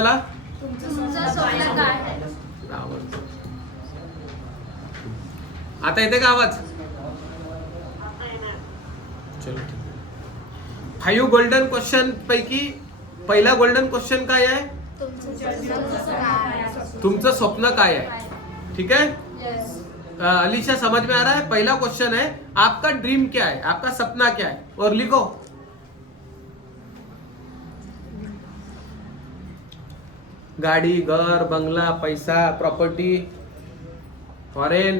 चला तुमचं स्वप्न काय? आता येते का आवाज? चलो ठीक. 5 गोल्डन क्वेश्चन पैकी पहिला गोल्डन क्वेश्चन काय आहे? तुमचं स्वप्न काय आहे? ठीक है, अलीशा समझ में आ रहा है? पहला क्वेश्चन है आपका ड्रीम क्या है, आपका सपना क्या है, और लिखो. गाड़ी, घर, बंगला, पैसा, प्रॉपर्टी, फॉरेन.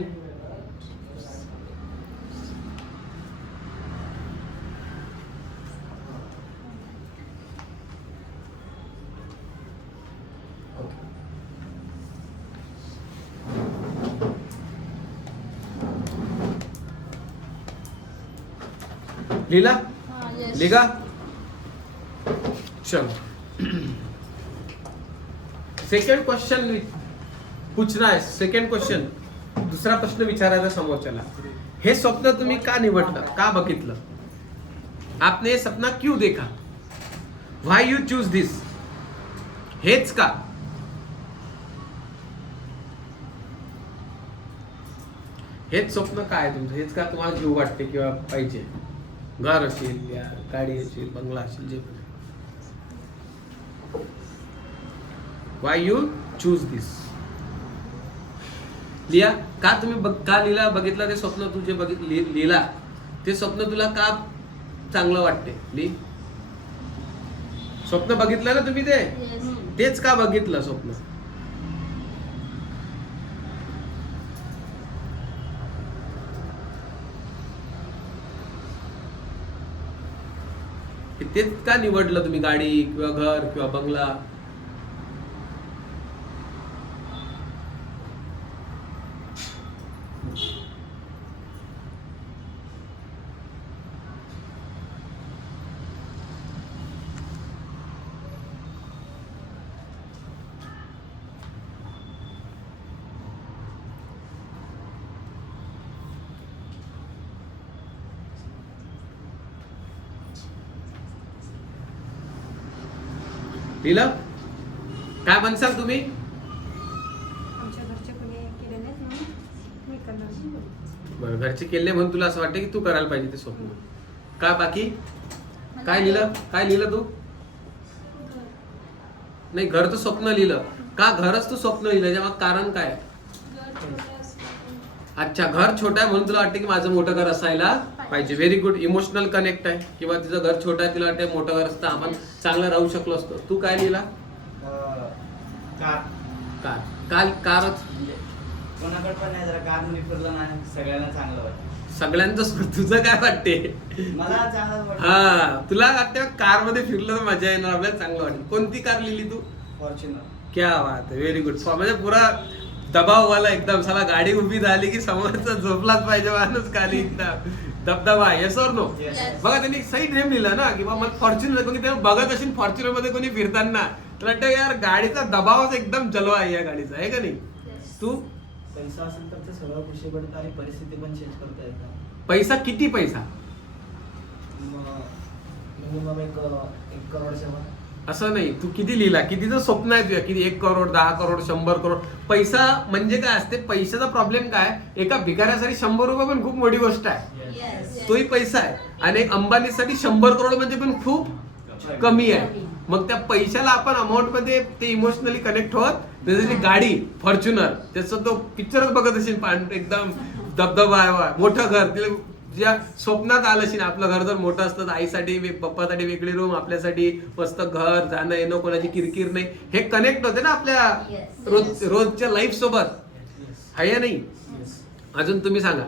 लीला लिखा. चलो सेकंड क्वेश्चन पूछना है. सेकंड क्वेश्चन, दुसरा प्रश्न विचारायचा समोरच्याला. हे स्वप्न तुम्ही का निवडलं, का बघितलं, आपने ये सपना क्यों देखा, व्हाई यू चूज दिस, हेच का. हेच स्वप्न काय आहे तुमचं, हेच का तुम्हाला जीव वाटते किंवा पाहिजे. घर असेल या गाडी असेल, बंगला असेल, जे पण. वाय यू चूज दिस. लिया, का तुम्ही का लिहिला, बघितला ते स्वप्न तुझे लिहिला, ते स्वप्न तुला का चांगलं वाटते. स्वप्न बघितलं ना तुम्ही, तेच का बघितलं स्वप्न. तेच का निवडलं तुम्ही, गाडी किंवा घर किंवा बंगला. लिहिलं काय म्हणसाल तुम्ही. आमच्या घरचे कोणी केले नाहीत म्हणून मी करणार. बरं, घरचे केले म्हणून तुला असं वाटतं की तू करायला पाहिजे ते स्वप्न. का बाकी काय लिहिलं, काय लिहिलं तू. नाही, घरचं स्वप्न लिहिलं का, घरच तू स्वप्न लिहिलं त्याच्या कारण काय. अच्छा, घर छोटं आहे म्हणून तुला वाटतं की माझं मोठं घर असायला पाहिजे. Very good. इमोशनल कनेक्ट आहे, किंवा तिचं घर छोटं आहे, तिला वाटतं मोठं घर असतं आपण चांगलं राहू शकलो असतो. तू काय लिहिला. कारच कोणाकडे पण नाही, जरा कार मध्ये फिरलं नाही, सगळ्यांना चांगलं वाटतं. सगळ्यांचं. तुझं काय वाटते. मला चांगलं वाटतं. हा, तुला वाटतं कार मध्ये फिरलं तर मजा येणार, आपल्याला चांगलं वाटेल. कोणती कार लिहिली तू. फॉर्च्युनर. क्या बात आहे, व्हेरी गुड. म्हणजे पुरा दबाववाला एकदम. साला गाडी उभी झाली की समोरचा झोपलाच पाहिजे माणूस खाली, एकदम दबदबा. येस और नो. बघा त्यांनी सही ड्रीम लिहिला ना, की मला फॉर्च्युनर. कोणी त्याला बघत असेल फॉर्च्युनर मध्ये कोणी फिरताना, तर वाटतं यार गाडीचा दबावच एकदम जलवा आहे या गाडीचा, आहे का नाही. तू पैसा असेल तर ते सगळं खुशी पडतं आणि परिस्थिती पण चेंज करता येतात. पैसा, किती पैसा. मिनिमम 1 करोडच्या वर. असं नाही, तू किती लिहिला, कितीचं स्वप्न आहे तुझ्या, किती 1 करोड, 10 करोड, 100 करोड. पैसा म्हणजे काय असते, पैशाचा प्रॉब्लेम काय, एका भिकाऱ्यासाठी 100 रुपये पण खूप मोठी गोष्ट आहे, तोही पैसा आहे. आणि एक अंबानीसाठी 100 करोड म्हणजे पण खूप कमी आहे. मग त्या पैशाला आपण अमाऊंट मध्ये ते इमोशनली कनेक्ट होत. त्याची गाडी फॉर्च्युनर, त्याचं तो पिक्चरच बघत असेल, एकदम धबधबा आहे, मोठं घर, तिला ज्या स्वप्नात आलं असेल. आपलं घर जर मोठं असतं तर आईसाठी, पप्पासाठी वेगळी रूम, आपल्यासाठी मस्त घर, जाणं येणं, कोणाची किरकिर नाही. हे कनेक्ट होते ना आपल्या रोजच्या लाईफ सोबत, आहे नाही. अजून तुम्ही सांगा.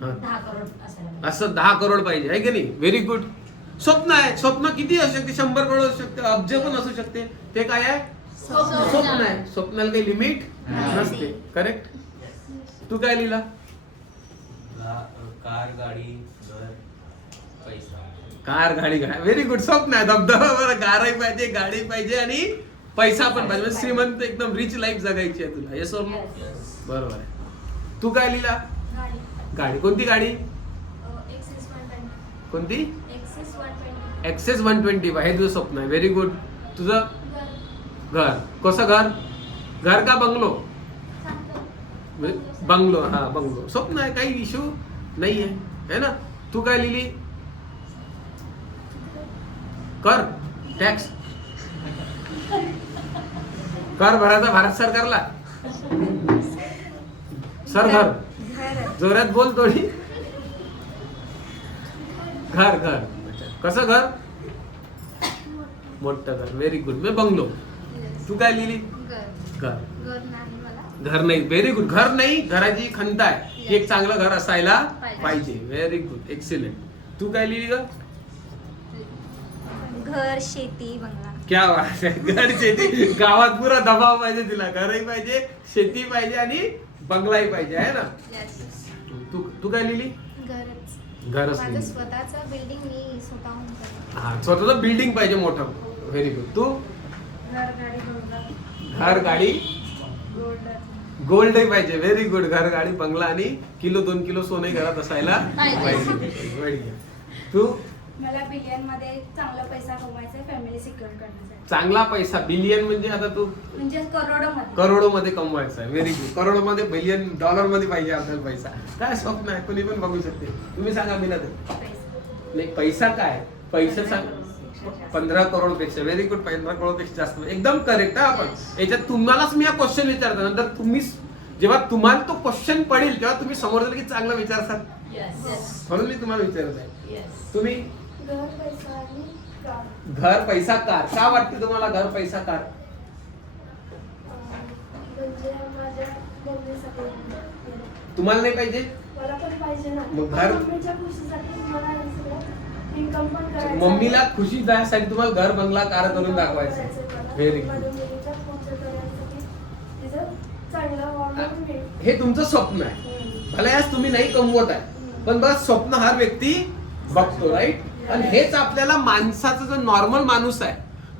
10 करोड असं 10 करोड पाहिजे, आहे की नाही. Very good. स्वप्न आहे. स्वप्न किती असू शकते, 100 करोड असू शकते, अब्ज पण असू शकते. ते काय आहे, स्वप्न आहे. स्वप्नाला काही लिमिट नसते. करेक्ट. तू काय लिहिला. कार, गाडी, घर, पैसा. कार, गाडी, व्हेरी गुड. स्वप्न आहे. धबधबा, कारही पाहिजे, गाडी पाहिजे आणि पैसा पण पाहिजे. श्रीमंत, एकदम रिच लाईफ जगायची आहे तुला. येस और नो. बरोबर आहे. तू काय लिहिला. गाडी. कोणती गाडी. कोणती. एक्सेस 120. हे तुझं स्वप्न आहे. Very good. तुझं घर. कसं घर? घर का बंगलो? बंगलो. हा बंगलो स्वप्न आहे, काही इश्यू नाही आहे ना. तू काय लिहिली? कर टॅक्स. कर भरायचा भारत सरकारला. सर घर. जोरात बोल थोडी. घर घर. कसं घर? मोठं घर. Very good. मी बंगलो. तू काय लिहिली? घर. घर नाही. Very good. घर नाही, घराची खंत आहे की एक चांगलं घर असायला पाहिजे. Very good. एक्सिलेंट. तू काय लिहिली ग? घर, शेती, बंगला. क्या बात आहे. घर, शेती. गावात पुरा दबाव पाहिजे तिला. घरही पाहिजे, शेती पाहिजे आणि बंगलाही पाहिजे आहे ना. तू तू काय लिहिली? घरच. घरच माझं लिहिली. स्वतःचं बिल्डिंग मी स्वतःहून करते. हा स्वतःच बिल्डिंग पाहिजे मोठं. Very good. तू? घर, गाडी, बंगला. घर, गाडी, गोल्ड. गोल्डही पाहिजे. Very good. घर, गाडी, बंगला आणि किलो 2 किलो सोने घरात असायला पाहिजे. Very good. तू? मला बिलियन मध्ये चांगला पैसा कमवायचा आहे, फॅमिली सिक्युअर करण्यासाठी. चांगला पैसा. बिलियन म्हणजे आता तू म्हणजे करोडोमध्ये. करोडोमध्ये कमवायचा आहे. Very good. करोडोमध्ये, बिलियन डॉलर मध्ये पाहिजे आपल्याला पैसा. काय स्वप्न आहे, कोणी पण बघू शकते. तुम्ही सांगा. मी पैसा. नाही पैसा काय? पैसा सांग. 15 करोड पेक्षा. Very good. 15 करोड पेक्षा जास्त. एकदम करेक्ट. आपण याच्यात तुम्हालाच मी हा क्वेश्चन विचारतो. नंतर तुम्ही जेव्हा तुम्हाला तो क्वेश्चन पडेल तेव्हा तुम्ही समोर जाल की चांगला विचारसाल. म्हणून मी तुम्हाला विचारत आहे. तुम्ही? घर, पैसा आणि कार. घर, पैसा, कार. का वाटते तुम्हाला घर, पैसा, कार? म्हणजे माझ्या मम्मीसाठी. तुम्हाला नाही पाहिजे? मला पण पाहिजे ना. मग घर? मम्मीच्या खुशीसाठी मला हे सगळं इन्कम पण करायचं. मम्मीला खुशी द्यायसाठी तुम्हाला घर, बंगला, कार करून दाखवायचं. Very good. माझ्या मुलीच्या पुढचं करण्यासाठी तिचं चांगलं वागणूक मिळेल. हे तुमचं स्वप्न आहे. भले आज तुम्ही नाही कमवत आहे, पण बस स्वप्न हर व्यक्ती बघतो. राईट. आणि हेच आपल्याला माणसाचा जो नॉर्मल माणूस आहे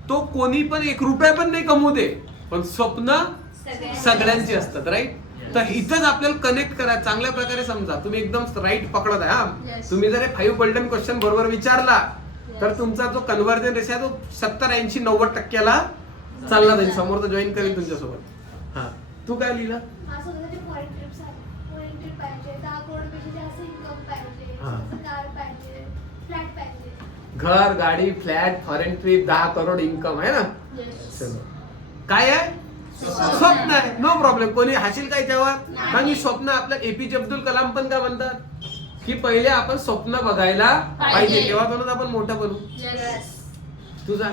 तो कोणी पण 1 रुपया पण नाही कमवू दे, पण स्वप्न सगळ्यांची असतात. राईट. तर इथंच आपल्याला कनेक्ट करा. चांगल्या प्रकारे समजा. तुम्ही एकदम राईट पकडत आहे. हा तुम्ही जर 5 गोल्डन क्वेश्चन बरोबर विचारला तर तुमचा जो कन्व्हर्जन रेशो आहे तो 70, 80, 90% चालला जाईल. समोर तर जॉईन करेल तुमच्यासोबत. हा तू काय लिहिलं? स्वतःची फॉरेन ट्रिप पाहिजे, 10 करोडपेक्षा जास्त इन्कम पाहिजे, हा. कार पाहिजे, फ्लॅट पाहिजे. घर, गाडी, flat, foreign trip, 10 crore income आहे ना. चलो. काय आहे? स्वप्न आहे. No problem. कोणी हाशील काय त्यावर? कारण ही स्वप्न आपल्या एपीजे अब्दुल कलाम पण काय म्हणतात की पहिले आपण स्वप्न बघायला पाहिजे, तेव्हा बनवत आपण मोठं बनू. तुझा?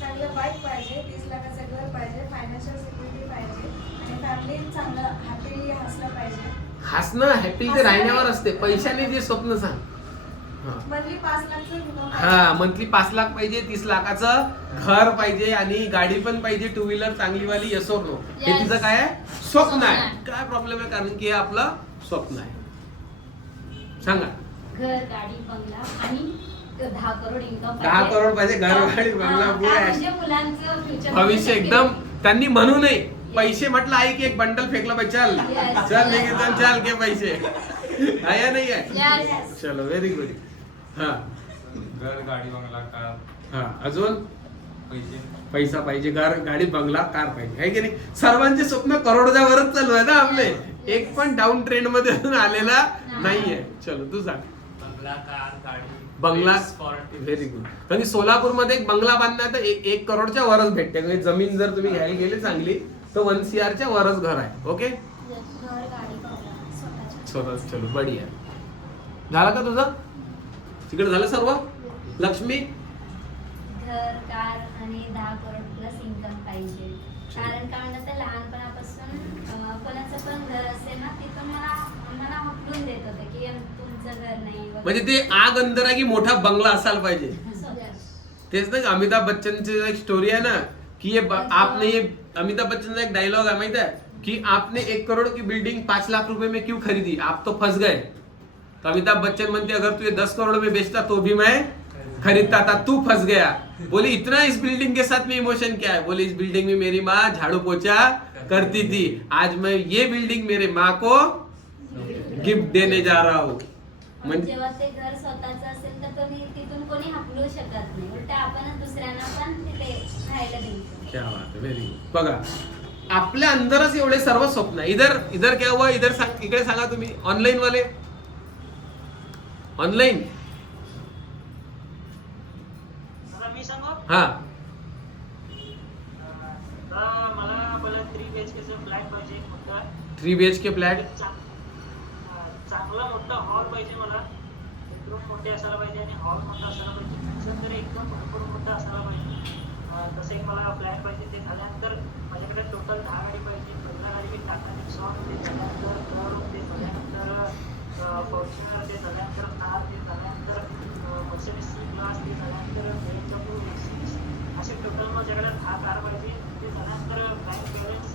चांगलं बाईक पाहिजे, 30 लाखाचं घर पाहिजे, फायनान्शियल सिक्युरिटी पाहिजे आणि फॅमिली चांगलं हॅपीली हसलं पाहिजे. हसणं हॅपी ते राहण्यावर असते. पैशाने जे स्वप्न सांग. मंथली 5 लाखचं इन्कम. हा मंथली 5 लाख पाहिजे, 30 लाखाचं घर पाहिजे आणि गाडी पण पाहिजे, 2 व्हीलर चांगली वाली. येस और नो? हे तिचं काय आहे? स्वप्न आहे. काय प्रॉब्लेम आहे? कारण की हे आपलं स्वप्न आहे. सांगा. घर, गाडी, बंगला आणि 10 करोड इन्कम. 10 करोड पाहिजे. घर, गाडी, बंगला, पुरा म्हणजे मुलांचं future भविष्य एकदम. त्यांनी म्हणू नये पैसे म्हटलं आई की एक बंडल फेकला पाहिजे. चल Yes. चल नाही चल चल घे पैसे. आहे या नाही आहे? Yes. चलो व्हेरी गुड. हा घर, गाडी, बंगला, कार, हा अजून पैसे. पैसा पाहिजे. घर, गाडी, बंगला, कार पाहिजे. आहे की नाही? सर्वांचे स्वप्न करोडच्या वरच चालू आहे ना आपले. एक पण डाऊन ट्रेंड मध्ये अजून आलेला नाहीये. चलो तू सांग. बंगला, कार, गाडी, बंगला. फॉरेन. Very good. कारण की सोलापूरमध्ये एक बंगला बांधण्यात तर 1 करोडच्या वरच भेटते. म्हणजे जमीन जर तुम्ही घ्यायला गेले चांगली तर 1 CR वरच घर आहे. ओके. घर, गाडी, बंगला, स्वतःच्या. स्वतः. चलो बढिया. झालं का तुझं? तिकडे झालं सर्व? लक्ष्मी? घर, कार आणि 10 करोड प्लस इन्कम पाहिजे. कारण काय म्हणतात लहानपणापासून कोणाचं पण घर असेल ना तिथून मला हकलून देत होतं की तुमचं घर नाही वगैरे. म्हणजे ते आग अंदर की मोठा बंगला असायला पाहिजे. तेच ना. अमिताभ बच्चनची एक स्टोरी आहे ना की ये आपने ये अमिताभ बच्चन का एक डायलॉग है माहित है कि आपने 1 करोड़ की बिल्डिंग 5 लाख रुपए में क्यों खरीदी? आप तो फंस गए. तो अमिताभ बच्चन म्हणते अगर तू ये 10 करोड़ में बेचता तो भी मैं खरीदता था, तू फंस गया. बोले इतना इस बिल्डिंग के साथ में इमोशन क्या है? बोले इस बिल्डिंग में मेरी माँ झाड़ू पोछा करती थी, आज मैं ये बिल्डिंग मेरे माँ को गिफ्ट देने जा रहा हूँ. म्हणजे जेव्हा ते घर स्वतःचं असेल तर तिथून कोणी हकलू शकत नाही. उलट आपण दुसऱ्यांना पण तिथे राहायला द्यायचं. क्या बात है, व्हेरी गुड. बघा आपल्या अंदरच एवढे सर्व स्वप्न आहे. इधर इधर क्या हुआ, इधर सांग, इकडे सांगा तुम्ही ऑनलाईन वाले. ऑनलाईन मी सांगू हा मला आपल्याला 3 BHK चा फ्लॅट पाहिजे मोठा 3 BHK फ्लॅट. चांगला मोठा हॉल पाहिजे मला. बेडरूम मोठे असायला पाहिजे आणि हॉल मोठा असायला पाहिजे. किचन तरी एकदम भरपूर मोठा असायला पाहिजे. तसं एक मला फ्लॅट पाहिजे. ते झाल्यानंतर माझ्याकडे टोटल 10 गाडी पाहिजे. पहिला गाडी मी टाटा नेक्सॉन, ते झाल्यानंतर ते झाल्यानंतर फॉर्च्युनर, ते झाल्यानंतर कार, ते झाल्यानंतर मर्सिडीज C-क्लास, ते झाल्यानंतर BMW X6. असे टोटल माझ्याकडे 10 कार पाहिजे. ते झाल्यानंतर बँक बॅलन्स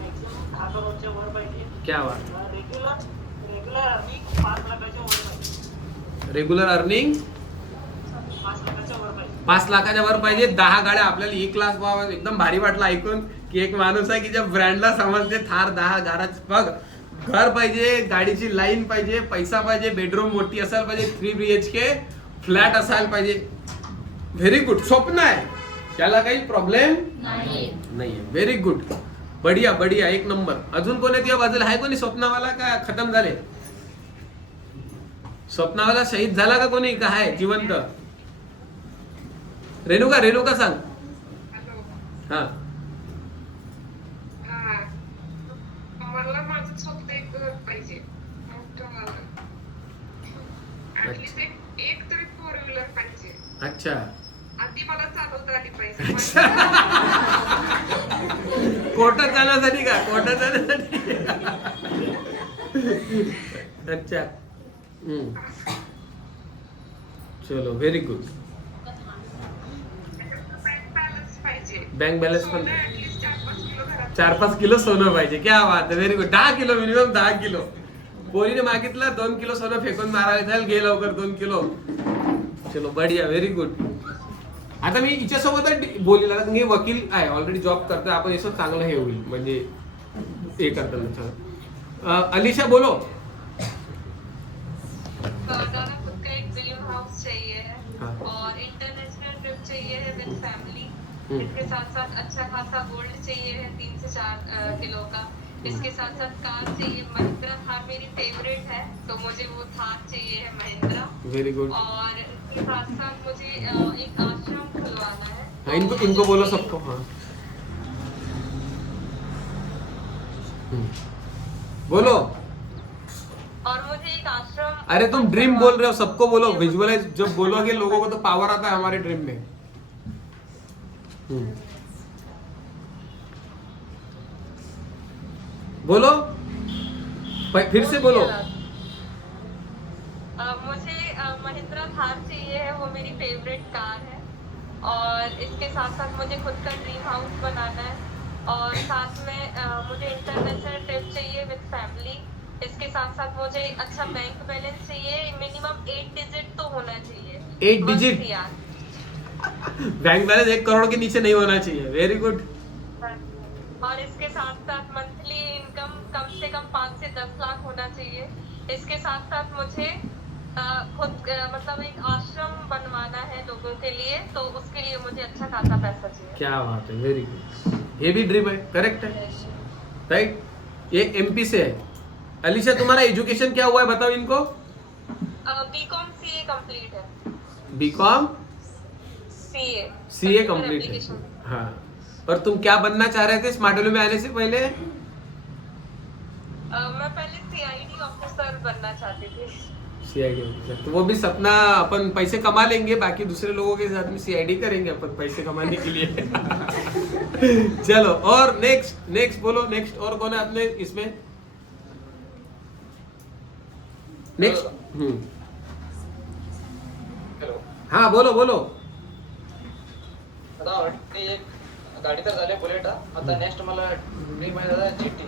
मॅक्सिमम 10 करोडच्या वर पाहिजे. क्या बात. रेग्युलर आम्ही 5 लाखाच्या वर पाहिजे. रेग्युलर अर्निंग 5 लाखाच्या वर पाहिजे. 5 लाखाच्या वर पाहिजे. 10 गाड्या. आपल्याला एक क्लास बाबा एकदम भारी वाटलं ऐकून की एक माणूस आहे की ज्या ब्रँडला समजते. थार 10 गाराज बघ. घर पाहिजे, गाडीची लाईन पाहिजे, पैसा पाहिजे, बेडरूम मोठी असायला पाहिजे, 3 BHK फ्लॅट असायला पाहिजे. Very good. स्वप्न आहे, त्याला काही प्रॉब्लेम नाहीये. Very good. बढिया बढिया, एक नंबर. अजून कोणी तुझ्या बाजूला आहे कोणी स्वप्नावाला का खतम झाले? स्वप्नावाला शहीद झाला का कोणी का आहे जिवंत? रेणुका सांग. हा मला माझं स्वतः एक घर पाहिजे मोठं मला. ऍटलीस्ट एक तरी 4 व्हीलर पाहिजे. अच्छा. आधी मला चालवता आली पाहिजे. कोर्टात जाण्यासाठी का? कोर्टात जाण्यासाठी. अच्छा. चलो व्हेरी गुड. बँक बॅलन्स पाहिजे. बँक बॅलन्स पण ऍटलीस्ट 4-5 किलो घरात 4-5 किलो सोनं पाहिजे. क्या बात आहे, very good. 10 kilo minimum 10 kilo. पोरीने मागितलं 2 किलो सोनं फेकून मारायला जाईल. घे लवकर 2 किलो. चलो बढिया, व्हेरी गुड. आता मी हिच्यासोबत बोललेला मी वकील आहे, ऑलरेडी जॉब करतोय. आपण असं चांगलं हे होईल म्हणजे हे करताना. अलिशा बोलो. दादा खुद का एक ड्रीम हाउस चाहिए है हाँ. और इंटरनेशनल ट्रिप चाहिए है विद फैमिली. हम्म. इसके साथ साथ अच्छा खासा गोल्ड चाहिए है 3 से 4 किलो का. इसके साथ साथ कार चाहिए. महिंद्रा थार मेरी फेवरेट है तो मुझे वो थार चाहिए है महिंद्रा. Very good. और इसके साथ साथ मुझे एक आश्रम खुलवाना है. हाँ, इनको बोलो सबको. हाँ बोलो. और मुझे एक आश्रम. अरे तुम ड्रीम बोल रहे हो, सबको बोलो. विजुअलाइज जब बोलोगे लोगों को तो पावर आता है हमारे ड्रीम में. बोलो फिर से बोलो. मुझे महिंद्रा थार चाहिए है, वो मेरी फेवरेट कार है. और इसके साथ साथ मुझे खुद का ड्रीम हाउस बनाना है. और साथ में मुझे इंटरनेशनल ट्रिप चाहिए विद फैमिली. इसके साथ साथ मुझे अच्छा बैंक बैलेंस चाहिए. मिनिमम 8 डिजिट तो होना चाहिए. 8 डिजिट? बैंक बैलेंस 1 करोड़ के नीचे नहीं होना चाहिए. Very good. और इसके साथ साथ मंथली इनकम कम से कम 5 से 10 लाख होना चाहिए. इसके साथ साथ मुझे खुद मतलब एक आश्रम बनवाना है लोगों के लिए, तो उसके लिए मुझे अच्छा खासा पैसा चाहिए. क्या बात है, वेरी गुड. ये भी ड्रीम है, करेक्ट है, राइट. ये MP से है. अलीशा तुम्हारा एजुकेशन क्या हुआ है बताओ इनको. बीकॉम CA कंप्लीट है. बीकॉम CA कंप्लीट है. Application. हाँ. और तुम क्या बनना चाह रहे थे स्मार्ट वैल्यू में आने से पहले? मैं पहले CID ऑफिसर बनना चाहती थी. CID officer. तो वो भी सपना, अपन पैसे कमा लेंगे, बाकी दूसरे लोगों के साथ में CID करेंगे अपन पैसे कमाने के लिए. चलो और नेक्स्ट बोलो. नेक्स्ट और कौन है अपने इसमें? नेक्स्ट. हॅलो. हाँ बोलो. आता ऑलरेडी एक गाडी तर झाली बुलेट. आता नेक्स्ट मला ड्रीम आहे दादा GT.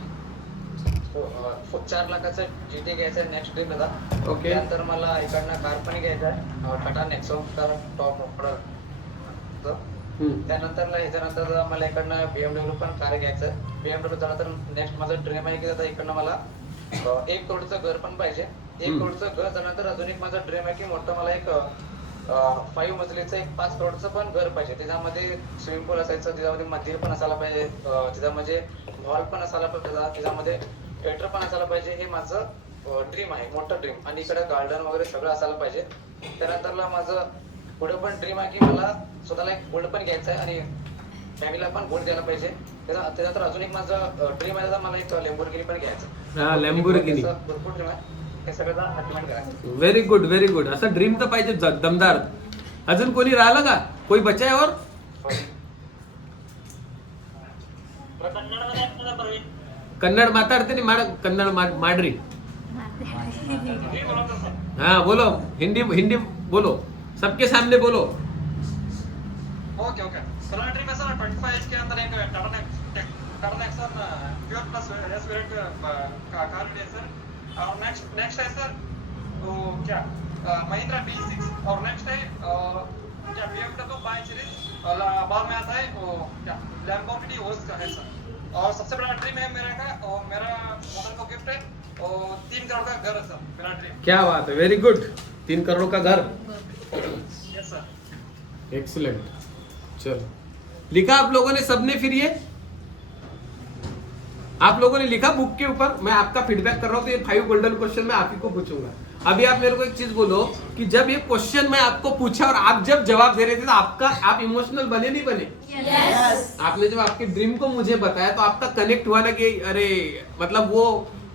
4 लाखाचं GT घ्यायचं आहे नेक्स्ट ड्रीम दादा. ओके. त्यानंतर मला इकडनं कार पण घ्यायचा आहे टाटा नेक्सॉन टॉप ऑफर. त्यानंतर ह्याच्यानंतर मला इकडनं BMW पण कार घ्यायचं आहे. BMW झाल्यानंतर नेक्स्ट माझं ड्रीम आहे की दादा इकडनं मला 1 करोडचं घर पण पाहिजे. 1 करोडचं घर झाल्यानंतर अजून एक माझा ड्रीम आहे की मोठं मला एक 5 मजलीचं एक 5 करोडचं पण घर पाहिजे. त्याच्यामध्ये स्विमिंग पूल असायचं, त्याच्यामध्ये मंदिर पण असायला पाहिजे, त्याच्यामध्ये हॉल पण असायला पाहिजे, त्याच्यामध्ये थिएटर पण असायला पाहिजे. हे माझं ड्रीम आहे, मोठं ड्रीम. आणि इकडे गार्डन वगैरे सगळं असायला पाहिजे. त्यानंतरला माझं पुढे पण ड्रीम आहे की मला स्वतःला एक गोल्ड पण घ्यायचं आहे आणि फॅमिलीला पण गोल्ड द्यायला पाहिजे. त्यानंतर अजून एक माझं ड्रीम आहे, मला एक लॅम्बोर्गिनी पण घ्यायचं. हा, लॅम्बोर्गिनी. भरपूर ड्रीम आहे, हे सगळं अचीवमेंट करायचं. Very good, very good. असं ड्रीम तर पाहिजे दमदार. अजून कोणी राहिलं का? कोई बचा है और? कन्नडमध्ये आहे ना प्रवीण? कन्नड माताडते नहीं कन्नड माडरी. हे बोलत असेल. हाँ बोलो, हिंदी बोलो, सबके सामने बोलो. ओके कलर ड्रीम है सर 25 एच के अंदर एक turn Nexon pure plus S variant car है सर. और नेक्स्ट है सर वो क्या महिंद्रा B6 और नेक्स्ट है क्या BMW 5 सीरीज और बाद में आता है वो क्या लैम्बोर्गिनी ओस का है सर. और सबसे बड़ा ड्रीम है मेरा का और मेरा मदर को गिफ्ट है और 3 करोड़ का घर है सर मेरा ड्रीम. क्या बात है, वेरी गुड. 3 करोड़ का घर. Yes sir. एक्सीलेंट. चलो, लिखा आप लोगों ने सबने? फिर ये आप लोगों ने लिखा बुक के ऊपर? मैं आपका फीडबैक कर रहा हूँ. तो ये 5 गोल्डन क्वेश्चन मैं आप ही को पूछूंगा. अभी आप मेरे को एक चीज बोलो कि जब ये क्वेश्चन मैं आपको पूछा और आप जब जवाब दे रहे थे तो आप इमोशनल बने नहीं बने? Yes. आपने जब आपके ड्रीम को मुझे बताया तो आपका कनेक्ट हुआ ना कि अरे मतलब वो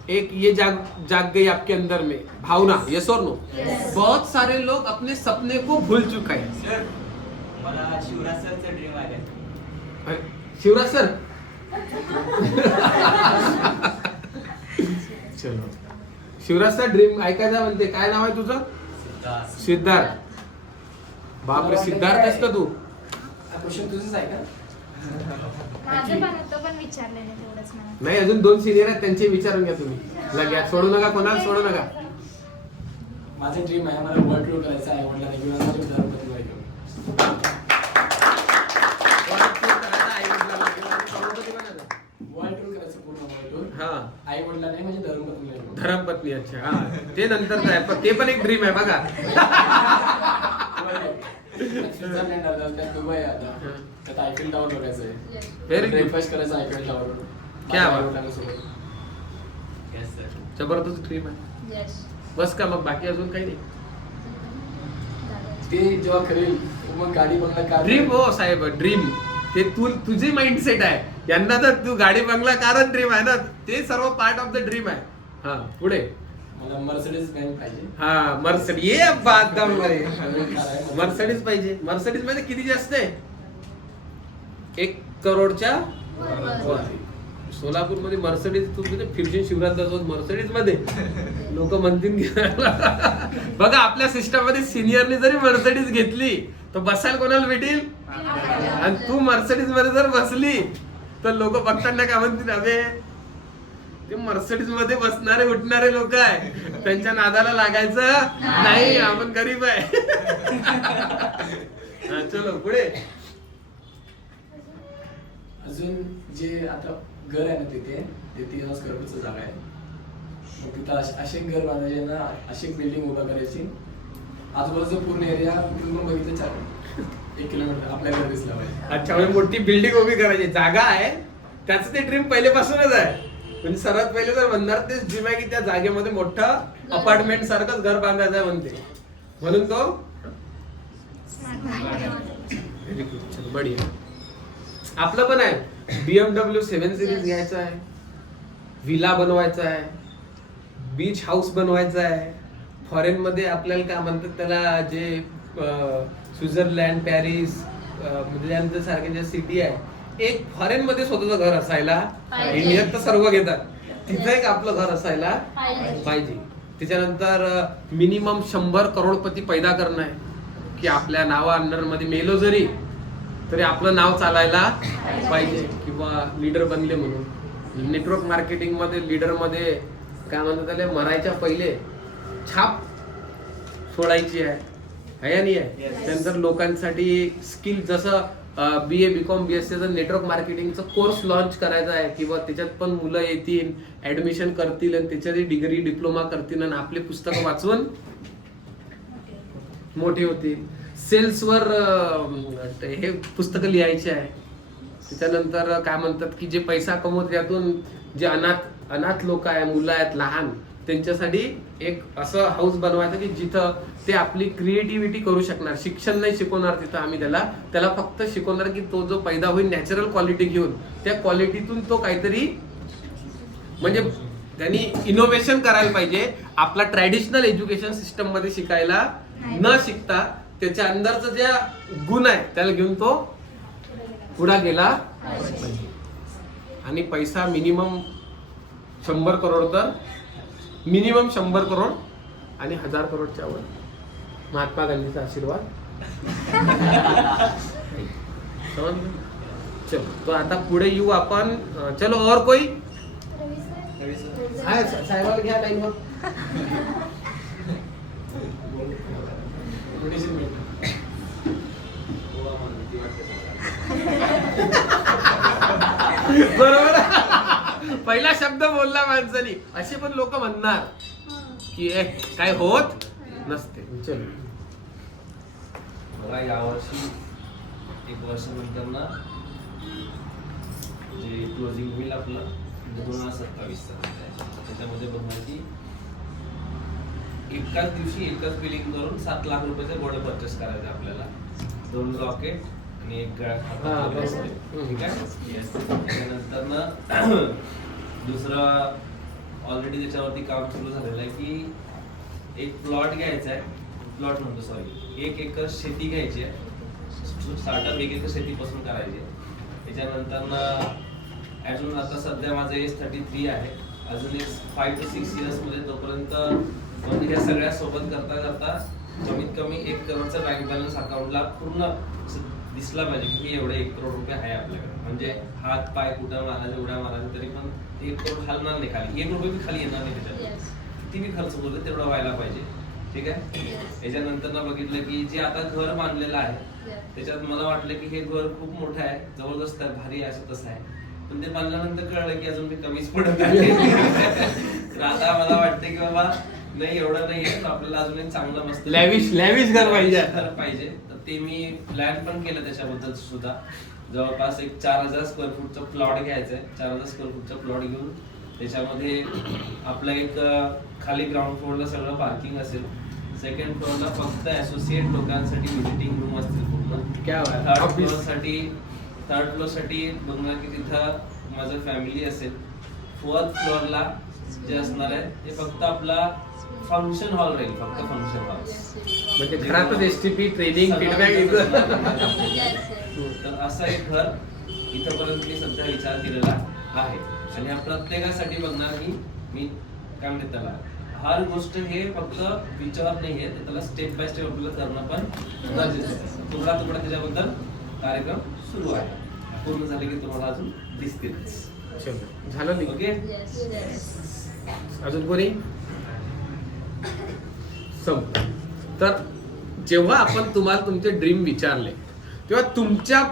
एक ये जाग गई आपके अंदर में भावना. यस और नो? Yes. बहुत सारे लोग अपने सपने को भूल चुके हैं. सर मला शिवराज सरचं ड्रीम आहे. शिवराज सर. चलो, शिवराज सर ड्रीम ऐकायचा म्हणते. काय नाव आहे तुझं? सिद्धार्थ. बापरे, सिद्धार्थ आहेस का तू? क्वेश्चन तुझंच आहे का? माझं पण होतं पण विचारले नाही तेवढंच मला. नाही, अजून 2 सिनियर आहेत, त्यांचे विचारून घ्या तुम्ही. लगेच सोडू नका, कोणाला सोडू नका. माझं ड्रीम आहे, मला वर्ल्ड टूर करायचं आहे. वडिलांना घेऊन माझ्या धर्मपत्नीला घेऊन वर्ल्ड टूर करायचं, पूर्ण वर्ल्ड टूर. हा, आई वडिला नाही म्हणजे धर्मपत्नीला घेऊन. धर्मपत्नी. अच्छा, हा, ते नंतर आहे, पण ते पण एक ड्रीम आहे बघा. स्वित्झर्लंड आलं, त्यात दुबई आलं, त्यात आयफेल टावर बघायचं आहे. Very good. ब्रेकफास्ट करायचं आयफेल टावर. क्या बात. वडिलांसोबत. Yes sir. जबरदस्त ड्रीम आहे. Yes. बस का मग? बाकी अजून काही नाही. ते जेव्हा करेल मग गाडी बंगला कार. ड्रीम हो साहेब, ड्रीम ते तुझी माइंडसेट आहे. यांना तर तू गाडी बंगला कारच ड्रीम आहे ना, ते सर्व पार्ट ऑफ द ड्रीम आहे. हा, पुढे. मला मर्सिडीज बँक पाहिजे. हा, मर्सिडीज. ये बात दम मध्ये. मर्सिडीज पाहिजे. मर्सिडीज मध्ये किती असते? 1 करोडच्या वर. सोलापूर मध्ये मर्सिडीज तू फिरशील शिवराज मर्सिडीज मध्ये, लोक म्हणतील की बघा आपल्या सिस्टम मध्ये सिनियरने जरी मर्सिडीज घेतली तर बसायला कोणाला भेटेल? आणि तू मर्सिडीज मध्ये जर बसली तर लोक बघताना काय म्हणतील, अबे ते मर्सिडीज मध्ये बसणारे उठणारे लोक आहे, त्यांच्या नादाला लागायचं नाही, आपण गरीब आहे. चलो पुढे. अजून जे आता घर आहे ना तिथे, ते 30,000 करोडचं जागा आहे. मग तिथं असे घर बांधायचे ना, अशी बिल्डिंग उभा करायची. आजूबाजूचा पूर्ण एरिया तुम्ही बघितलं 1 किलोमीटर आपल्या घर दिसला पाहिजे. अच्छा, म्हणजे मोठी बिल्डिंग उभी करायची जागा आहे, त्याचं ते ड्रीम पहिलेपासूनच आहे. म्हणजे सर्वात पहिले जर म्हणणार तेच ड्रीम आहे की त्या जागेमध्ये मोठं अपार्टमेंट सारखंच घर बांधायचं आहे म्हणते, म्हणून तो. व्हेरी गुड, चलो बढिया. आपलं पण आहे BMW 7 सिरीज घ्यायचं आहे, विला बनवायचा आहे, बीच हाऊस बनवायचा आहे. फॉरेन मध्ये आपल्याला काय म्हणतात त्याला, जे स्वित्झर्लंड, पॅरिस म्हणजे सारखे जे सिटी आहे, एक फॉरेन मध्ये स्वतःचं घर असायला पाहिजे. इंडियात तर सर्व घेतात, तिथं एक आपलं घर असायला पाहिजे. पाहिजे. त्याच्यानंतर मिनिमम 100 करोडपती पैदा करणं आहे की आपल्या नावा अंडर मध्ये मेलो जरी तरी आपलं नाव चालायला पाहिजे, किंवा लीडर बनले म्हणून. नेटवर्क मार्केटिंग मध्ये लीडर मध्ये काय म्हणतात त्याला, मरायच्या पहिले छाप सोडायची आहे नाही आहे. त्यानंतर लोकांसाठी स्किल, जसं BA BCom BSc नेटवर्क मार्केटिंगचं कोर्स लॉन्च करायचा आहे, किंवा त्याच्यात पण मुलं येतील, ऍडमिशन करतील आणि त्याच्यात डिग्री डिप्लोमा करतील आणि आपले पुस्तकं वाचून मोठे होतील. सेल्सवर हे पुस्तकं लिहायचे आहे. त्याच्यानंतर काय म्हणतात की जे पैसा कमवत त्यातून जे अनाथ लोक आहे, मुलं आहेत लहान, त्यांच्यासाठी एक असं हाऊस बनवायचं की जिथं ते आपली क्रिएटिव्हिटी करू शकणार. शिक्षण नाही शिकवणार तिथं आम्ही त्याला फक्त शिकवणार की तो जो पैदा होईल नॅचरल क्वालिटी घेऊन त्या क्वालिटीतून तो काहीतरी म्हणजे त्यांनी इनोव्हेशन करायला पाहिजे. आपला ट्रॅडिशनल एज्युकेशन सिस्टम मध्ये शिकायला न शिकता त्याच्या अंदरचं ज्या गुण आहे त्याला घेऊन तो पुढे गेला पाहिजे. आणि पैसा मिनिमम 100 करोड, तर मिनिमम 100 करोड आणि 1000 करोडच्या वर. महात्मा गांधीचा आशीर्वाद. समजलं? चलो तो आता पुढे येऊ आपण. चलो और कोई साहेबाला घ्या लाईनवर. बरोबर. पहिला शब्द बोलला माणसानी. असे पण लोक म्हणणार की काय होत नसते. चलो मला यावर्षी 1 वर्षानंतर ना जे क्लोजिंग होईल आपलं 2027 त्याच्यामध्ये बघणार की एकाच दिवशी एकच बिलिंग करून 7 लाख रुपयाचं गोल्ड परचेस करायचं आपल्याला. 2 रॉकेट आणि 1 गळा. ठीक आहे. त्यानंतर ना दुसरं ऑलरेडी त्याच्यावरती काम सुरू झालेलं आहे की एक प्लॉट घ्यायचा आहे. प्लॉट म्हणतो सॉरी 1 एकर शेती घ्यायची आहे. स्टार्टअप 1 एकर शेतीपासून करायची आहे. त्याच्यानंतर ना अजून आता सध्या माझं एज 33 आहे. अजून एक 5 to 6 years मध्ये तोपर्यंत म्हणजे ह्या सगळ्या सोबत करता करता कमीत कमी 1 करोडचा बँक बॅलन्स अकाउंटला पूर्ण दिसला पाहिजे की एवढे 1 करोड रुपये आहे आपल्याकडे. म्हणजे हात पाय कुठं मारायचे उड्या मारायचे तरी पण 1 करोड हलणार नाही खाली. 1 रुपये बी खाली येणार नाही त्याच्यात. किती बी खर्च बोलतो तेवढं व्हायला पाहिजे. ठीक आहे. याच्यानंतर ना बघितलं की जे आता घर बांधलेलं आहे त्याच्यात मला वाटलं की हे घर खूप मोठं आहे, जबरदस्त आहे, भारी आहे, असं तसं आहे. पण ते बांधल्यानंतर कळलं की अजून मी कमीच पडत आहे. तर आता मला वाटतं की बाबा नाही एवढं नाही आहे, आपल्याला अजून एक चांगलं मस्त लॅविश घर पाहिजे. तर ते मी प्लॅन पण केलं त्याच्याबद्दल सुद्धा. जवळपास एक 4000 स्क्वेअर फूटचा प्लॉट घ्यायचा आहे. 4000 स्क्वेअर फूटचा प्लॉट घेऊन त्याच्यामध्ये आपलं एक खाली ग्राउंड फ्लोअरला सगळं पार्किंग असेल. सेकंड फ्लोअरला फक्त असोसिएट लोकांसाठी विजिटिंग रूम असतील पूर्ण. थर्ड फ्लोअर साठी बघणार की तिथं माझं फॅमिली असेल. 4th फ्लोअरला जे असणार आहे ते फक्त आपला फंक्शन हॉल राहील. फक्त फंक्शन हॉल म्हणजे घरातच एसटीपी ट्रेनिंग फीडबॅक. तर असं एक घर इथपर्यंत मी सध्या विचार केलेला आहे. आणि या प्रत्येकासाठी बघणार की मी काय म्हणते त्याला हर गोष्ट हे फक्त विचार नाही आहे, त्याला स्टेप बाय स्टेप आपल्याला करणं पण गरजेचं आहे. तुकडा त्याच्याबद्दल कार्यक्रम सुरू आहे. पूर्ण झाले की तुम्हाला अजून दिसतील. झालं नाही ओके. अजून कोणी तर जेव्हा आपण तुम्हाला तुमचे ड्रीम विचारले तेव्हा तुमच्या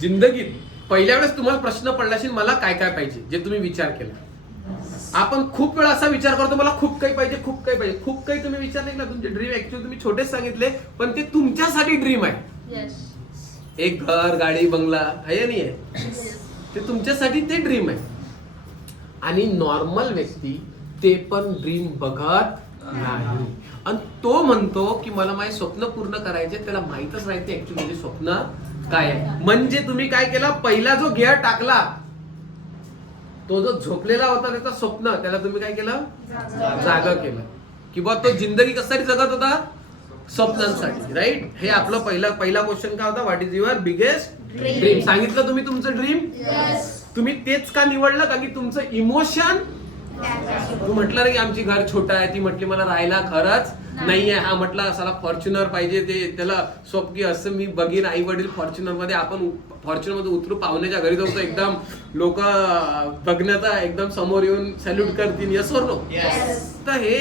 जिंदगीत पहिल्या वेळेस तुम्हाला प्रश्न पडला असेल मला काय काय पाहिजे जे तुम्ही विचार केला. आपण खूप वेळा असा विचार करतो मला खूप काही पाहिजे, खूप काही पाहिजे. खूप काही तुम्ही विचार नाही केला. तुमचे ड्रीम ऍक्च्युअली तुम्ही छोटेच सांगितले पण ते तुमच्यासाठी ड्रीम आहे. एक घर गाडी बंगला आहे नाही आहे ते तुमच्यासाठी ते ड्रीम आहे. आणि नॉर्मल व्यक्ती ते पण ड्रीम बघत नाही आणि तो म्हणतो की मला माझे स्वप्न पूर्ण करायचे. त्याला माहितच नाही ते ऍक्च्युअली म्हणजे स्वप्न काय आहे. म्हणजे तुम्ही काय केला पहिला जो गिअर टाकला तो जो झोपलेला होता त्याचा स्वप्न त्याला तुम्ही काय केलं जागा केलं किंवा तो जिंदगी कशासाठी जगत होता स्वप्नांसाठी. राईट. हे आपलं पहिला क्वेश्चन काय होता what is your biggest dream. सांगितलं तुम्ही तुमचं ड्रीम. तुम्ही तेच का निवडलं का की तुमचं इमोशन. तू म्हटलं ना की आमची घर छोटा आहे, ती म्हटली मला राहायला खरंच नाहीये. हा म्हटला असाला फॉर्च्युनर पाहिजे. ते त्याला स्वप्न असं मी बघीन आई वडील फॉर्च्युनर मध्ये आपण फॉर्च्युनर मध्ये उतरू पाहुण्याच्या घरी जाऊ तर एकदम लोक बघण्याचा एकदम समोर येऊन सॅल्यूट करतील. यस और नो. तर हे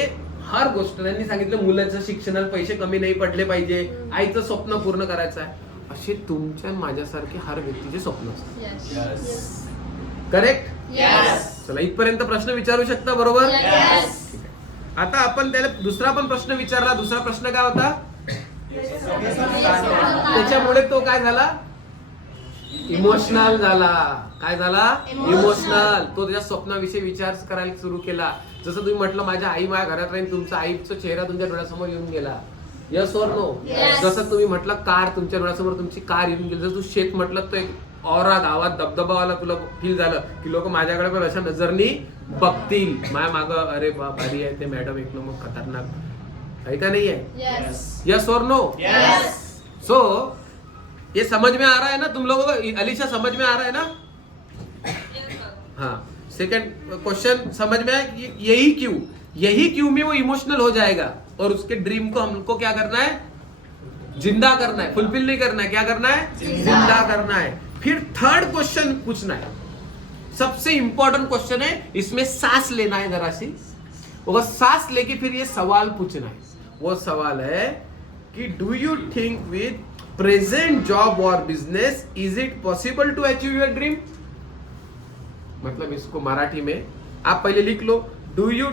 हर गोष्ट त्यांनी सांगितलं मुलांचं शिक्षणाला पैसे कमी नाही पडले पाहिजे, आईचं स्वप्न पूर्ण करायचं आहे. असे तुमच्या माझ्यासारखे हर व्यक्तीचे स्वप्न असतात. करेक्ट. चला इथपर्यंत प्रश्न विचारू शकता बरोबर. आता आपण त्याला दुसरा पण प्रश्न विचारला. दुसरा प्रश्न काय होता त्याच्यामुळे तो काय झाला, इमोशनल झाला. काय झाला, इमोशनल. तो त्याच्या स्वप्नाविषयी विचार करायला सुरू केला. जसं तुम्ही म्हटलं माझ्या आई माझ्या घरात राहील, तुमचा आईचा चेहरा तुमच्या डोळ्यासमोर येऊन गेला. यस और नो? जसं तुम्ही म्हटलं कार तुमच्या डोळ्यासमोर तुमची कार येऊन गेली. जर तू शेत म्हटलं तर एक औरा गावात दबदबावाला तुला फील झालं की लोक माझ्याकडे पण अशा नजरनी बघतील. माझ्या मागं अरे बाप भारी आहे ते मॅडम, एक नंबर खतरनाक आहे का नहीं है? यस और नो? सो ये समझ में आ रहा है ना तुम लोगों को? अलीशा समझ में आ रहा है ना? हाँ. सेकंड क्वेश्चन समझ में आया? यही क्यों में वो इमोशनल हो जाएगा और उसके ड्रीम को हमको क्या करना है, जिंदा करना है, फुलफिल नहीं करना है. क्या करना है, जिंदा करना है. फिर थर्ड क्वेश्चन पूछना है, सबसे इंपॉर्टेंट क्वेश्चन है. इसमें सांस लेना है जरा सी. वो सांस लेके फिर ये सवाल पूछना है. वो सवाल है कि do you think with present job और business is it possible to achieve your dream. मतलब इसको मराठी में आप पहले लिख लो, डू यू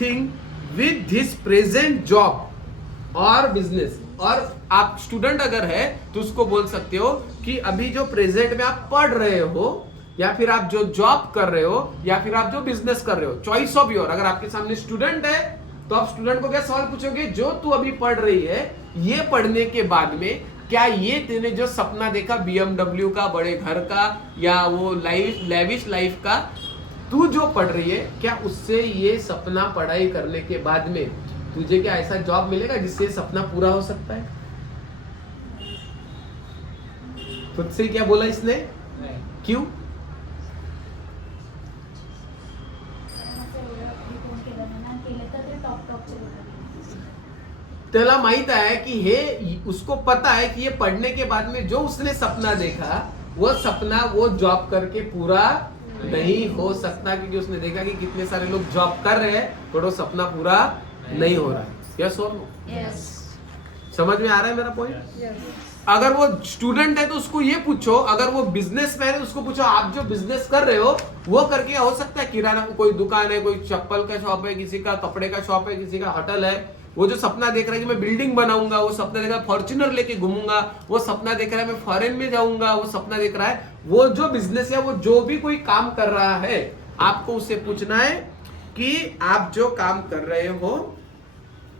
थिंक विद दिस प्रेजेंट जॉब और बिजनेस. और आप स्टूडेंट अगर है तो उसको बोल सकते हो कि अभी जो प्रेजेंट में आप पढ़ रहे हो, या फिर आप जो जॉब कर रहे हो, या फिर आप जो बिजनेस कर रहे हो, चॉइस ऑफ योर. अगर आपके सामने स्टूडेंट है तो आप स्टूडेंट को क्या सवाल पूछोगे, जो तू अभी पढ़ रही है, ये पढ़ने के बाद में क्या ये तेने जो सपना देखा BMW का, बड़े घर का, या वो लेविश लाइफ का, तू जो पढ़ रही है, क्या उससे ये सपना पढ़ाई करने के बाद में तुझे क्या ऐसा जॉब मिलेगा जिससे सपना पूरा हो सकता है? खुद से क्या बोला इसने? क्यों? त्याला माहित आहे की हे, उसको पता है कि ये पढ़ने के बाद में जो उसने सपना देखा, वो सपना वो जॉब करके पूरा नहीं हो सकता. क्योंकि उसने देखा कि कितने सारे लोग जॉब कर रहे हैं पर वो सपना पूरा नहीं हो रहा है. यस और नो? समझ में आ रहा है मेरा पॉइंट? अगर वो स्टूडेंट है तो उसको ये पूछो, अगर वो बिजनेसमैन है तो उसको पूछो आप जो बिजनेस कर रहे हो वो करके हो सकता है. किराना कोई दुकान है, कोई चप्पल का शॉप है, किसी का कपड़े का शॉप है, किसी का होटल है. वो जो सपना देख रहा है कि मैं बिल्डिंग बनाऊंगा, वो सपना देख रहा है फॉर्च्यूनर लेके घूमूंगा, वो सपना देख रहा है मैं फॉरेन में जाऊंगा, वो सपना देख रहा है. वो जो बिजनेस है, वो जो भी कोई काम कर रहा है, आपको उससे पूछना है कि आप जो काम कर रहे हो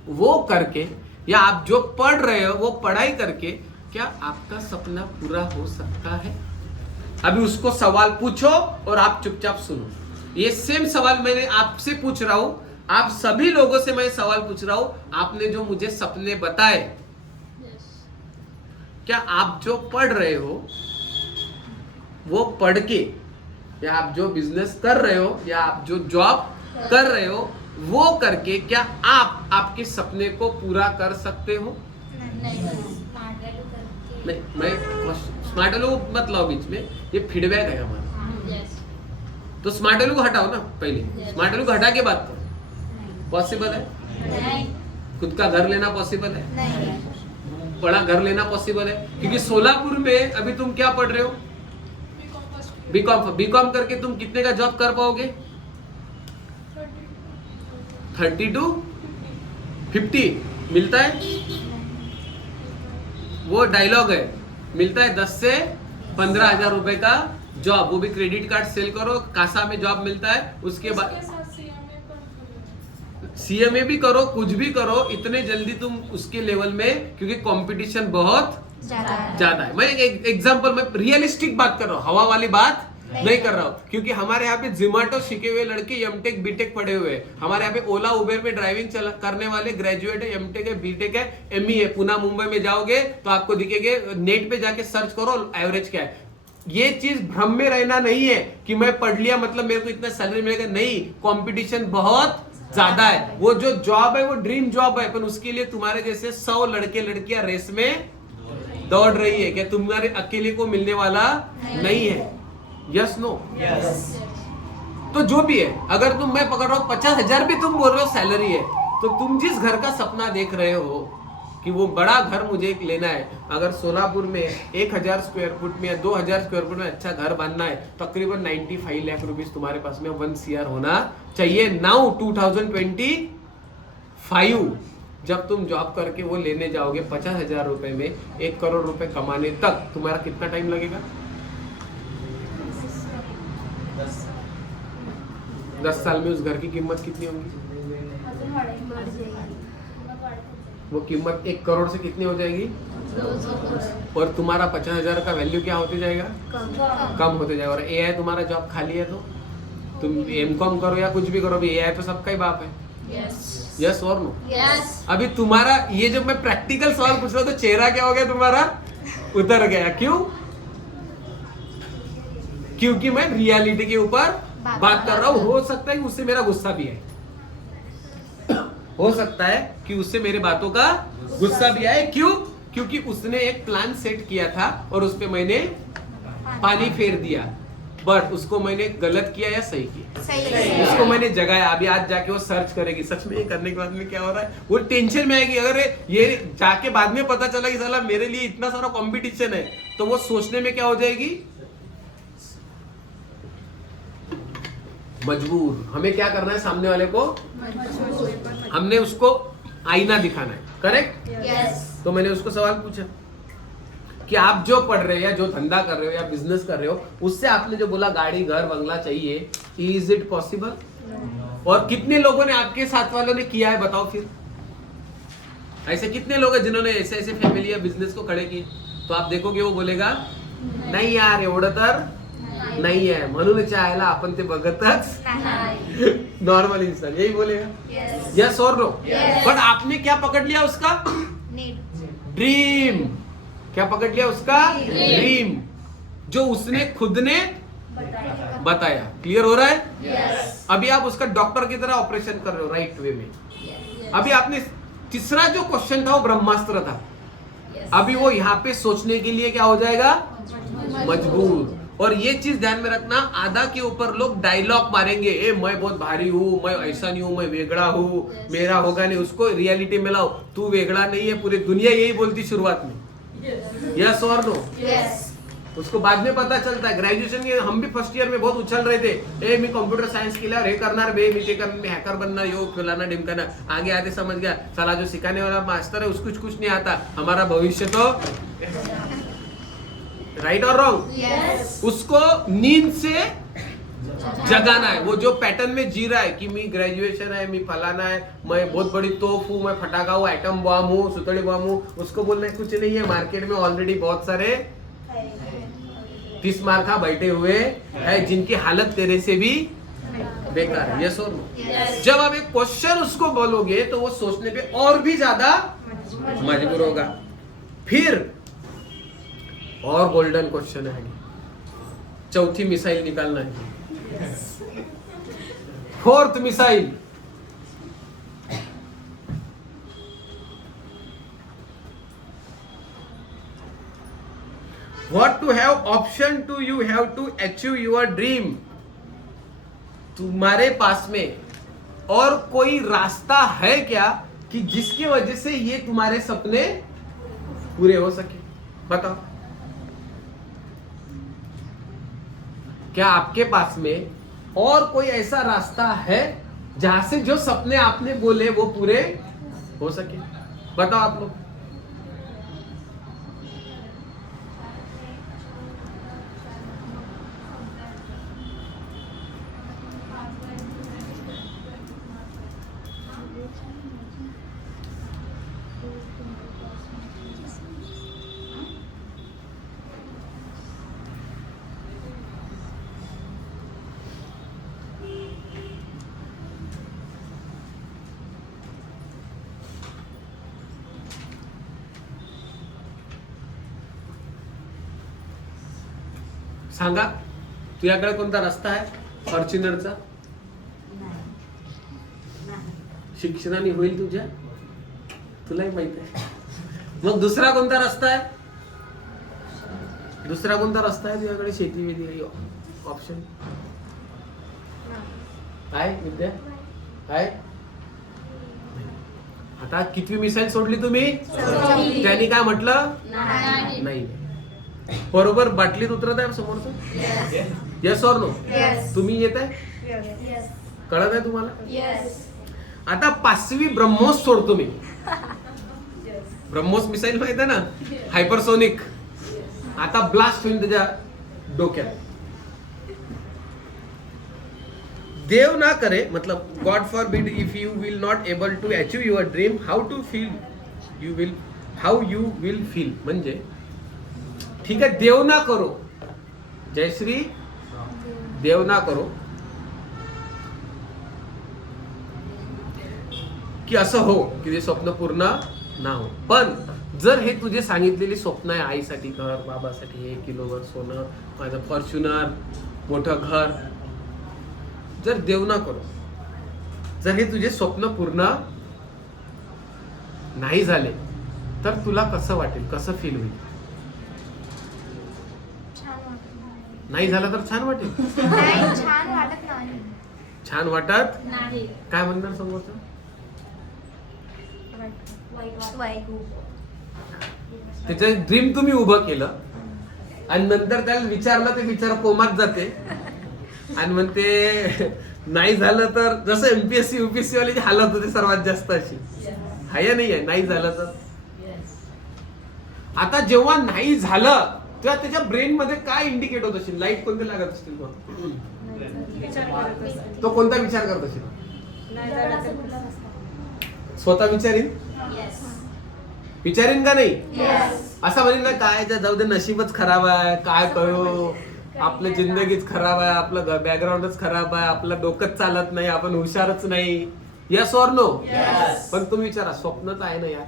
वो करके, या आप जो पढ़ रहे हो वो पढ़ाई करके, क्या आपका सपना पूरा हो सकता है? अभी उसको सवाल पूछो और आप चुपचाप सुनो. ये सेम सवाल मैंने आपसे पूछ रहा हूं, आप सभी लोगों से मैं सवाल पूछ रहा हूं. आपने जो मुझे सपने बताए, क्या आप जो पढ़ रहे हो वो पढ़ के, या आप जो बिजनेस कर रहे हो, या आप जो जॉब कर रहे हो वो करके, क्या आप आपके सपने को पूरा कर सकते हो? नहीं, मैं स्मार्ट लोग मत लाओ बीच में, ये फीडबैक है हमारा. तो स्मार्ट लोग को हटाओ ना पहले. स्मार्ट लोग को हटा के बात करो. पॉसिबल है? खुद का घर लेना पॉसिबल है? बड़ा घर लेना पॉसिबल है? क्योंकि सोलापुर में अभी तुम क्या पढ़ रहे हो? बीकॉम करके तुम कितने का जॉब कर पाओगे? 30 to 50 मिलता है. वो डायलॉग है, मिलता है 10 से 15,000 रुपए का जॉब. वो भी क्रेडिट कार्ड सेल करो, कासा में जॉब मिलता है. उसके बाद CMA भी करो, कुछ भी करो, इतने जल्दी तुम उसके लेवल में, क्योंकि कंपटीशन बहुत ज्यादा है. मैं एक एग्जांपल, मैं रियलिस्टिक बात कर रहा हूँ, हवा वाली बात नहीं कर रहा हूँ. क्योंकि हमारे यहाँ पे जोमेटो सीखे हुए लड़के एमटेक बीटेक पढ़े हुए हैं. हमारे यहाँ पे ओला उबेर में ड्राइविंग करने वाले ग्रेजुएट है, एमटेक है, बीटेक है, ME है. पुणे मुंबई में जाओगे तो आपको दिखेंगे, नेट पे जाके सर्च करो एवरेज क्या है. ये चीज भ्रम में रहना नहीं है कि मैं पढ़ लिया मतलब मेरे को इतना सैलरी मिलेगा. नहीं, कंपटीशन बहुत ज्यादा है. वो जो जॉब है वो ड्रीम जॉब है, पर उसके लिए तुम्हारे जैसे 100 लड़के लड़कियां रेस में दौड़ रही है. क्या तुम्हारे अकेले को मिलने वाला नहीं है? Yes no? तो जो भी है, अगर तुम, मैं पकड़ रहा हूँ 50,000 भी तुम बोल रहे हो सैलरी है, तो तुम जिस घर का सपना देख रहे हो कि वो बड़ा घर मुझे एक लेना है, अगर सोलापुर में 1,000 स्क्वायर फुट में या 2,000 स्क्वायर फुट में अच्छा घर बनना है, तकरीबन 95 लाख रुपीस तुम्हारे पास में 1 CR होना चाहिए. नाउ 2025 जब तुम जॉब करके वो लेने जाओगे 50,000 रुपए में 1 करोड़ रुपए कमाने तक तुम्हारा कितना टाइम लगेगा? 10 साल में उस घर की कीमत कितनी होगी? अजून बढ़ जाएगी, किंमत वाढतच वो कीमत 1 करोड़ से कितनी हो जाएगी? और तुम्हारा 50,000 का वैल्यू क्या होते जाएगा? कम होते जाएगा। और AI तुम्हारा जॉब खाली है तो तुम M.Com करो या कुछ भी करो, भी AI तो सबका ही बाप है। यस और नो? यस। अभी तुम्हारा ये जब मैं प्रैक्टिकल सवाल पूछ रहा हूँ तो चेहरा क्या हो गया तुम्हारा? उतर गया। क्यों? क्योंकि मैं रियलिटी के ऊपर बात कर रहा हूँ। हो सकता है कि उससे मेरा गुस्सा भी आए, हो सकता है कि उससे मेरे बातों का गुस्सा भी आए। क्यों? क्योंकि उसने एक प्लान सेट किया था और उस पे मैंने पानी फेर दिया, बट उसको मैंने गलत किया या सही किया? सही। उसको मैंने जगाया। अभी आज जाके वो सर्च करेगी सच में ये करने के बाद में क्या हो रहा है, वो टेंशन में आएगी। अगर ये जाके बाद में पता चला कि साला मेरे लिए इतना सारा कंपटीशन है, तो वो सोचने में क्या हो जाएगी? मजबूर। हमें क्या करना है? सामने वाले को हमने उसको आईना दिखाना है। करेक्ट? यस। तो मैंने उसको सवाल पूछा कि आप जो पढ़ रहे हो या जो धंधा कर रहे हो या बिजनेस कर रहे हो, उससे आपने जो बोला गाड़ी घर बंगला चाहिए, इज इट पॉसिबल? और कितने लोगों ने आपके साथ वालों ने किया है बताओ फिर? ऐसे कितने लोग हैं जिन्होंने ऐसे ऐसे फैमिली या बिजनेस को खड़े किए? तो आप देखोगे वो बोलेगा नाही यार एवढं तर नाही आहे, म्हणून चाहायला आपण ते बघतच नॉर्मल इंसान यही बोलेगा। यस और नो? बट आपने क्या पकड़ लिया उसका? ड्रीम। क्या पकड़ लिया उसका? ड्रीम, जो उसने खुद ने बताया। क्लियर हो रहा है? यस। अभी आप उसका डॉक्टर की तरह ऑपरेशन कर रहे हो राइट वे में। अभी आपने तीसरा जो क्वेश्चन था वो ब्रह्मास्त्र था। अभी वो यहाँ पे सोचने के लिए क्या हो जाएगा? मजबूर। और ये चीज ध्यान में रखना, आधा के ऊपर लोग डायलॉग मारेंगे, ए मैं बहुत भारी हूँ, मैं ऐसा नहीं हूँ, मैं वेगड़ा हूँ, मेरा होगा नहीं। उसको रियलिटी में लाओ, तू वेगड़ा नहीं है। पूरी दुनिया यही बोलती शुरुआत में। यस और नो? यस। उसको बाद में पता चलता है। ग्रॅज्युएशन के हम भी फर्स्ट ईयर में बहुत उछल रहे थे, ए मी कॉम्प्युटर सायन्स केल्यावर हे करणार बे, मी ते करणार, मी हॅकर बनना, यो फलाना ढिमकाना। आगे आते समझ गया साला जो सिखाने वाला मास्टर है उसको कुछ नहीं आता, हमारा भविष्य तो राइट और रॉन्ग? यस। उसको नींद से जगाना है। वो जो पैटर्न में जी रहा है कि मी ग्रेजुएशन है, मी फलाना है, मैं बहुत बड़ी तोप हूँ, मैं फटाका हूँ, एटम बॉम्ब हूँ, सुतड़ी बॉम्ब हूँ, उसको बोलना है कुछ नहीं है। मार्केट में ऑलरेडी बहुत सारे 30 मार्का बैठे हुए हैं जिनकी हालत तेरे से भी बेकार है। यस और नो? Yes. जब आप एक क्वेश्चन उसको बोलोगे तो वो सोचने पे और भी ज्यादा मजबूर होगा। फिर और गोल्डन क्वेश्चन है, चौथी मिसाइल निकालना है। Fourth missile, what to have option to you have to achieve your dream। तुम्हारे पास में और कोई रास्ता है क्या कि जिसकी वजह से ये तुम्हारे सपने पूरे हो सके? बताओ, क्या आपके पास में और कोई ऐसा रास्ता है जहां से जो सपने आपने बोले वो पूरे हो सके? बताओ आप लोग। सांगा, तुझ्याकडे कोणता रस्ता आहे फॉर्च्युनरचा? शिक्षणाने होईल तुझ्या, तुलाही माहित आहे। मग दुसरा कोणता रस्ता आहे? दुसरा कोणता रस्ता आहे तुझ्याकडे? शेती वेती ऑप्शन आहे विद्या? आहे? आता कितवी मिसाईल सोडली तुम्ही? त्यांनी काय म्हटलं? नाही। बरोबर बाटलीत उतरत आहे समोरचं? यस और नो? तुम्ही येत आहे? कळत आहे तुम्हाला? आता 5वी ब्रह्मोस सोडतो मी। ब्रह्मोस मिसाईल माहित आहे ना, हायपरसोनिक, आता ब्लास्ट होईल त्याच्या डोक्यात. देव ना करे, मतलब God forbid, if you will not able to achieve your dream, how you will feel. म्हणजे ठीक आहे, देव ना करो, जयश्री, देव ना करो की असं हो की ते स्वप्न पूर्ण ना हो. पण जर हे तुझे सांगितलेली स्वप्न आहे, आईसाठी घर, बाबासाठी 1 किलोवर सोनं, माझं फॉर्च्युनर, मोठं घर, जर देव ना करो, जर हे तुझे स्वप्न पूर्ण नाही झाले तर तुला कसं वाटेल, कसं फील होईल? नाही झालं तर छान वाटेल? छान वाटत नाही. छान वाटत नाही. काय म्हणणार समोरचं? त्याचं ड्रीम तुम्ही उभं केलं आणि नंतर त्याला विचारलं, ते बिचारा कोमात जाते आणि म्हणते नाही झालं तर, जसं एमपीएससी युपीएससी वाली हालत होते सर्वात जास्त अशी, हाय नाही आहे, नाही झालं तर. आता जेव्हा नाही झालं तेव्हा त्याच्या ब्रेन मध्ये काय इंडिकेट होत असेल, लाईट कोणते लागत असतील, तो कोणता विचार करत असेल? स्वतः विचारीन का नाही? असं म्हणेल ना, काय जाऊ दे, नशीबच खराब आहे, काय करू, आपलं जिंदगीच खराब आहे, आपलं बॅकग्राऊंडच खराब आहे, आपलं डोकंच चालत नाही, आपण हुशारच नाही. Yes or no? पण तुम्ही विचारा, स्वप्नच आहे ना यार,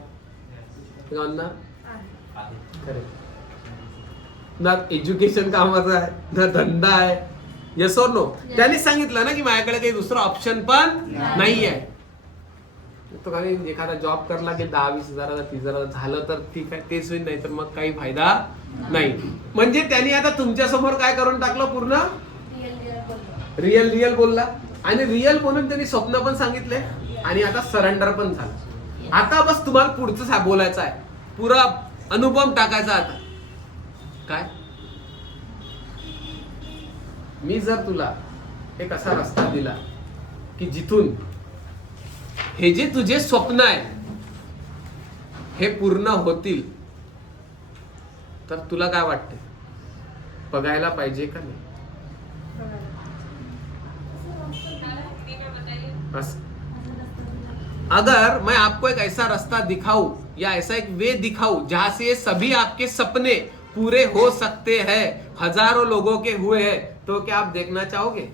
ना एज्युकेशन कामाचं आहे, ना धंदा आहे. Yes or no? त्यांनी सांगितलं ना की माझ्याकडे काही दुसरा ऑप्शन पण नाही आहे. तो काही एखादा जॉब करायला लागेल, 10-20 हजाराचा, 30 हजाराचा झालं तर ठीक आहे, तेच होईल, नाही तर मग काही फायदा नाही. म्हणजे त्यांनी आता तुमच्या समोर काय करून टाकलं, पूर्ण रिअल बोलला, आणि रिअल बोलून त्यांनी स्वप्न पण सांगितले आणि आता सरेंडर पण झालं. आता बस तुम्हाला पुढचं बोलायचं आहे, पुरा अनुभव टाकायचा. आता काय, मी जर तुला एक असा रस्ता दिला की जिथून हे जे तुझे स्वप्न आहे हे पूर्ण होतील, तर तुला काय वाटते, बघायला पाहिजे का नाही? बस, अगर मैं आपको एक ऐसा रास्ता दिखाऊं या ऐसा एक वे दिखाऊं जहां से ये सभी आपके सपने पूरे हो सकते हैं, हजारों लोगों के हुए हैं, तो क्या आप देखना चाहोगे?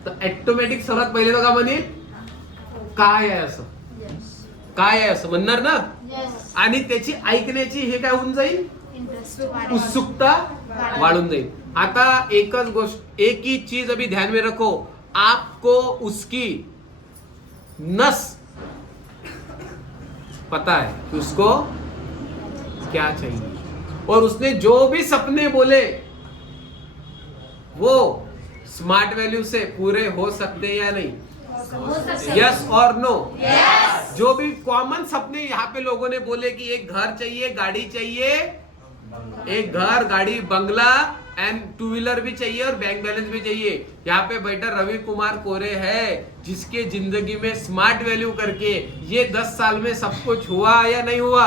तर ऑटोमॅटिक सर्वात पहिले तो का म्हणेल, काय आहे असं, काय आहे असं म्हणणार ना, आणि त्याची ऐकण्याची हे काय होऊन जाईल, उत्सुकता वाढून जाईल. आता एकच गोष्ट, एक ही चीज अभी ध्यान में रखो, आपको उसकी नस पता है कि उसको क्या चाहिए, और उसने जो भी सपने बोले वो स्मार्ट वैल्यू से पूरे हो सकते हैं या नहीं? यस और नो? जो भी कॉमन सपने यहाँ पे लोगों ने बोले कि एक घर चाहिए, गाड़ी चाहिए, एक घर, गाड़ी, बंगला एंड 2 व्हीलर भी चाहिए और बैंक बैलेंस भी चाहिए. यहाँ पे बैठा रवि कुमार कोरे है, जिसके जिंदगी में स्मार्ट वैल्यू करके ये 10 साल में सब कुछ हुआ या नहीं हुआ?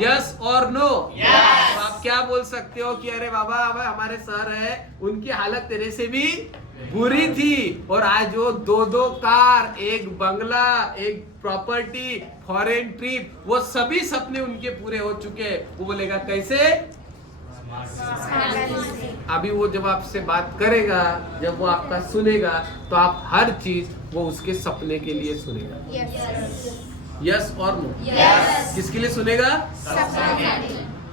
यस और नो? तो आप क्या बोल सकते हो कि अरे बाबा हमारे सर है, उनकी हालत तेरे से भी बुरी थी, और आज वो 2 कार, एक बंगला, एक प्रॉपर्टी, फॉरेन ट्रिप, वो सभी सपने उनके पूरे हो चुके हैं. वो बोलेगा कैसे? अभी वो जब आपसे बात करेगा, जब वो आपका सुनेगा, तो आप हर चीज वो उसके सपने के लिए सुनेगा. यस और नो? किसके लिए सुनेगा?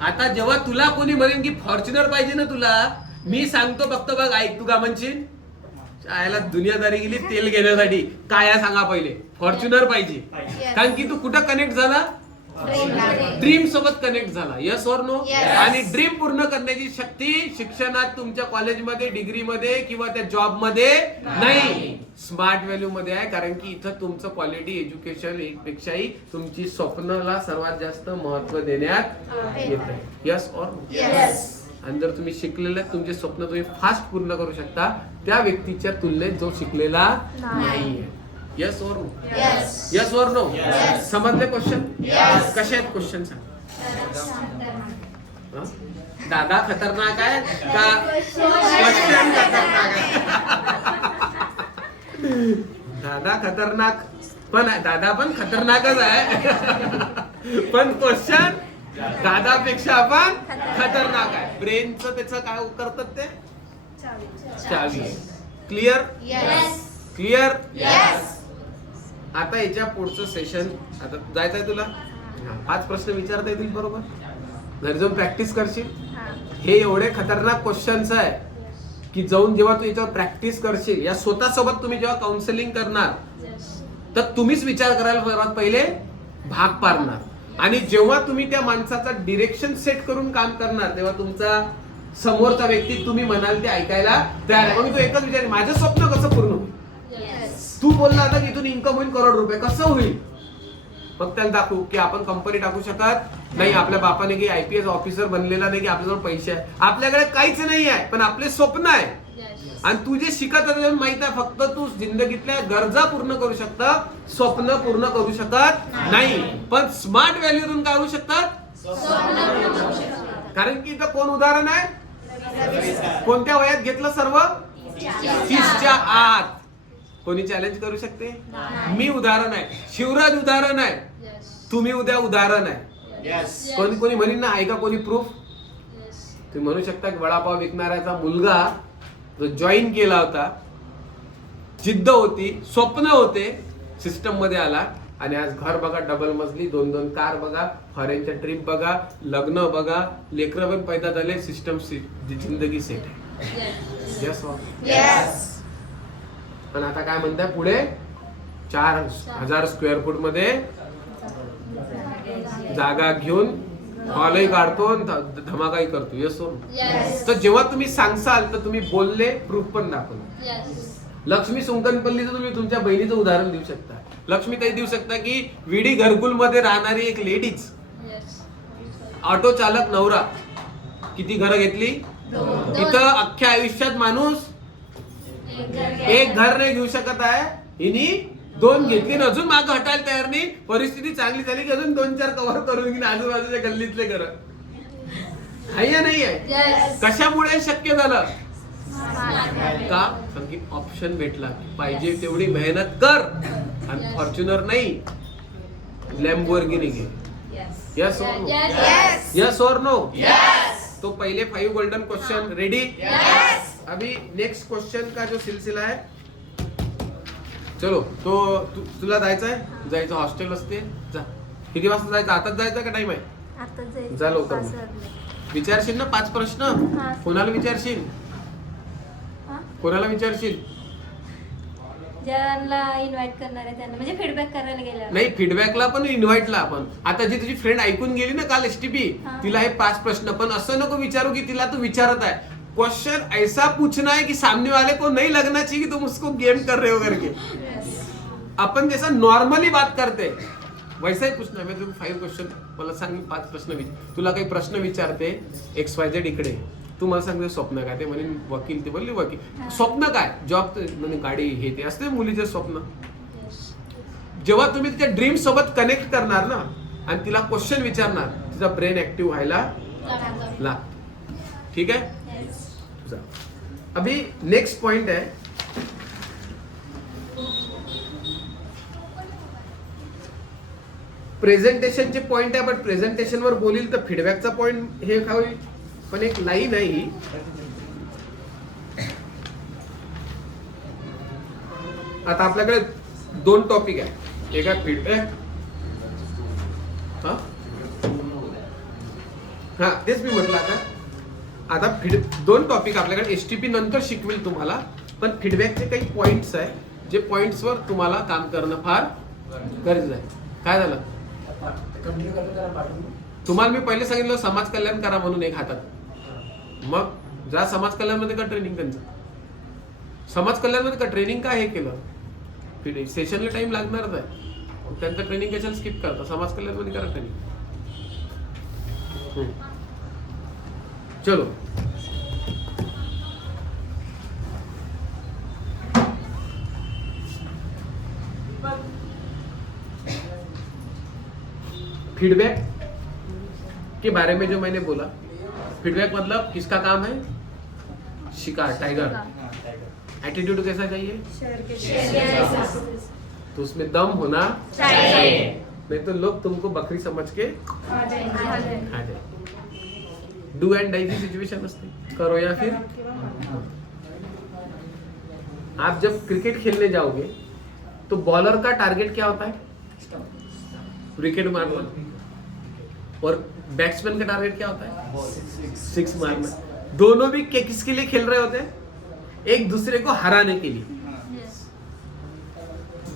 आता जेव्हा तुला कोणी म्हणेन की फॉर्च्युनर पाहिजे ना तुला, मी सांगतो फक्त बघ, ऐक, तू का म्हणशील, आयला दुनियादारी गेली तेल घेण्यासाठी, काय सांगा पहिले, फॉर्च्युनर पाहिजे, कारण की तू कुठं कनेक्ट झाला, ड्रीम सोबत कनेक्ट झाला. यस और नो? आणि ड्रीम पूर्ण करण्याची शक्ती शिक्षणात, तुमच्या कॉलेजमध्ये, डिग्रीमध्ये किंवा त्या जॉब मध्ये नाही, स्मार्ट व्हॅल्यू मध्ये आहे. कारण की इथं तुमचं क्वालिटी एज्युकेशन पेक्षाही तुमची स्वप्नाला सर्वात जास्त महत्व देण्यात येत आहे. यस और नो? आणि जर तुम्ही शिकलेले तुमचे स्वप्न तुम्ही फास्ट पूर्ण करू शकता त्या व्यक्तीच्या तुलनेत जो शिकलेला नाहीये. येस और नो? येस और नो? समजले क्वेश्चन? कसे आहेत क्वेश्चन सांग. हा? दादा खतरनाक आहे का क्वेश्चन खतरनाक आहे? दादा खतरनाक पण आहे, दादा पण खतरनाकच आहे पण क्वेश्चन दादापेक्षा पण खतरनाक आहे. ब्रेनचं त्याचं काय करतात ते चावी. क्लिअर? क्लिअर? आता याच्या पुढचं सेशन आता जायचंय तुला. 5 प्रश्न विचारता येतील बरोबर. घरी जाऊन प्रॅक्टिस करशील. हे एवढे खतरनाक क्वेश्चन्स आहे की जाऊन जेव्हा तू याच्यावर प्रॅक्टिस करशील, या स्वतःसोबत तुम्ही जेव्हा काउन्सिलिंग करणार तर तुम्हीच विचार करायला सर्वात पहिले भाग पाडणार. आणि जेव्हा तुम्ही त्या माणसाचा डिरेक्शन सेट करून काम करणार तेव्हा तुमचा समोरचा व्यक्ती तुम्ही म्हणाल ते ऐकायला तयार आहे. मग तो एकच विचार, माझं स्वप्न कसं पूर्ण होईल. तू बोलला आता की इथून इन्कम होईल करोड रुपये, कसं होईल. मग त्याला दाखवू की आपण कंपनी टाकू शकत नाही, आपल्या बापाने की IPS ऑफिसर बनलेला नाही की आपल्याजवळ पैसे आहे, आपल्याकडे काहीच नाही आहे पण आपले स्वप्न आहे. आणि तू जे शिकत माहित आहे फक्त तू जिंदगीतल्या गरजा पूर्ण करू शकता, स्वप्न पूर्ण करू शकत नाही. पण स्मार्ट व्हॅल्यूतून काय होऊ शकतात. कारण की इथं कोण उदाहरण आहे, कोणत्या वयात घेतलं सर्व 30च्या आत. कोणी चॅलेंज करू शकते. मी उदाहरण आहे, शिवराज उदाहरण आहे, तुम्ही उद्या उदाहरण आहे. कोणी म्हणेन ना ऐका कोणी प्रूफ. तुम्ही म्हणू शकता की वडापाव विकणाऱ्याचा मुलगा जो जॉईन केला होता, जिद्द होती, स्वप्न होते, सिस्टम मध्ये आला आणि आज घर बघा, डबल मजली, 2-2 कार बघा, फॉरेनच्या ट्रिप बघा, लग्न बघा, लेकरं पण पैदा झाले, सिस्टम जिंदगी सेट आहे. यस. पण आता काय म्हणताय पुढे 4000 स्क्वेअर फूट मध्ये जागा घेऊन हॉलही काढतो, धमाकाही करतो. येस. तर जेव्हा तुम्ही सांगसाल तर तुम्ही बोलले, प्रूफ पण दाखवले. लक्ष्मी सुंकनपल्लीचं तुम्ही तुमच्या बहिणीचं उदाहरण देऊ शकता. लक्ष्मी ताई देऊ शकता की विडी घरकुल मध्ये राहणारी एक लेडीज, ऑटो चालक नवरा, किती घरं घेतली. इथं अख्ख्या आयुष्यात माणूस एक घर नाही घेऊ शकत आहे, हिनी 2 घेतली आणि अजून मागं हटायला तयार नाही. परिस्थिती चांगली झाली की अजून 2-4 कव्हर करून घेईन आजूबाजूच्या गल्लीतले घर. आहे या नाही आहे. कशामुळे शक्य झालं का. कारण की ऑप्शन भेटला. पाहिजे तेवढी मेहनत कर आणि फॉर्च्युनर नाही, लॅम्बोर्गिनी घे. यस और नो? यस और नो? तो पहले 5 गोल्डन क्वेश्चन रेडी. अभी नेक्स्ट क्वेश्चन का जो सिलसिला है, चलो तो तुला जायचं हॉस्टेल असते. जा. किती वाजता जायचं. आताच जायचं का टाइम आहे. जा लवकर. विचारशील ना 5 प्रश्न. कोणाला विचारशील. ज्यांना इन्व्हाइट करणार आहे त्यांना, म्हणजे फीडबॅक करायला गेल्यावर. नाही, फीडबॅकला पण इन्व्हाइटला आपण. आता जी तुझी फ्रेंड ऐकून गेली ना काल STP, तिला हे 5 प्रश्न. पण असं नको विचारू की तिला तू विचारत आहे. क्वेश्चन ऐसा पूछना है कि सामने वाले को नहीं लगना चाहिए कि तुम उसको गेम कर रहे हो करके. अपन जैसा नॉर्मली बात करते वैसा ही पूछना. मैं तुला 5 क्वेश्चन, मला सांग 5 प्रश्न तुला काही प्रश्न विचारते XYZ इकडे, तू मला सांगते स्वप्न काय. ते म्हणे वकील. ते बोलली वकील. स्वप्न काय. जॉब म्हणजे गाडी हे ते असते मुलीचे स्वप्न. जेव्हा तुम्ही तिच्या ड्रीम सोबत कनेक्ट करणार ना आणि तिला क्वेश्चन विचारणार, तिचा ब्रेन ऍक्टिव्ह व्हायला लागतो. ठीक आहे. अभी नेक्स्ट पॉइंट है, प्रेझेंटेशनचे पॉइंट आहे. बट प्रेझेंटेशन वर बोलील तर फीडबॅकचा पॉइंट हे काय होईल. पण एक लाईन आहे ही. आता आपल्याकडे 2 टॉपिक आहे. एक आहे फीडबॅक. हा तेच मी म्हटलं. आता 2 टॉपिक आपल्याकडे STP नंतर शिकवेल तुम्हाला. पण फीडबॅकचे काही पॉइंट्स आहे, जे पॉइंट्सवर तुम्हाला काम करणं फार गरजेचं आहे. काय झालं तुम्हाला मी पहिले सांगितलं समाज कल्याण करा म्हणून एक हातात. मग जा समाज कल्याण मध्ये का ट्रेनिंग. त्यांचं समाज कल्याण मध्ये का ट्रेनिंग काय हे केलं. सेशनला टाइम लागणारच आहे. त्यांचं ट्रेनिंग कशाला स्किप करता. समाज कल्याण मध्ये करा ट्रेनिंग. चलो. फीडबैक के बारे में जो मैंने बोला, फीडबैक मतलब किसका काम है? शिकार, टाइगर। एटीट्यूड कैसा चाहिए? तो उसमें दम होना चाहिए, नहीं तो लोग तुमको बकरी समझ के खा जाए। डू एंड डाई की सिचुएशन असते, करो या फिर। आप जब क्रिकेट खेलने जाओगे तो बॉलर का टारगेट क्या होता है? विकेट मारना। और बैट्समैन का टारगेट क्या होता है? सिक्स मारना। दोनों भी किसके लिए खेल रहे होते हैं? एक दूसरे को हराने के लिए।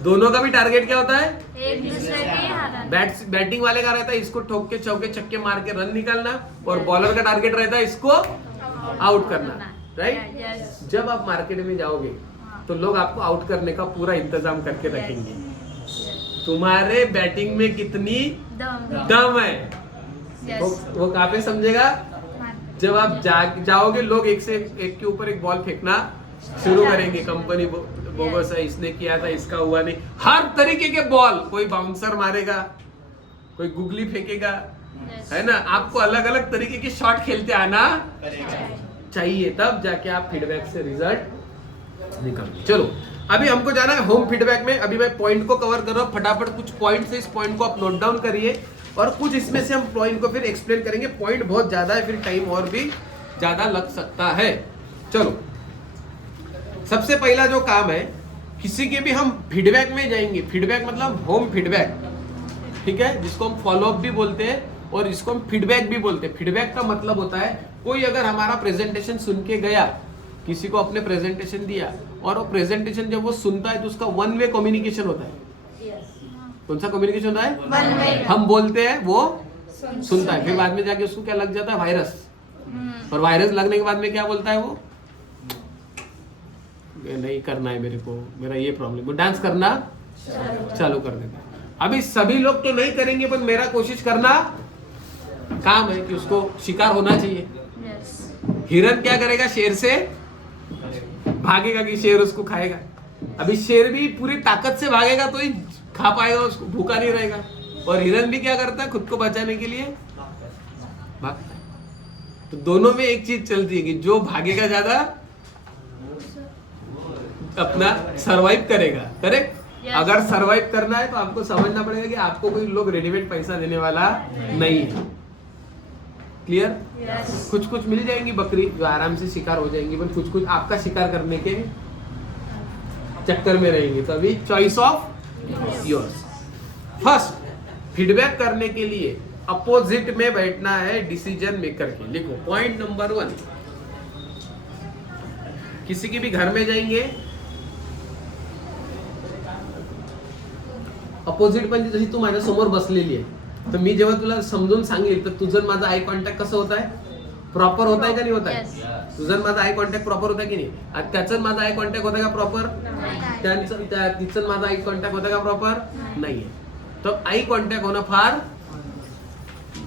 दोनों का भी टारगेट क्या होता है? एक दूसरे के हराना। बैटिंग वाले का रहता है इसको ठोक के चौके छक्के मार के रन निकालना, और बॉलर का टारगेट रहता है इसको आउट करना, राइट? Yes. जब आप मार्केट में जाओगे तो लोग आपको आउट करने का पूरा इंतजाम करके रखेंगे। तुम्हारे बैटिंग में कितनी दम है वो कहाँ पे समझेगा? जब आप जाओगे, लोग एक से एक के ऊपर एक बॉल फेंकना शुरू करेंगे। कंपनी बोगस है, इसने किया था, इसका हुआ नहीं। हर तरीके के बॉल, कोई बाउंसर मारेगा, कोई गुगली फेंकेगा, है ना? आपको अलग अलग तरीके के शॉट खेलते आना चाहिए, तब जाके आप फीडबैक से रिजल्ट निकालो। चलो अभी हमको जाना है होम फीडबैक में। अभी मैं पॉइंट को कवर कर रहा हूँ, फटाफट कुछ पॉइंट से इस पॉइंट को आप नोट डाउन करिए, और कुछ इसमें से हम पॉइंट को फिर एक्सप्लेन करेंगे। पॉइंट बहुत ज्यादा है, फिर टाइम और भी ज्यादा लग सकता है। चलो, सबसे पहला जो काम है, किसी के भी हम फीडबैक में जाएंगे। फीडबैक मतलब होम फीडबैक, ठीक है, जिसको हम फॉलो अप भी बोलते हैं और इसको हम फीडबैक भी बोलते हैं। फीडबैक का मतलब होता है कोई अगर हमारा प्रेजेंटेशन सुन के गया, किसी को अपने प्रेजेंटेशन दिया, और वो प्रेजेंटेशन जब वो सुनता है तो उसका वन वे कम्युनिकेशन होता है। कौन सा कम्युनिकेशन होता है? हम बोलते हैं, वो सुनता है, फिर बाद में जाके उसको क्या लग जाता है? वायरस। और वायरस लगने के बाद में क्या बोलता है वो? नहीं करना है मेरे को, मेरा ये प्रॉब्लम, वो डांस करना चालू कर देता है। अभी सभी लोग तो नहीं करेंगे, पर मेरा कोशिश करना काम है कि उसको शिकार होना चाहिए। हिरन क्या करेगा? शेर से भागेगा कि शेर उसको खाएगा। अभी शेर भी पूरी ताकत से भागेगा तो ही खा पाएगा, उसको भूखा नहीं रहेगा। और हिरन भी क्या करता है? खुद को बचाने के लिए भागता है। तो दोनों में एक चीज चलती है कि जो भागेगा ज्यादा अपना सरवाइव करेगा। करेक्ट? अगर सरवाइव करना है तो आपको समझना पड़ेगा कि आपको कोई लोग रेडीमेड पैसा देने वाला नहीं है। क्लियर? कुछ कुछ मिल जाएंगी बकरी जो आराम से शिकार हो जाएंगी, पर कुछ कुछ आपका शिकार करने के चक्कर में रहेंगे। तो अभी choice of yours. First, feedback करने के लिए अपोजिट में बैठना है डिसीजन मेकर के। लिखो पॉइंट नंबर 1। किसी के भी घर में जाएंगे, अपोजिट म्हणजे जशी तू माझ्या समोर बसलेली आहे, तर मी जेव्हा तुला समजून सांगेल तर तुझं माझं आई कॉन्टॅक्ट कसं होत आहे? प्रॉपर होत आहे का नाही होत आहे? तुझं माझं आई कॉन्टॅक्ट प्रॉपर होत आहे की नाही? आणि त्याचं माझं आई कॉन्टॅक्ट होत आहे का प्रॉपर? तिचं माझं आई कॉन्टॅक्ट होत आहे का प्रॉपर? नाहीये. तर आई कॉन्टॅक्ट होणं फार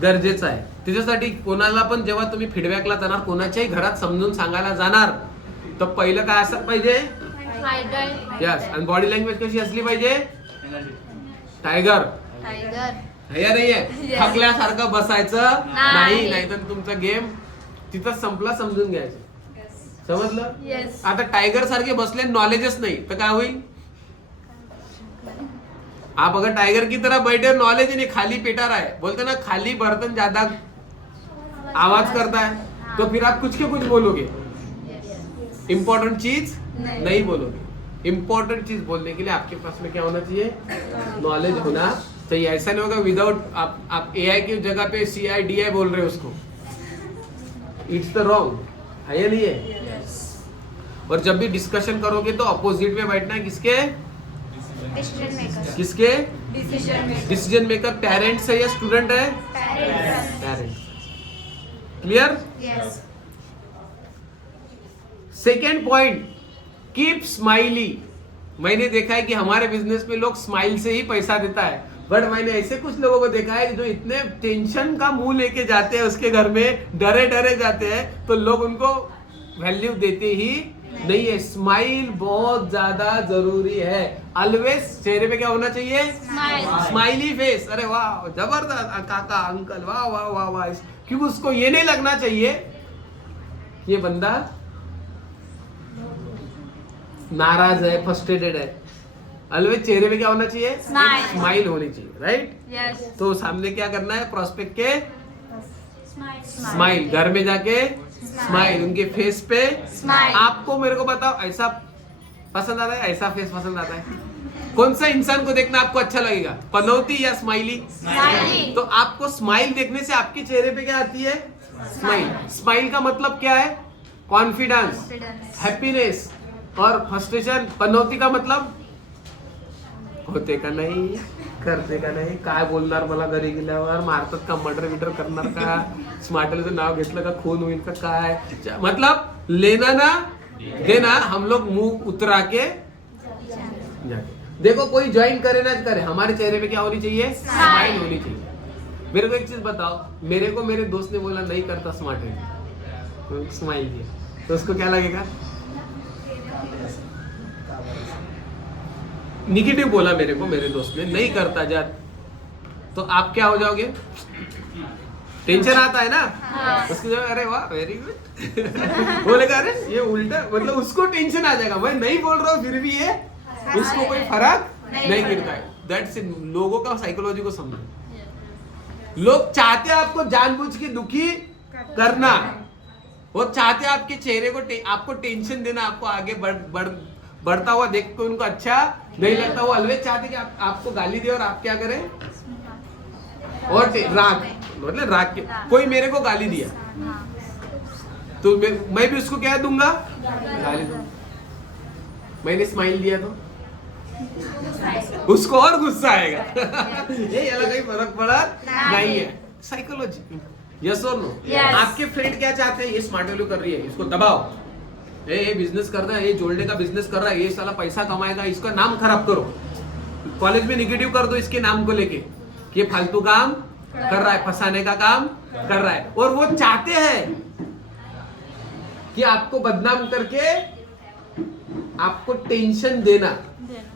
गरजेचं आहे. त्याच्यासाठी कोणाला पण जेव्हा तुम्ही फीडबॅकला जाणार, कोणाच्याही घरात समजून सांगायला जाणार, तर पहिलं काय असलं पाहिजे? यस. आणि बॉडी लँग्वेज कशी असली पाहिजे? टायगर. हे नाही आहे थकल्यासारखं बसायचं नाही, नाहीतर तुमचा गेम तिथं संपला, समजून घ्यायचं. समजलं? आता टाइगर सारखे बसले, नॉलेजच नहीं तो क्या हुई? आप अगर टाइगर की तरह बैठे, नॉलेज ही नहीं, खाली पेटा रहा है, बोलते ना खाली बर्तन ज्यादा आवाज करता है, तो फिर आप कुछ के कुछ बोलोगे, इम्पोर्टेंट चीज नहीं बोलोगे. इम्पोर्टेंट चीज बोलने के लिए आपके पास में क्या होना चाहिए? नॉलेज होना चाहिए. ऐसा नहीं होगा विदाउट आप AI की जगह पे CIDI बोल रहे हो उसको, इट्स द रॉन्ग है या नहीं है? और जब भी डिस्कशन करोगे तो अपोजिट में बैठना है. किसके? किसके? Decision maker. पेरेंट्स है या स्टूडेंट है? Parents. Clear? Second point, keep smiley. मैंने देखा है कि हमारे बिजनेस में लोग स्माइल से ही पैसा देता है, बट मैंने ऐसे कुछ लोगों को देखा है जो इतने टेंशन का मुंह लेके जाते हैं उसके घर में, डरे डरे जाते हैं, तो लोग उनको वैल्यू देते ही नहीं है। स्माइल बहुत ज्यादा जरूरी है। ऑलवेज चेहरे पे क्या होना चाहिए? Smiley face. अरे वाह जबरदस्त काका अंकल, वाह वाह वाह वाह। क्योंकि उसको ये नहीं लगना चाहिए ये बंदा नाराज है, फ्रस्ट्रेटेड है। ऑलवेज चेहरे पे क्या होना चाहिए? स्माइल होनी चाहिए, राइट? तो सामने क्या करना है? प्रॉस्पेक्ट के स्माइल, घर में जाके स्माइल, उनके फेस पे आपको मेरे को बताओ ऐसा पसंद आता है, ऐसा फेस पसंद आता है? कौन सा इंसान को देखना आपको अच्छा लगेगा, पनौती या स्माइली? तो आपको स्माइल देखने से आपके चेहरे पे क्या आती है? स्माइल। स्माइल का मतलब क्या है? Confidence, happiness. और फ्रस्ट्रेशन, पनौती का मतलब होते का नाही, करते का नाही, काय बोलणार मला घरी गेल्यावर, मारतात का, मर्डर विडर करणार का, स्मार्टलीचं नाव घेतलं का खून होईल का, काय मतलब लेना ना देना, हम लोग मुंह उतरा के जाके। देखो कोई ज्वाइन करे ना करे, हमारे चेहरे पे क्या होनी चाहिए? स्माइल होनी चाहिए। मेरे को एक चीज बताओ, मेरे को मेरे दोस्त ने बोला नहीं करता स्मार्ट, स्माइल किया तो उसको क्या लगेगा? निगेटिव बोला मेरे को मेरे दोस्त ने, नहीं करता जा, तो आप क्या हो जाओगे? टेंशन आता है ना। उसकी जगह अरे वाह वेरी गुड बोलेगा अरे ये उल्टा, मतलब उसको टेंशन आ जाएगा। मैं नहीं बोल रहा हूँ फिर भी ये उसको कोई फर्क नहीं गिरता है। That's it. लोगों का साइकोलॉजी को समझो। लोग चाहते हैं आपको जानबूझ के दुखी करना, वो चाहते हैं आपके चेहरे को आपको टेंशन देना, आपको आगे बढ़ता हुआ देख के उनको अच्छा नहीं लगता। वो ऑलवेज चाहते कि आपको गाली दे और आप क्या करें? और राग, मतलब राग के कोई मेरे को गाली दिया तो मैं भी उसको क्या दूंगा? गाली दूंगा। मैंने स्माइल दिया तो उसको और गुस्सा आएगा ये अलग ही फर्क पड़ा नहीं है। साइकोलॉजी, यस और नो? आपके फ्रेंड क्या चाहते हैं? ये स्मार्ट वैल्यू कर रही है, इसको दबाओ। ये बिजनेस कर रहा है, ये जोड़ने का बिजनेस कर रहा है, ये साला पैसा कमाएगा, इसका नाम खराब करो। कॉलेज में निगेटिव कर दो इसके नाम को लेके, ये फालतू काम कर रहा है, फंसाने का काम कर रहा है। और वो चाहते हैं कि आपको बदनाम करके आपको टेंशन देना,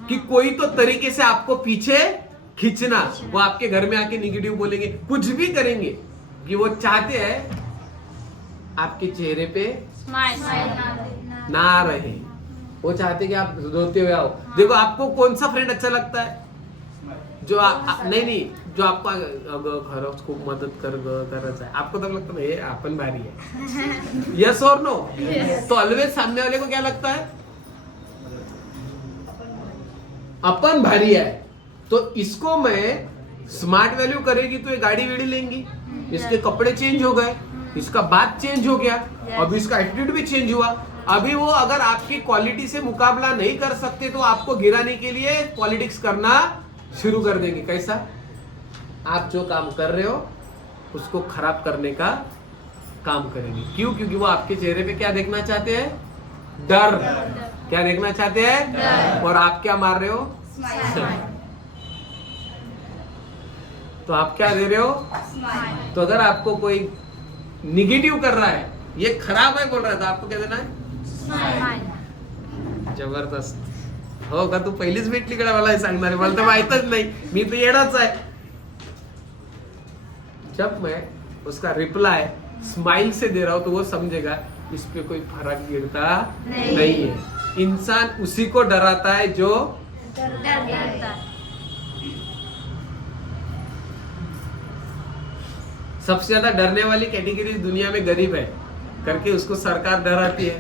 कि कोई तो तरीके से आपको पीछे खींचना। वो आपके घर में आके निगेटिव बोलेंगे, कुछ भी करेंगे, कि वो चाहते हैं आपके चेहरे पे ना रहे। वो चाहते कि आप रोते हुए आओ। देखो आपको कौन सा फ्रेंड अच्छा लगता है? जो नहीं जो आपको खरंच खूप मदत करायचं आहे, आपको तो लगता है ये अपन भारी है। यस और नो? तो ऑलवेज सामने वाले को क्या लगता है? अपन भारी है। तो इसको मैं स्मार्ट वैल्यू करेगी तो ये गाड़ी वीड़ी लेंगी, इसके कपड़े चेंज हो गए, इसका बात चेंज हो गया, अभी इसका एटीट्यूड भी चेंज हुआ। अभी वो अगर आपकी क्वालिटी से मुकाबला नहीं कर सकते तो आपको गिराने के लिए पॉलिटिक्स करना शुरू कर देंगे। कैसा? आप जो काम कर रहे हो उसको खराब करने का काम करेंगे। क्यों? क्योंकि वो आपके चेहरे पे क्या देखना चाहते हैं? डर। क्या देखना चाहते हैं? और आप क्या मार रहे हो? तो आप क्या दे रहे हो? तो अगर आपको कोई निगेटिव कर रहा है, ये खराब है बोल रहा है, तो आपको क्या देना है? जबरदस्त हो का? तू पहिलीच भेटली कडे मला हे सांगणार आहे, मला तर माहितच नाही, मी तो येडाच आहे। जब मैं उसका रिप्लाई स्माइल से दे रहा हूं तो वो समझेगा इस पे कोई फर्क गिरता नहीं है। इंसान उसी को डराता है जो सबसे ज्यादा डरने वाली कैटेगरी दुनिया में गरीब है करके उसको सरकार डराती है,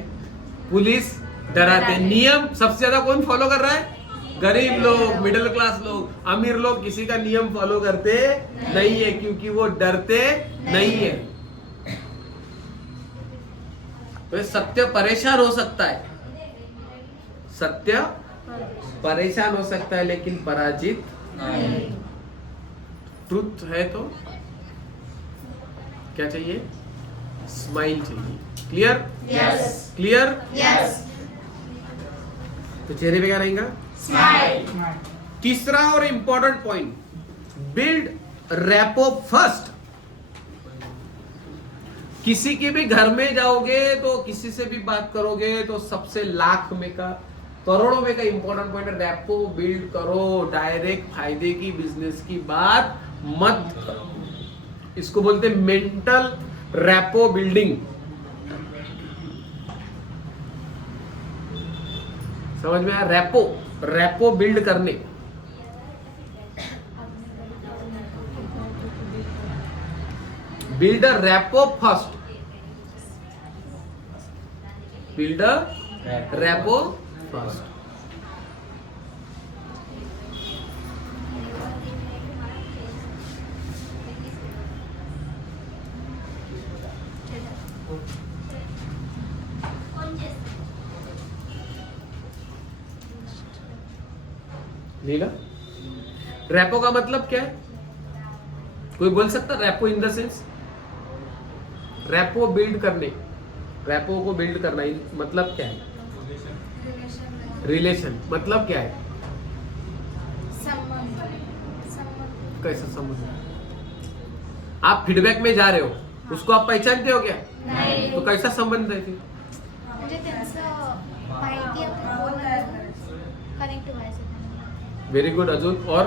पुलिस डराते हैं। नियम सबसे ज्यादा कौन फॉलो कर रहा है? गरीब लोग, मिडिल क्लास लोग। अमीर लोग किसी का नियम फॉलो करते नहीं है क्योंकि वो डरते नहीं है। तो सत्य परेशान हो सकता है, सत्य परेशान हो सकता है लेकिन पराजित नहीं। ट्रुथ है तो क्या चाहिए? स्माइल चाहिए। क्लियर? यस। क्लियर? यस। तो चेहरे पे क्या रहेगा? स्माइल। तीसरा और important point, build rapport first. किसी के भी घर में जाओगे तो किसी से भी बात करोगे तो सबसे लाख में का करोड़ों में का इंपॉर्टेंट पॉइंट है, रैपो बिल्ड करो। डायरेक्ट फायदे की बिजनेस की बात मत करो। इसको बोलते हैं मेंटल रैपो बिल्डिंग। समझ में आया? रैपो बिल्ड करने। Build a rapport first. Build a rapport first. Neela, rapport का मतलब क्या है? कोई बोल सकता? Rapport in the sense, rapport build करने, रैपो को बिल्ड करना मतलब क्या है? रिलेशन मतलब क्या है? कैसा संबंध? आप फीडबैक में जा रहे हो, उसको आप पहचानते हो क्या? नहीं। तो कैसा संबंध है फिर? म्हणजे त्यांचं माहिती आपण कनेक्ट व्हायचं. Very good. अजून और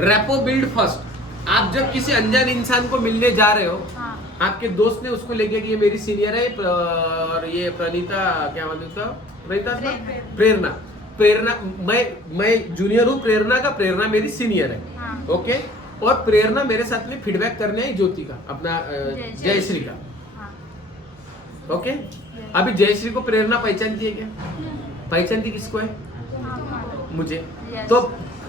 रैपो बिल्ड फर्स्ट। आप जब किसी अनजान इंसान को मिलने जा रहे हो, हाँ. आपके दोस्त ने उसको लेके कि ये मेरी सीनियर है और ये प्रणीता, क्या मतलब था? प्रणीता था? प्रेरणा। प्रेरणा मैं जूनियर हूँ प्रेरणा का, प्रेरणा मेरी सीनियर है। हाँ. ओके। और प्रेरणा मेरे साथ में फीडबैक करने आई ज्योति का, अपना जयश्री का। हाँ. ओके। अभी जयश्री को प्रेरणा पहचानती है क्या? पहचानती किसको है? मुझे। Yes. तो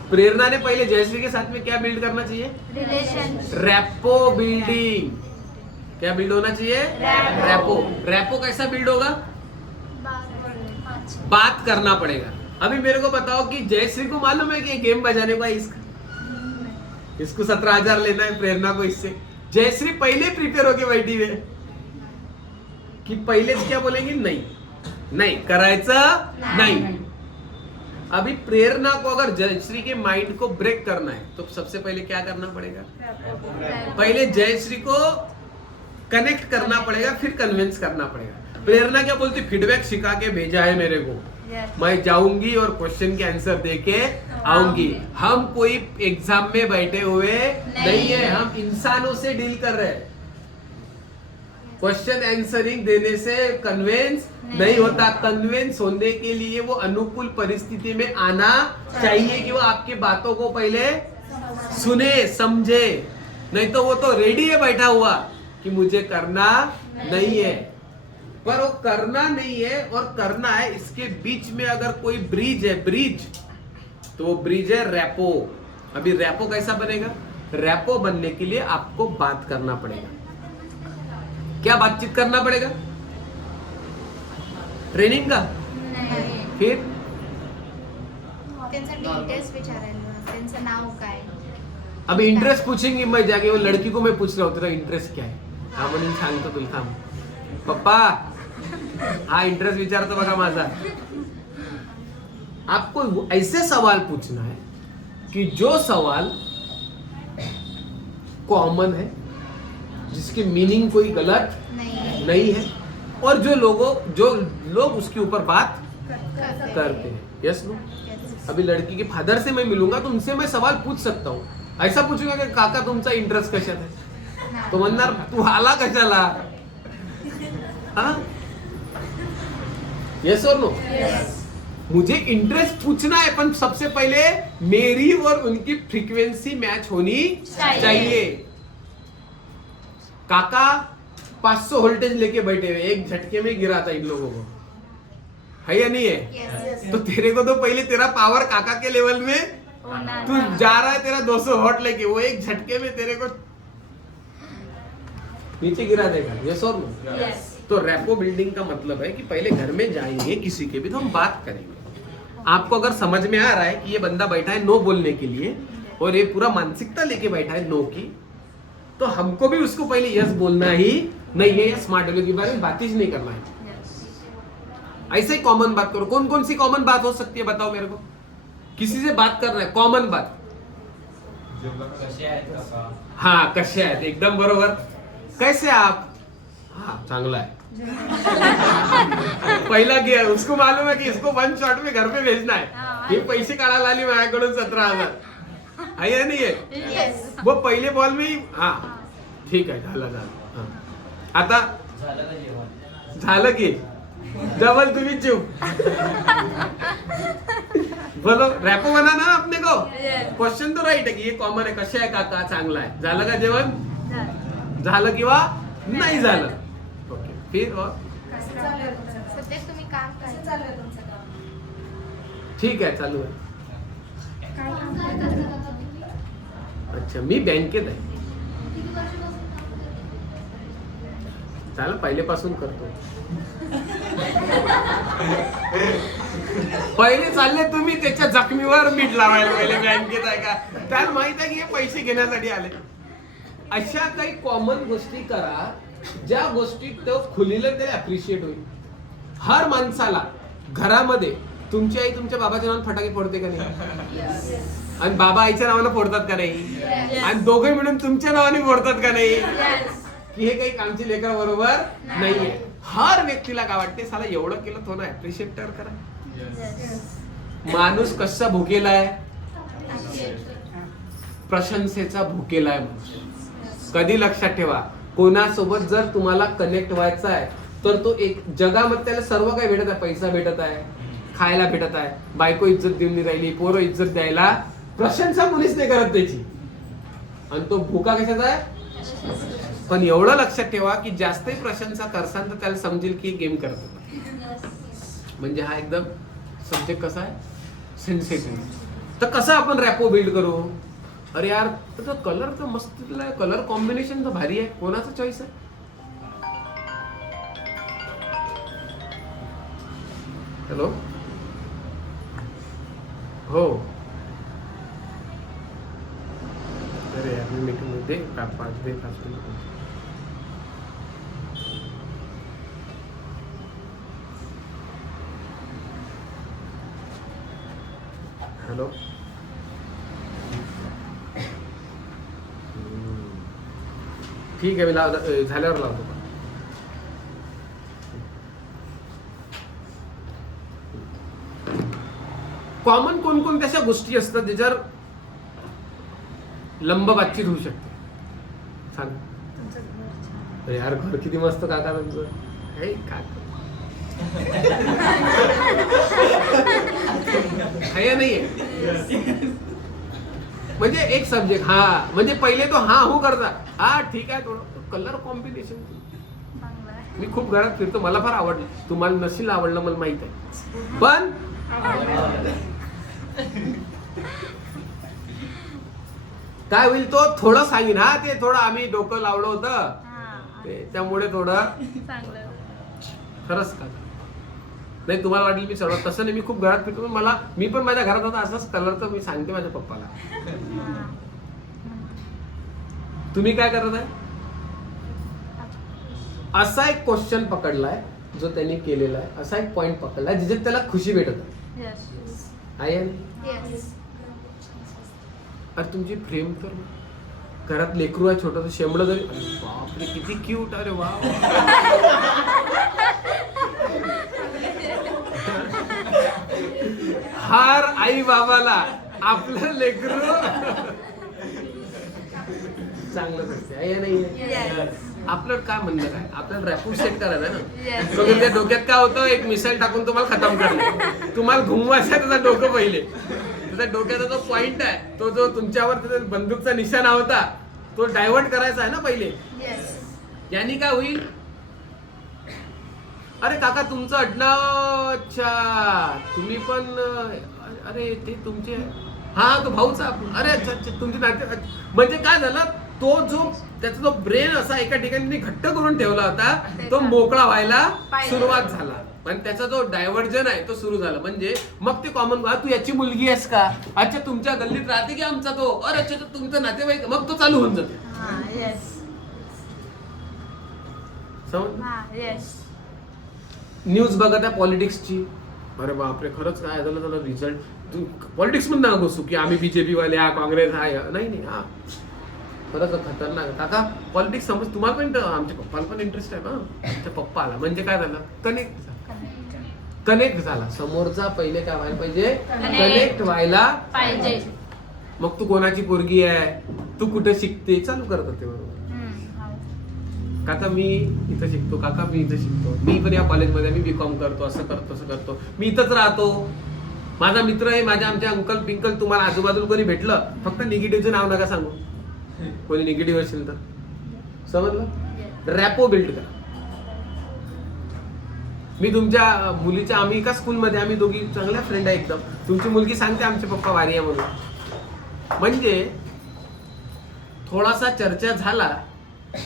प्रेरणा ने पहले जयश्री के साथ में क्या बिल्ड करना चाहिए? रिलेशन. Rapport building. क्या बिल्ड होना चाहिए? रैपो। रैपो कैसा बिल्ड होगा? बात करना पड़ेगा। अभी मेरे को बताओ कि जयश्री को मालूम है कि ये गेम बजाने को है इसका, इसको 17,000 लेना है प्रेरणा को इससे। जयश्री पहले प्रिपेयर होके बैठी हुई है कि पहले क्या बोलेंगे? नहीं नहीं करायचं नहीं। अभी प्रेरणा को अगर जयश्री के माइंड को ब्रेक करना है तो सबसे पहले क्या करना पड़ेगा? पहले जयश्री को कनेक्ट करना पड़ेगा, फिर कन्विंस करना पड़ेगा। प्रेरणा क्या बोलती? फीडबैक सिखा के भेजा है मेरे को, मैं जाऊंगी और क्वेश्चन के आंसर देके आऊंगी। हम कोई एग्जाम में बैठे हुए नहीं है, हम इंसानों से डील कर रहे हैं। क्वेश्चन आंसरिंग देने से कन्विंस नहीं होता। कन्विंस होने के लिए वो अनुकूल परिस्थिति में आना चाहिए कि वो आपकी बातों को पहले सुने समझे। नहीं तो वो तो रेडी है बैठा हुआ कि मुझे करना नहीं है, पर वो करना नहीं है और करना है। इसके बीच में अगर कोई ब्रिज है, ब्रिज, तो वो ब्रिज है रैपो। अभी रैपो कैसा बनेगा? रैपो बनने के लिए आपको बात करना पड़ेगा। क्या बातचीत करना पड़ेगा? ट्रेनिंग का? फिर त्यांचा डिटेल्स विचारायला, त्यांचं नाव काय? अभी इंटरेस्ट पूछेंगी मैं जाके, वो लड़की को मैं पूछ रहा हूँ तेरा इंटरेस्ट क्या है? हा म्हणून सांगतो तुला, थांब पप्पा, हा इंटरेस्ट विचारतो बघा माझा। आपको ऐसे सवाल पूछना है कि जो सवाल कॉमन है, जिसकी मीनिंग कोई गलत नहीं है, और जो लोग उसके ऊपर बात करते हैं। Yes no? अभी लड़की के फादर से मैं मिलूंगा तो उनसे मैं सवाल पूछ सकता हूँ। ऐसा पूछूंगा कि काका तुमचा इंटरेस्ट कशात आहे? तो म्हणणार तू आला कशाला? यस और नो? मुझे इंटरेस्ट पूछना है, पर सबसे पहले मेरी और उनकी फ्रीक्वेंसी मैच होनी चाहिए। काका 500 वोल्टेज लेके बैठे हुए, एक झटके में गिरा था इन लोगों को, है या नहीं है? तो तेरे को तो पहले तेरा पावर काका के लेवल में, तू जा रहा है तेरा 200 वोल्ट लेके, वो एक झटके में तेरे को नीचे गिरा देगा। यस और नो? तो रैपो बिल्डिंग का मतलब है कि पहले घर में जाएंगे किसी के भी तो हम बात करेंगे। आपको अगर समझ में आ रहा है कि ये बंदा बैठा है नो बोलने के लिए और ये पूरा मानसिकता लेके बैठा है नो की, तो हमको भी उसको पहले यस बोलना ही नहीं है, या स्मार्ट वैल्यू के बारे में बात ही नहीं करना है। ऐसे ही कॉमन बात करो। कौन कौन सी कॉमन बात हो सकती है बताओ मेरे को? किसी से बात करना है, कॉमन बात। कसे आहेत काका? हाँ, कसे आहेत, एकदम बरोबर। कैसे आप? हाँ चांगला है पहिला गियर उसको मालूम है कि इसको 1 शॉट में घर पे भेजना है. हे पैसे काढायला आली माझ्याकडून 17,000 आहे या नाही आहे. वो पहिले बॉल में ही हा ठीक आहे झालं. हा. आता झालं की डबल तुम्ही चूप बोलो रॅपो बना ना अपने को. क्वेश्चन तो राईट आहे की हे कॉमन आहे. कसे आहे काका चांगला आहे. झालं का जेवण झालं किंवा नाही झालं. ओके फिर और कसं चालू आहे तुमचं काम? सध्या तुम्ही काम कसं काय चालू आहे तुमचं काम? ठीक आहे चालू आहे. काय काम करता? अच्छा मी बँकेत आहे. चालेल पहिलेपासून करतो. पहिले चालले तुम्ही त्याच्या जखमीवर मीठ लावायला पहिले बँकेत आहे का. त्याला माहित आहे की हे पैसे घेण्यासाठी आले. अशा काही कॉमन गोष्टी करा ज्या गोष्टीत तो खुलीला ते अप्रिशिएट होईल. हर माणसाला घरामध्ये तुमची आई तुमच्या बाबाच्या नावाने फटाके फोडते का नाही आणि बाबा आईच्या नावाने फोडतात का नाही आणि दोघे मिळून तुमच्या नावाने फोडतात का नाही की हे काही कामची लेकर बरोबर नाहीये. हर व्यक्तीला काय वाटते साला एवढं केलं थोडं अप्रिशिएट तर करा. माणूस कसा भुकेला आहे प्रशंसेचा भुकेला आहे माणूस. कधी लक्षात ठेवा कोणासोबत जर तुम्हाला कनेक्ट व्हायचा आहे तर तो एक जगामध्ये त्याला सर्व काही भेटत आहे. पैसा भेटत आहे खायला भेटत आहे बायको इज्जत देऊन नाही राहिली पोरं इज्जत द्यायला प्रशंसा मुलीच नाही करत त्याची आणि तो भुका कशाचा आहे. पण एवढं लक्षात ठेवा की जास्तही प्रशंसा करसान तर त्याला समजेल की गेम करत. म्हणजे हा एकदम सब्जेक्ट कसा आहे सेन्सिटिव्ह. तर कसं आपण रॅपो बिल्ड करू. अरे यार त्याचा कलर तर मस्त दिलाय. कलर कॉम्बिनेशन तर भारी आहे. कोणाचा चॉईस आहे. हॅलो हो अरे यार मी मीटिंग मध्ये 5 मिनिट. हॅलो ठीक आहे मी झाल्यावर लावतो. कॉमन कोणकोणत्या अशा गोष्टी असतात ज्याच्यावर लंब बातचीत होऊ शकते. सांग अरे यार घर किती मस्त काका तुमचं. हे काका नाहीये म्हणजे एक सब्जेक्ट हा म्हणजे पहिले तो हा हो करता हा ठीक आहे. थोडं कलर कॉम्बिनेशन मी खूप घरात फिरतो मला फार आवडलं. तुम्हाला नशील आवडलं मला माहित आहे पण काय होईल तो थोडं सांगेन. हा ते थोडं आम्ही डोकं लावलं होतं त्यामुळे थोडं खरंच का नाही तुम्हाला वाटेल मी सर्व तसं नाही. मी खूप घरात फिरतो मला मी पण माझ्या घरात होता असाच कलर तर मी सांगते माझ्या पप्पाला. तुम्ही काय करत आहे. असा एक क्वेश्चन पकडलाय जो त्यांनी केलेला आहे. असा एक पॉइंट पकडलाय जिथे त्याला खुशी भेटत आहे. अरे तुमची फ्रेम तर घरात लेकरू आहे छोटं शेंबडं जरी बापरे किती क्यूट. अरे वा हर आई बाबाला आपलं लेकरू चांगलं असते आहे नाही. आपलं काय म्हणणं काय आपल्याला रॅपो सेट करायचं ना. बघून त्या डोक्यात काय होतं एक मिसाईल टाकून तुम्हाला खतम करणं. तुम्हाला घुमवायचं आहे त्याचा डोकं पहिले. त्याचा डोक्याचा जो पॉइंट आहे तो जो तुमच्यावर त्याचा बंदूकचा निशाणा होता तो डायव्हर्ट करायचा आहे ना पहिले. यांनी काय होईल अरे काका तुमचं आडनाव अच्छा तुम्ही पण अरे ते तुमचे हा तो भाऊचा अरे अच्छा अच्छा तुमचे नाते म्हणजे काय झालं तो जो त्याचा जो ब्रेन असा एका ठिकाणी घट्ट करून ठेवला होता तो मोकळा व्हायला सुरुवात झाला आणि त्याचा जो डायव्हर्जन आहे तो सुरू झाला. म्हणजे मग ते कॉमन तू याची मुलगी आहेस का अच्छा तुमच्या गल्लीत राहते की आमचा तो अरे अच्छा तुमचं नातेवाईक मग तो चालू होऊन जाते. न्यूज बघत आहे पॉलिटिक्सची अरे बापरे खरंच काय झालं त्याला रिझल्ट पॉलिटिक्स पण ना घुसू की आम्ही बीजेपी वाले हा काँग्रेस हा नाही हा खरंच खतरनाक आहे. काका पॉलिटिक्स समज तुम्हाला पण आमच्या पप्पाला पण इंटरेस्ट आहे ना. आमच्या पप्पाला म्हणजे काय झालं, कनेक्ट झाला. समोरचा पहिले काय व्हायला पाहिजे, कनेक्ट व्हायला पाहिजे. मग तू कोणाची पोरगी आहे, तू कुठे शिकते, चालू करत होते बरोबर. काका मी इथं शिकतो, काका मी इथं शिकतो, मी पण या कॉलेजमध्ये मी बीकॉम करतो, असं करतो असं करतो, मी इथंच राहतो, माझा मित्र आहे, माझ्या आमच्या अंकल पिंकल. तुम्हाला आजूबाजूला कोणी भेटलं फक्त निगेटिव्हचं नाव नका सांगू. कोणी निगेटिव्ह असेल तर समजलं. रॅपो बिल्ड करा. मी तुमच्या मुलीच्या, आम्ही एका स्कूलमध्ये, आम्ही दोघी चांगल्या फ्रेंड आहे एकदम. तुमची मुलगी सांगते आमचे पप्पा वारी आहे म्हणून. म्हणजे थोडासा चर्चा झाला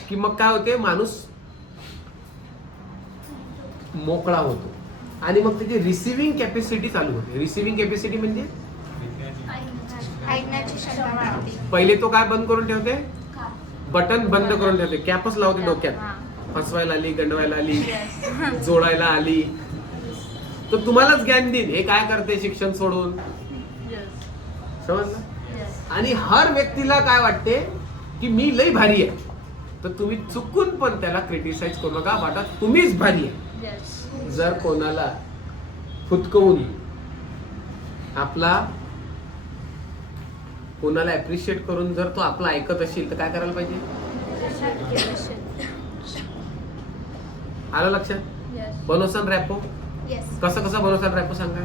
की मग काय होते, माणूस मोकळा होतो आणि मग त्याची रिसिव्हिंग कॅपॅसिटी चालू होते. रिसिव्हिंग कॅपॅसिटी म्हणजे ऐकण्याची क्षमता वाढते. पहिले तो काय बंद करून ठेवते, बटन बंद करून ठेवते, कॅपच लावते डोक्यात. फसवायला आली, गंडवायला आली, जोडायला आली, तर तुम्हालाच ज्ञान देईन हे काय करते शिक्षण सोडून. समजलं. आणि हर व्यक्तीला काय वाटते की मी लई भारी आहे, तर तुम्ही चुकून पण त्याला क्रिटिसाइज करू नका. वाटत तुम्हीच भारी आहे. जर कोणाला फुतकवून आपला कोणाला अप्रिशिएट करून जर तो आपला ऐकत असेल तर काय करायला पाहिजे. आलं लक्षात. बनवसान रॅपो. कसं कसं बनवसान रॅपो सांगा.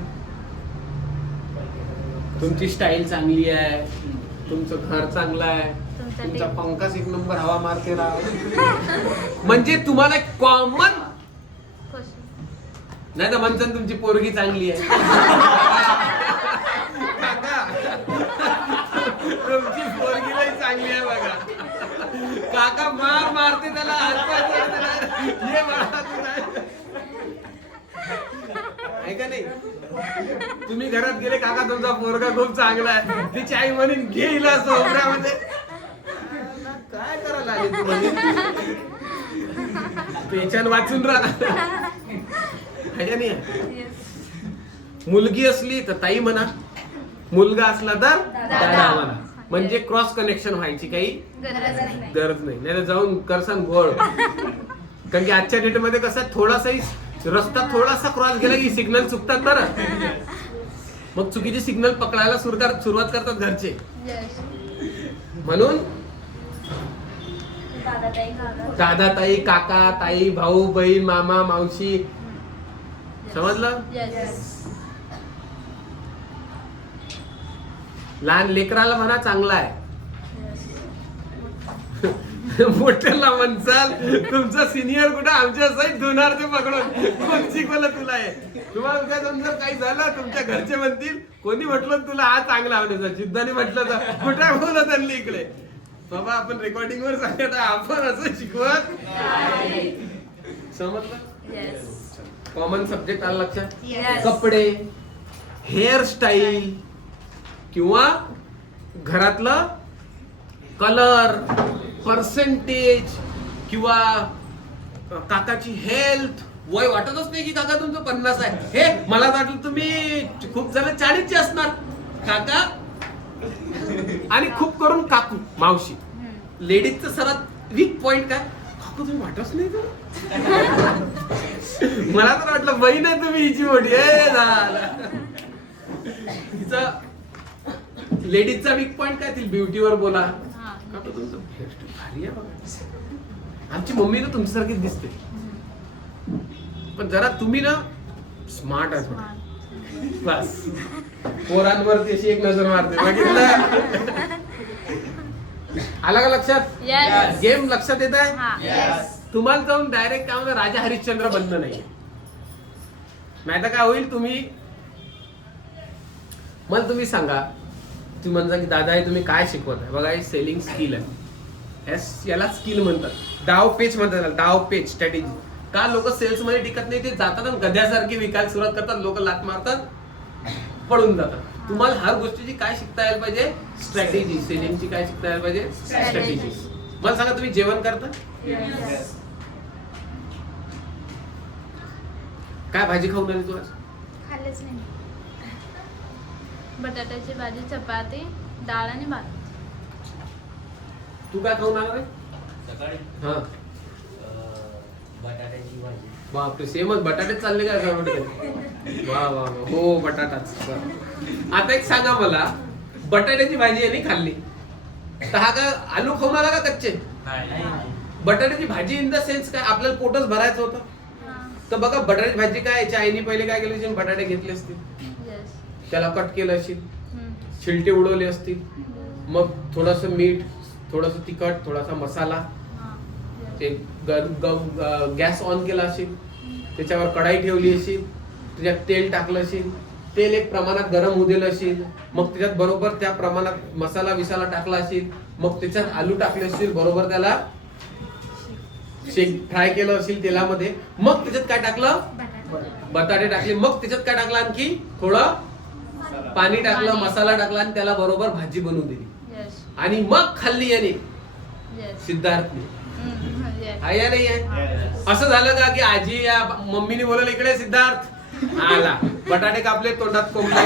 तुमची स्टाईल चांगली आहे, तुमचं घर चांगलं आहे, तुमचा पंकज एक नंबर हवा मारते राहा, म्हणजे तुम्हाला कॉमन. नाही तर म्हणसान तुमची पोरगी चांगली आहे, तुमची पोरगी लई चांगली आहे बघा, काका मारते त्याला, हे आहे का नाही. तुम्ही घरात गेले, काका तुमचा पोरगा खूप चांगला आहे, तिची आई म्हणून घेईल सोबऱ्यामध्ये. काय करायला लागेल तू म्हणजे, पेचन वाचून राहा. मुलगी असली तर ताई म्हणा, मुलगा असला तर दादा म्हणा, म्हणजे क्रॉस कनेक्शन व्हायची काही गरज नाही. नाही तर जाऊन करसान गोळ. कारण की आजच्या डेटमध्ये कसं थोडासाही रस्ता थोडासा क्रॉस गेला की सिग्नल चुकतात बरं. मग चुकीचे सिग्नल पकडायला सुरुवात करतात घरचे. म्हणून दादा ताई, काका ताई, भाऊ बहीण, मामा मावशी. समजलं. लहान लेकराला म्हणा चांगला आहे, मोठ्याला म्हणसाल तुमचा सिनियर कुठं आमच्या सहित धुणार ते पकडून, कोण शिकवलं तुला आहे. तुम्हाला काय जर काही झालं तुमच्या घरचे म्हणतील, कोणी म्हटलं तुला हा चांगला आवडायचा, जिद्दाने म्हटलं तर कुठे बोलत त्यांनी इकडे. बाबा आपण रेकॉर्डिंग वर सांगत आपण असं शिकवत. समजलं. कॉमन सब्जेक्ट आला लक्षात. कपडे, हेअरस्टाईल किंवा घरातलं कलर, पर्सेंटेज किंवा काकाची हेल्थ. वय वाटतच नाही की काका तुमचं 50 आहे. हे मला वाटलं तुम्ही खूप जण 40चे असणार काका, आणि खूप करून काकू मावशी. लेडीजचं सर्वात वीक पॉइंट काय, काकू तुम्ही वाटच नाही तर. मला तर वाटलं बहीण आहे तुम्ही हिची मोठी आहे. तिचा लेडीजचा वीक पॉइंट काय, ती ब्युटीवर बोला, काका तुमचं हेअरस्टाईल भारी आहे बघा, आमची मम्मी ना तुमच्यासारखीच दिसते, पण जरा तुम्ही ना स्मार्ट आहे बस. पोरांवरती अशी एक नजर मारते, बघितलं. आला का लक्षात. गेम लक्षात येत आहे. तुम्हाला जाऊन डायरेक्ट काय म्हणा राजा हरिश्चंद्र बनणं नाही. नाही तर काय होईल, तुम्ही मला तुम्ही सांगा, तुम्ही म्हणता की दादा हे तुम्ही काय शिकवत आहे. बघा हे सेलिंग स्किल आहे, याला स्किल म्हणतात. डाव पेच म्हणतात, डाव पेच स्ट्रॅटेजी. का लोक सेल्स मध्ये टिकत नाही, ते जातात आणि गध्यासारखी विकायला सुरुवात करतात, लोक लात मारतात, पळून जातात. तुम्हाला हर गोष्टीची काय शिकता यायला पाहिजे, स्ट्रॅटेजी. सेलिंगची काय शिकता यायला पाहिजे, स्ट्रॅटेजी. मला सांगा तुम्ही जेवण करता. काय भाजी खाऊन आली तू आज. खाल्लेच नाही. बटाट्याची भाजी, चपाती, डाळ आणि भात. तू काय खाऊन आला रे? सकाळी हा बटाट्याची भाजी. बापरे, सेमच बटाटे चालले काय गरवडे? वा वा वा. हो बटाटाच. बरं. आता एक सांगा मला, बटाट्याची भाजी यांनी खाल्ली तर हा का आलू खाऊन आला का कच्चे? नाही. बटाट्याची भाजी इन द सेन्स काय, आपल्याला पोटच भरायचं होतं. तर बघा बटाट्याची भाजी काय, याच्या आईने पहिले काय केलं असेल, बटाटे घेतले असतील, त्याला कट केलं असेल, शिलटे उडवले असतील, मग थोडस मीठ, थोडस तिखट, थोडासा मसाला, ते गॅस ऑन केला असेल, त्याच्यावर कढाई ठेवली असेल, त्याच्यात तेल टाकलं असेल, तेल एक प्रमाणात गरम होऊ दिलं असेल, मग त्याच्यात बरोबर त्या प्रमाणात मसाला विसाला टाकला असेल, मग त्याच्यात आलू टाकले असतील, बरोबर त्याला फ्राय केलं असेल तेलामध्ये, मग त्याच्यात काय टाकलं, बटाटे टाकले, मग त्याच्यात काय टाकलं, आणखी थोडं पाणी टाकलं, मसाला टाकला आणि त्याला बरोबर भाजी बनवून दिली आणि मग खाल्ली याने सिद्धार्थने. आहे या नाही आहे? असं झालं का की आजी या मम्मीने बोलवलं, इकडे सिद्धार्थ आला, बटाटे कापले, तोंडात कोंबले,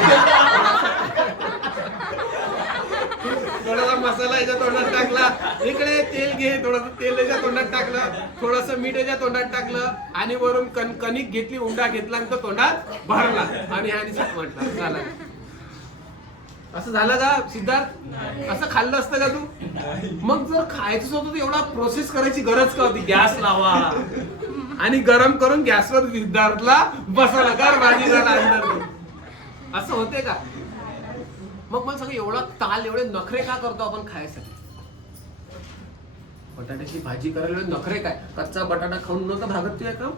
थोडासा मसाला याच्या तोंडात टाकला, इकडे तेल घे, थोडस तेल याच्या तोंडात टाकलं, थोडस मीठ याच्या तोंडात टाकलं आणि वरून कणिक घेतली, उंडा घेतला आणि तो तोंडात भरला आणि ह्याने म्हटलं झालं. असं झालं का सिद्धार्थ? असं खाल्लं असतं का तू? मग जर खायचं होतं तर एवढा प्रोसेस करायची गरज का होती? गॅस लावा आणि गरम करून गॅसवर सिद्धार्थला बसवलं कर भाजी झाला अंदर. असं होते का? मग मला सांग, एवढा ताल, एवढे नखरे का करतो आपण खायसाठी? बटाट्याची भाजी करायला एवढे नखरे काय? कच्चा बटाटा खाऊन नका भागत तुझ्या का?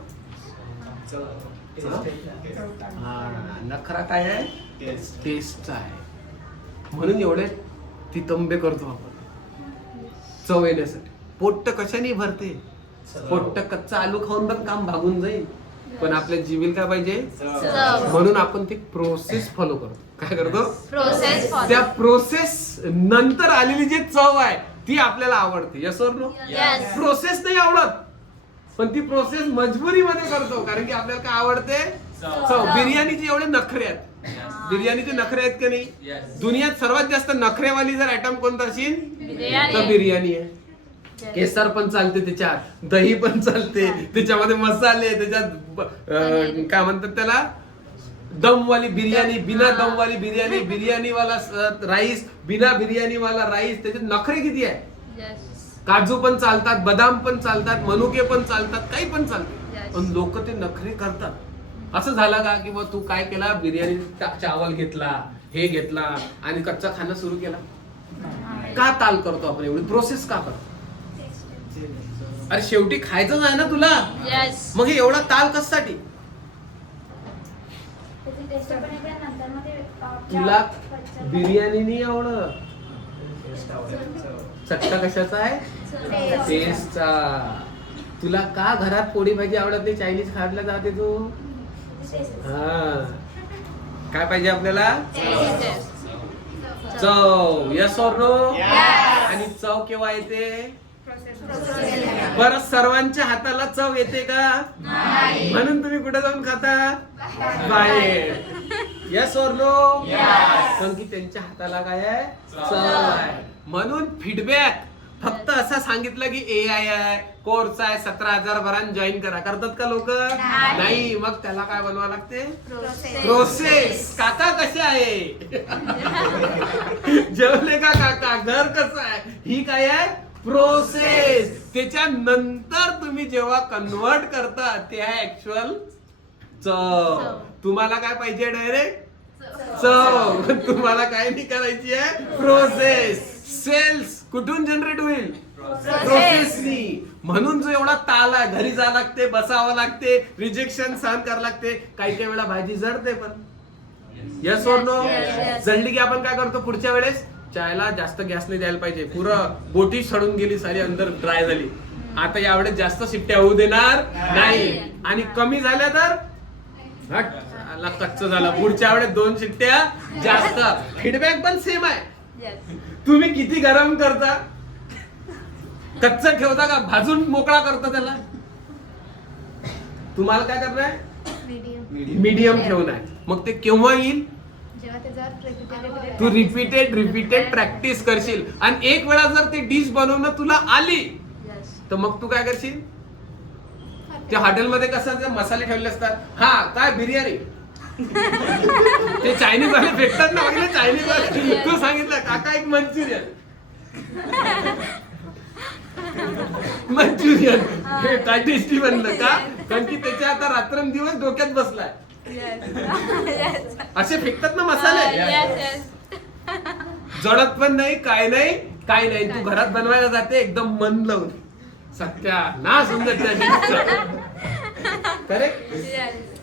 नखरा काय आहे? टेस्टचा आहे. म्हणून एवढे तितंबे करतो आपण चव येण्यासाठी. पोट्ट कशाने भरते? पोट्ट कच्चा आलू खाऊन पण काम भागून जाईल, पण आपल्या जीवेला काय पाहिजे? म्हणून आपण ती प्रोसेस फॉलो करतो. काय करतो? प्रोसेस. त्या प्रोसेस नंतर आलेली जी चव आहे ती आपल्याला आवडते. Yes or no? Yes. Process नाही आवडत, पण ती प्रोसेस मजबुरीमध्ये करतो, कारण की आपल्याला काय आवडते? चव. बिर्याणीचे एवढे नखरे आहेत. बिर्याणीचे नखरे आहेत का नाही? दुनियात सर्वात जास्त नखरेवाली जर आयटम कोणता असेल तर बिर्याणी आहे. केसर पण चालते, त्याच्यात दही पण चालते, त्याच्यामध्ये मसाले, त्याच्यात काय म्हणतात त्याला, दमवाली बिर्याणी, बिना दमवाली बिर्याणी, बिर्याणीवाला राईस, बिना बिर्याणीवाला राईस. त्याच्यात नखरे किती आहे? काजू पण चालतात, बदाम पण चालतात, मनुके पण चालतात, काही पण चालतात, पण लोक ते नखरे करतात. असं झालं का की मग तू काय केला, बिर्याणी चावल घेतला, हे घेतला आणि कच्चा खाणं सुरू केला? का ताल करतो आपण, एवढी प्रोसेस का करतो? अरे शेवटी खायचंच आहे ना तुला, मग हे एवढा ताल कशासाठी? तुला बिर्याणी नाही आवडत, चटका कशाचा आहे? टेस्टचा. तुला का घरात पोळी भाजी आवडत नाही, चायनीज खायला जाते तू? हा, काय पाहिजे आपल्याला? चव. Yes or no? आणि चव केव्हा येते? बरं, सर्वांच्या हाताला चव येते का? म्हणून तुम्ही कुठे जाऊन खाता? बाहेर. Yes or no? कारण की त्यांच्या हाताला काय आहे? चव आहे. म्हणून फीडबॅक फक्त असं सांगितलं की AI आहे, कोर्स आहे, 17,000 भरान जॉईन करा, करतात का लोक? नाही. मग त्याला काय बनवावं लागते? प्रोसेस. काका कसे आहे? जेवले का काका? घर कसं आहे? ही काय आहे? प्रोसेस. त्याच्यानंतर तुम्ही जेव्हा कन्वर्ट करता ते आहे ऍक्च्युअल चव. तुम्हाला काय पाहिजे? डायरेक्ट चव. तुम्हाला काय नाही करायची आहे? प्रोसेस. सेल्स कुठून जनरेट होईल? प्रोसेसनी. म्हणून जो एवढा ताल आहे, घरी जावं लागते, बसावं लागते, रिजेक्शन सहन करावं लागते, काही काही वेळा भाजी जळते पण. Yes or no? जळली की आपण काय करतो पुढच्या वेळेस? चायला जास्त गॅस नाही द्यायला पाहिजे, पुरं बोटी सडून गेली, सारी अंदर ड्राय झाली, आता यावेळेस जास्त शिट्ट्या होऊ देणार नाही. आणि कमी झाल्या तर कच्च झालं, पुढच्या वेळेस 2 शिट्ट्या जास्त. फीडबॅक पण सेम आहे. तुम्ही किती गरम करता? कच्च ठेवता का भाजून मोकळा करता त्याला? तुम्हाला काय करणार? मीडियम ठेवणार. मग ते केव्हा येईल? जेव्हा त्याच्यावर तू रिपीटेड प्रॅक्टिस करशील आणि एक वेळा जर ती डिश बनवणं तुला आली तर मग तू काय करशील? त्या हॉटेलमध्ये कसं ते मसाले ठेवले असतात, हा काय बिर्याणी ते चायनीज वाले भेटतात ना, बघितलं चायनीज वाले, तू सांगितलं काका एक मंचुरियन हे काय टेस्टी बनलं का? कारण की त्याच्या आता रात्रंदिवस डोक्यात बसलाय. असे फेकतात ना मसाले, जळत पण नाही, काय नाही. तू घरात बनवायला जाते एकदम मन लावून, सत्यानाश होऊन जाते. करेक्ट.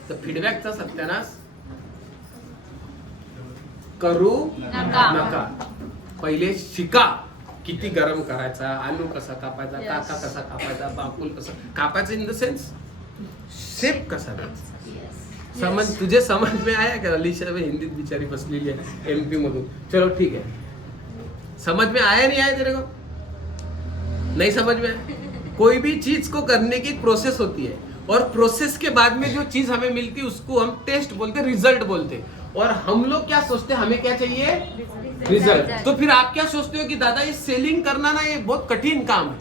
तर फीडबॅकचा सत्यानाश करू नका. पहिले शिका किती गरम करायचा, आलू कसा कापायचा, काका कसा कापायचा, बापूल कसं कापायचं, इन द सेन्स शेप कसा द्यायचा. तुझे समझ में आया क्या? अलीशा में हिंदी बिचारी बसलेली है MP मधून. चलो ठीक है, समझ में आया नहीं आया तेरे को? नहीं समझ में आया? कोई भी चीज को करने की प्रोसेस होती है और प्रोसेस के बाद में जो चीज हमें मिलती है उसको हम टेस्ट बोलते, रिजल्ट बोलते. और हम लोग क्या सोचते हैं, हमें क्या चाहिए? रिजल्ट. तो फिर आप क्या सोचते हो कि दादा ये सेलिंग करना ना ये बहुत कठिन काम है,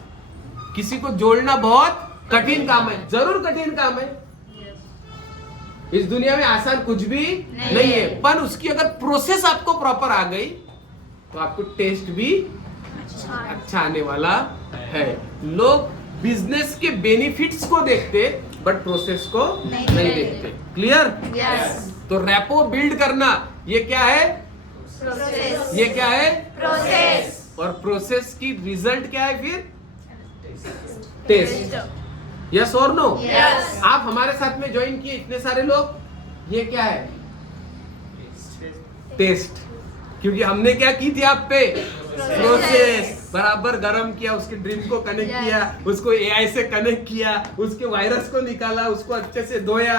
किसी को जोड़ना बहुत कठिन काम है. जरूर कठिन काम है, इस दुनिया में आसान कुछ भी नहीं है. पर उसकी अगर प्रोसेस आपको प्रॉपर आ गई तो आपको टेस्ट भी अच्छा आने वाला है. लोग बिजनेस के बेनिफिट्स को देखते बट प्रोसेस को नहीं देखते. क्लियर? तो रैपो बिल्ड करना ये क्या है? ये क्या है? प्रोसेस. और प्रोसेस की रिजल्ट क्या है फिर? टेस्ट. यस और नो? आप हमारे साथ में ज्वाइन किए इतने सारे लोग, ये क्या है? टेस्ट. क्योंकि हमने क्या की थी आप पे? प्रोसेस. बराबर गरम किया, उसके ड्रीम को कनेक्ट किया, उसको AI से कनेक्ट किया, उसके वायरस को निकाला, उसको अच्छे से धोया,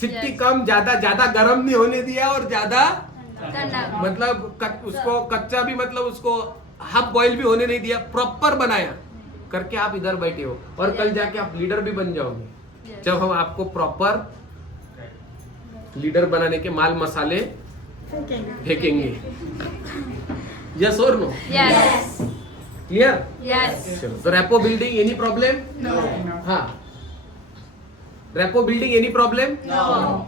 सिट्टी कम ज्यादा गरम नहीं होने दिया और ज्यादा मतलब उसको कच्चा भी मतलब उसको हाफ बॉईल भी होने नहीं दिया, प्रॉपर बनाया करके आप इधर बैठे हो. और कल जाके आप लीडर भी बन जाओगे जब हम आपको प्रॉपर लीडर बनाने के माल मसाले फेंकेंगे. यस और नो? क्लियर? चलो. तो रैपो बिल्डिंग एनी प्रॉब्लम? हाँ. Rapport building any problem?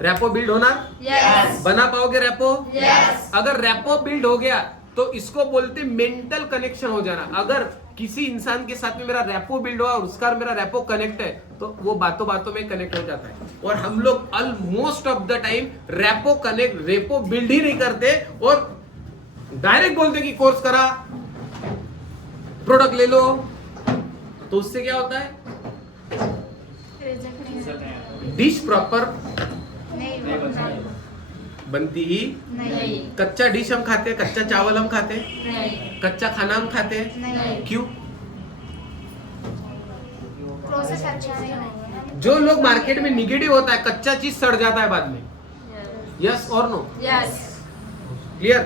Rapport build होना? बना पाओगे रैपो? अगर रैपो बिल्ड हो गया तो इसको बोलते मेंटल कनेक्शन हो जाना. अगर किसी इंसान के साथ में मेरा रैपो बिल्ड हुआ और उसका मेरा रैपो कनेक्ट है तो वो बातों बातों में कनेक्ट हो जाता है. और हम लोग almost of the time repo build ही नहीं करते और डायरेक्ट बोलते कि कोर्स करा, प्रोडक्ट ले लो. तो उससे क्या होता है? डिश प्रॉपर बनती ही नहीं. कच्चा डिश हम खाते हैं, कच्चा चावल हम खाते हैं, कच्चा खाना हम खाते हैं. क्यों? प्रोसेस अच्छा नहीं. जो लोग मार्केट में निगेटिव होता है, कच्चा चीज सड़ जाता है बाद में. यस और no? Clear?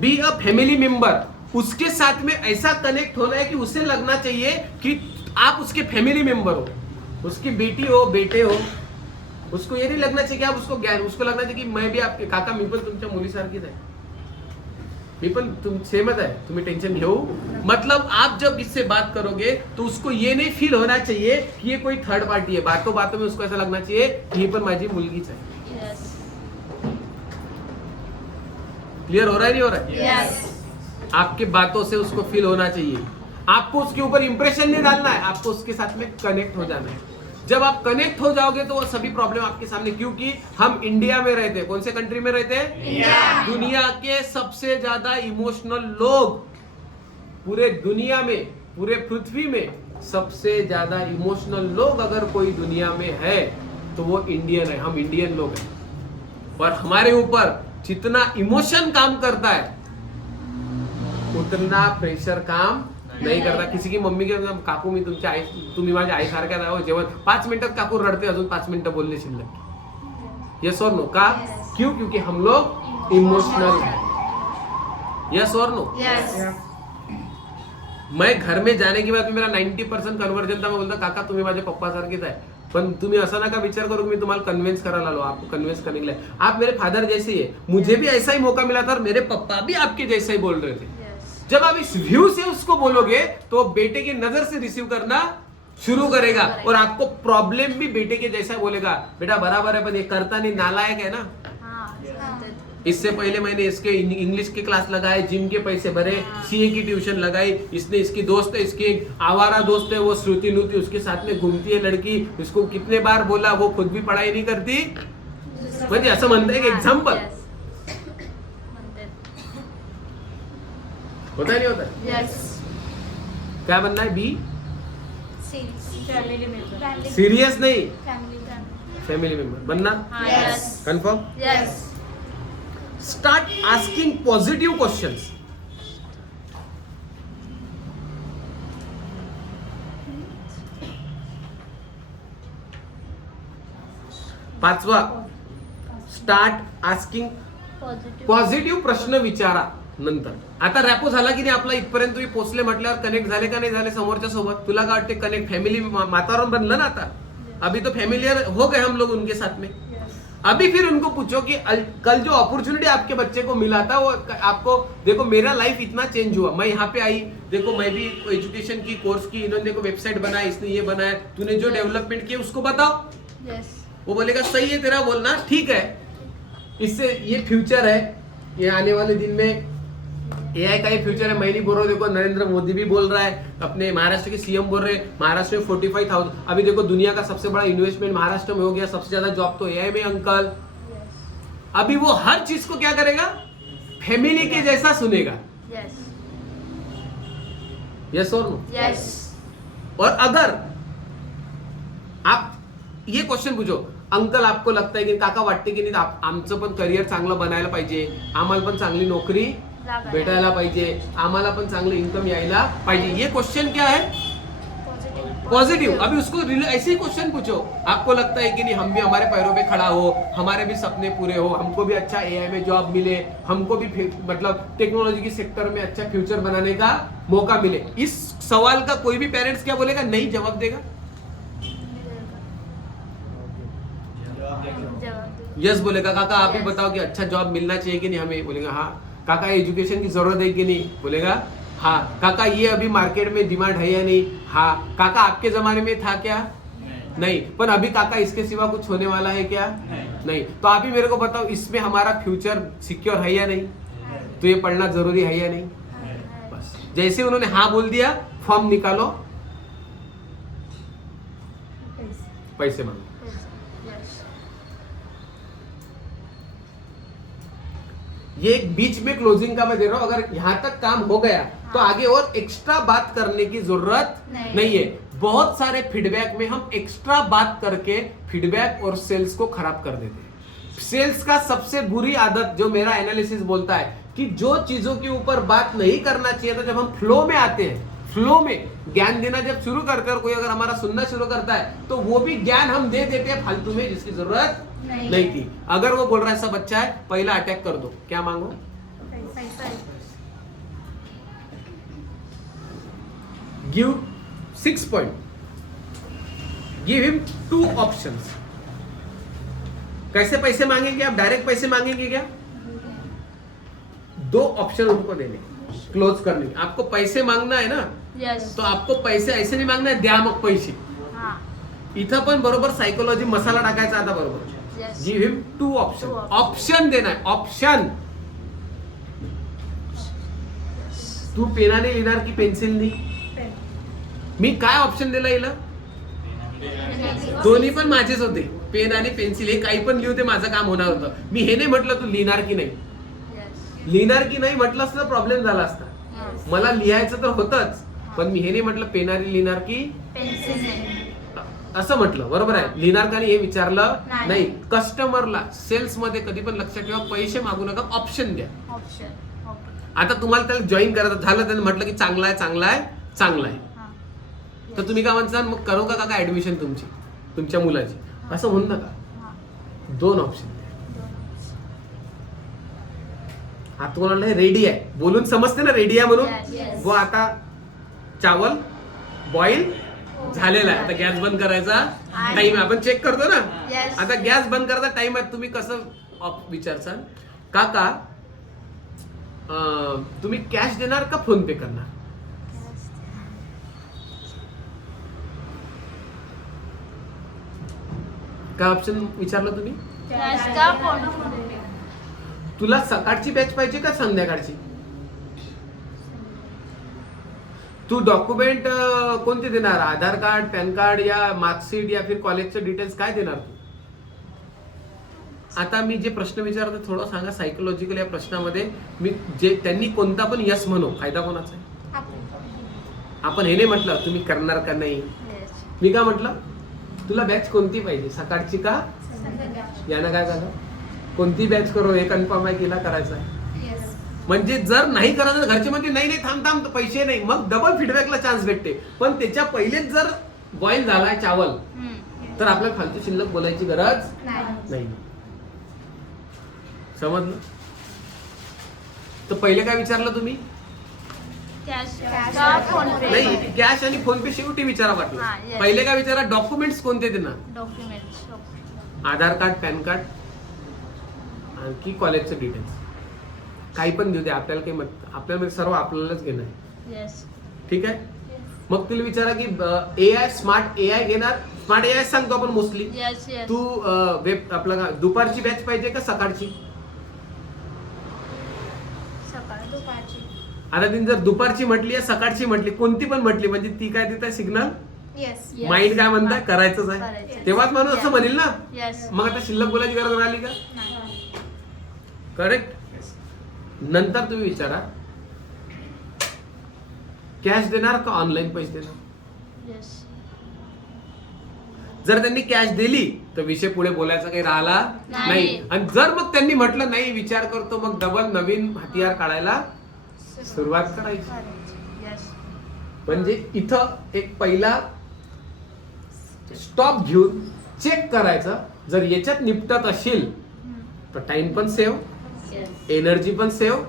Be a family member. उसके साथ में ऐसा कनेक्ट होना है कि उसे लगना चाहिए कि आप उसके फैमिली मेंबर हो, उसकी बेटी हो, बेटे हो. उसको ये नहीं लगना चाहिए कि आप उसको ज्ञान, उसको लगना चाहिए की मैं भी आपके काका मी पण तुमच्या मुलीसारखीच आहे, मी पण तुम सेमच आहे, तुम्ही टेंशन घेऊ. मतलब आप जब इससे बात करोगे तो उसको ये नहीं फील होना चाहिए कि ये कोई थर्ड पार्टी है. बातों बातों में उसको ऐसा लगना चाहिए कि ये पण माझी मुलगीच आहे. क्लियर हो रहा है नहीं हो रहा है? आपके बातों से उसको फील होना चाहिए. आपको उसके ऊपर इंप्रेशन नहीं डालना है, आपको उसके साथ में कनेक्ट हो जाना है. जब आप कनेक्ट हो जाओगे तो वो सभी प्रॉब्लम आपके सामने, क्योंकि हम इंडिया में रहते हैं. कौन से कंट्री में रहते हैं? दुनिया के सबसे ज्यादा इमोशनल लोग पूरे दुनिया में, पूरे पृथ्वी में सबसे ज्यादा इमोशनल लोग अगर कोई दुनिया में है तो वो इंडियन है. हम इंडियन लोग हैं. और हमारे ऊपर जितना इमोशन काम करता है उतना प्रेशर काम नाही करता. किसी की मम्मी के काकू मी तुमच्या आई, तुम्ही माझ्या आईसारख्याच आहे हो, जेवण 5 मिनिटात काकू रडते, अजून 5 मिनिटं बोलले शिल्लक. यस और नो? का? क्यों? क्योंकि हम लोग इमोशनल है. यस और नो? मैं घर में जाने के बाद मेरा 90% कन्वर्जन था. मैं बोलता काका तुम्ही माझ्या पप्पा सारखेच आहे. पण तुम्ही असं नका विचार करो कि मैं तुम्हारा कन्विंस कराने आलो, आपको कन्विंस करने के लिए। आप मेरे फादर जैसे ही है, मुझे भी ऐसा ही मौका मिला था और मेरे पापा भी आपके जैसा ही बोल रहे थे। जब आप इस व्यू से उसको बोलोगे तो बेटे की नजर से रिसीव करना शुरू करेगा और आपको प्रॉब्लम भी बेटे के जैसा बोलेगा, बेटा बराबर है पर ये करता नहीं, नालायक है ना। इससे पहले मैंने इसके इंग्लिश की क्लास लगाए, जिम के पैसे भरे, सीए की ट्यूशन लगाई, इसने इसकी दोस्त है, इसकी आवारा दोस्त है वो श्रुति नुति, उसके साथ में घूमती है लड़की, इसको कितने बार बोला वो खुद भी पढ़ाई नहीं करती, म्हणजे असं म्हणतं एक एग्जाम्पल होता नहीं होता? क्या बनना है? बी सीरियस नहीं, फैमिली मेंबर बनना confirm. Start asking positive questions. पाचवा, स्टार्ट आस्किंग पॉझिटिव्ह प्रश्न विचारा। नंतर आता रॅपो झाला की नाही आपला, इथपर्यंत तुम्ही पोहोचले म्हटल्यावर कनेक्ट झाले का नाही झाले समोरच्या सोबत? तुला काय वाटते कनेक्ट फॅमिली वातावरण बनलं ना आता? अभी तो फैमिलियर हो गए हम लोग उनके साथ में। अभी फिर उनको पूछो कि कल जो अपॉर्चुनिटी आपके बच्चे को मिला था वो आपको, देखो मेरा लाइफ इतना चेंज हुआ, मैं यहाँ पे आई, देखो मैं भी एजुकेशन की कोर्स की, इन्होंने देखो वेबसाइट बनाया, इसने ये बनाया, तूने जो डेवलपमेंट किया उसको बताओ। वो बोलेगा सही है तेरा बोलना, ठीक है, इससे ये फ्यूचर है, ये आने वाले दिन में एआई का ये फ्यूचर है। मैं नहीं बोल रहा हूँ, देखो नरेंद्र मोदी भी बोल रहा है, अपने महाराष्ट्र के सीएम बोल रहे हैं महाराष्ट्र में 45,000, अभी देखो दुनिया का सबसे बड़ा इन्वेस्टमेंट महाराष्ट्र में हो गया, सबसे ज्यादा जॉब तो एआई में अंकल। अभी वो हर चीज को क्या करेगा? फैमिली के जैसा सुनेगा। यस और नो? और अगर आप ये क्वेश्चन पूछो, अंकल आपको लगता है की काका वाटते की नाही आमचं पण करिअर चांगलं बनायला पाहिजे, आम्हाला पण चांगली नोकरी भेटायला पाहिजे, आम्हाला पण चांगलं इनकम यायला पाहिजे, ये क्वेश्चन क्या है? पॉजिटिव। अभी उसको ऐसे ही क्वेश्चन पूछो, आपको लगता है कि नहीं हम भी हमारे पैरों पे खड़ा हो, हमारे भी सपने पूरे हो, हमको भी अच्छा एआई में जॉब मिले, हमको भी मतलब टेक्नोलॉजी के सेक्टर में अच्छा फ्यूचर बनाने का मौका मिले। इस सवाल का कोई भी पेरेंट्स क्या बोलेगा? नहीं जवाब देगा। यस बोलेगा। काका आप ही बताओ कि अच्छा जॉब मिलना चाहिए कि नहीं हमें? बोलेगा हाँ। काका एजुकेशन की जरूरत है कि नहीं? बोलेगा हाँ। काका ये अभी मार्केट में डिमांड है या नहीं? हाँ। काका आपके जमाने में था क्या? नहीं। पर अभी काका इसके सिवा कुछ होने वाला है क्या? नहीं। तो आप ही मेरे को बताओ इसमें हमारा फ्यूचर सिक्योर है या नहीं? तो ये पढ़ना जरूरी है या नहीं? बस जैसे उन्होंने हाँ बोल दिया, फॉर्म निकालो, पैसे मांगो। ये एक बीच में क्लोजिंग का मैं दे रहा हूं, अगर यहां तक काम हो गया तो आगे और एक्स्ट्रा बात करने की जरूरत नहीं है। बहुत सारे फीडबैक में हम एक्स्ट्रा बात करके फीडबैक और सेल्स को खराब कर देते हैं। सेल्स का सबसे बुरी आदत जो मेरा एनालिसिस बोलता है कि जो चीजों के ऊपर बात नहीं करना चाहिए था, जब हम फ्लो में आते हैं, फ्लो में ज्ञान देना जब शुरू करते हैं और कोई अगर हमारा सुनना शुरू करता है तो वो भी ज्ञान हम दे देते हैं फालतू में, जिसकी जरूरत नहीं थी। अगर वो बोल रहा है सब अच्छा है, पहला अटैक कर दो। क्या मांगो? गिव 6 पॉइंट, गिव हिम 2 ऑप्शंस। कैसे पैसे मांगेंगे आप? डायरेक्ट पैसे मांगेंगे क्या? 2 ऑप्शन उनको देने, क्लोज करने। आपको पैसे मांगना है ना, तो आपको पैसे ऐसे नहीं मांगना है द्या मग पैसे। इथं पण बरोबर सायकोलॉजी मसाला टाकायचा आता बरोबर। गिव हिम 2 ऑप्शन, ऑप्शन देना है, ऑप्शन। तू पेनाने लिहिणार की पेन्सिलनी? मी काय ऑप्शन दिला हिला? दोन्ही पण माझेच होते, पेन आणि पेन्सिल, हे काही पण लिहू ते माझं काम होणार होतं। मी हे नाही म्हटलं तू लिहिणार की नाही, लिहिणार की नाही म्हटलं असतं प्रॉब्लेम झाला असता। मला लिहायचं तर होतच, पण मी हे नाही म्हटलं पेनाने लिहिणार की असं म्हटलं, बरोबर आहे। लिहिणार का नाही हे विचारलं नाही। कस्टमरला सेल्स मध्ये कधी पण लक्षात ठेवा, पैसे मागू नका, ऑप्शन द्या। आता तुम्हाला त्याला जॉईन करायचं झालं, त्याने म्हटलं की चांगला आहे चांगला आहे चांगला आहे, तर तुम्ही काय म्हणता? मग करू का काका ऍडमिशन तुमची, तुमच्या मुलाची? असं म्हणू नका, 2 ऑप्शन द्या। आता तुम्हाला रेडी आहे बोलून समजते ना, रेडी आहे म्हणून। वो आता चावल बॉईल झालेला आहे, आता गॅस बंद करायचा टाइम आपण चेक करतो ना. Yes. आता गॅस बंद करता टाइम आहे. तुम्ही कसं विचारसाल काका तुम्ही कॅश देणार का फोन पे करणार? काय ऑप्शन विचारलं तुम्ही? कॅश का फोन? तुला सकाळची बॅच पाहिजे का संध्याकाळची? तू डॉक्युमेंट कोणते देणार? आधार कार्ड, पॅन कार्ड या मार्कशीट या फिर कॉलेजचे डिटेल्स काय देणार तू? आता मी जे प्रश्न विचारतो थोडं सांगा सायकोलॉजिकल या प्रश्नामध्ये. मी जे त्यांनी कोणता पण यस म्हणू, फायदा कोणाचा आहे? आपण हे नाही म्हटलं तुम्ही करणार का नाही. मी काय म्हटलं तुला बॅच कोणती पाहिजे, सकाळची का? यानं काय झालं, कोणती बॅच करू हे कन्फर्म आहे केला करायचा आहे. म्हणजे जर नाही करायचं घरचे म्हणते नाही नाही थांब थांब पैसे नाही, मग डबल फीडबॅकला चान्स भेटते. पण त्याच्या पहिलेच जर बॉईल झालाय चावल तर आपल्याला फालतू शिल्लक बोलायची गरज नाही. समजलं? तर पहिले काय विचारलं तुम्ही? नाही, कॅश आणि फोन पे शेवटी विचारा वाटलं. पहिले काय विचारा? डॉक्युमेंट्स कोणते देणार? आधार कार्ड, पॅन कार्ड, आणखी कॉलेजचे डिटेल्स काही पण देऊ दे आपल्याला काही आपल्याला सर्व आपल्यालाच घेणं आहे. ठीक आहे. मग तुला विचारा की AI स्मार्ट AI घेणार? स्मार्ट AI सांगतो आपण मोस्टली. तू वेब आपला दुपारची बॅच पाहिजे का सकाळची? आता तिने जर दुपारची म्हटली या सकाळची म्हटली कोणती पण म्हटली म्हणजे ती काय देत आहे सिग्नल? माइंड काय म्हणताय करायचंच आहे. तेव्हाच माणूस असं म्हणेल ना. मग आता शिल्लक बोलायची गरज राहिली का? करेक्ट. नंतर तुम्ही विचारा कॅश देणार का ऑनलाईन पैसे देणार? जर त्यांनी कॅश दिली तर विषय पुढे बोलायचा काही राहिला नाही. आणि जर मग त्यांनी म्हटलं नाही विचार करतो मग डबल नवीन हतियार काढायला सुरुवात करायची. म्हणजे इथं एक पहिला स्टॉप घेऊन चेक करायचं. जर याच्यात निपटत असेल तर टाइम पण सेव्ह, एनर्जी पण सेव्ह,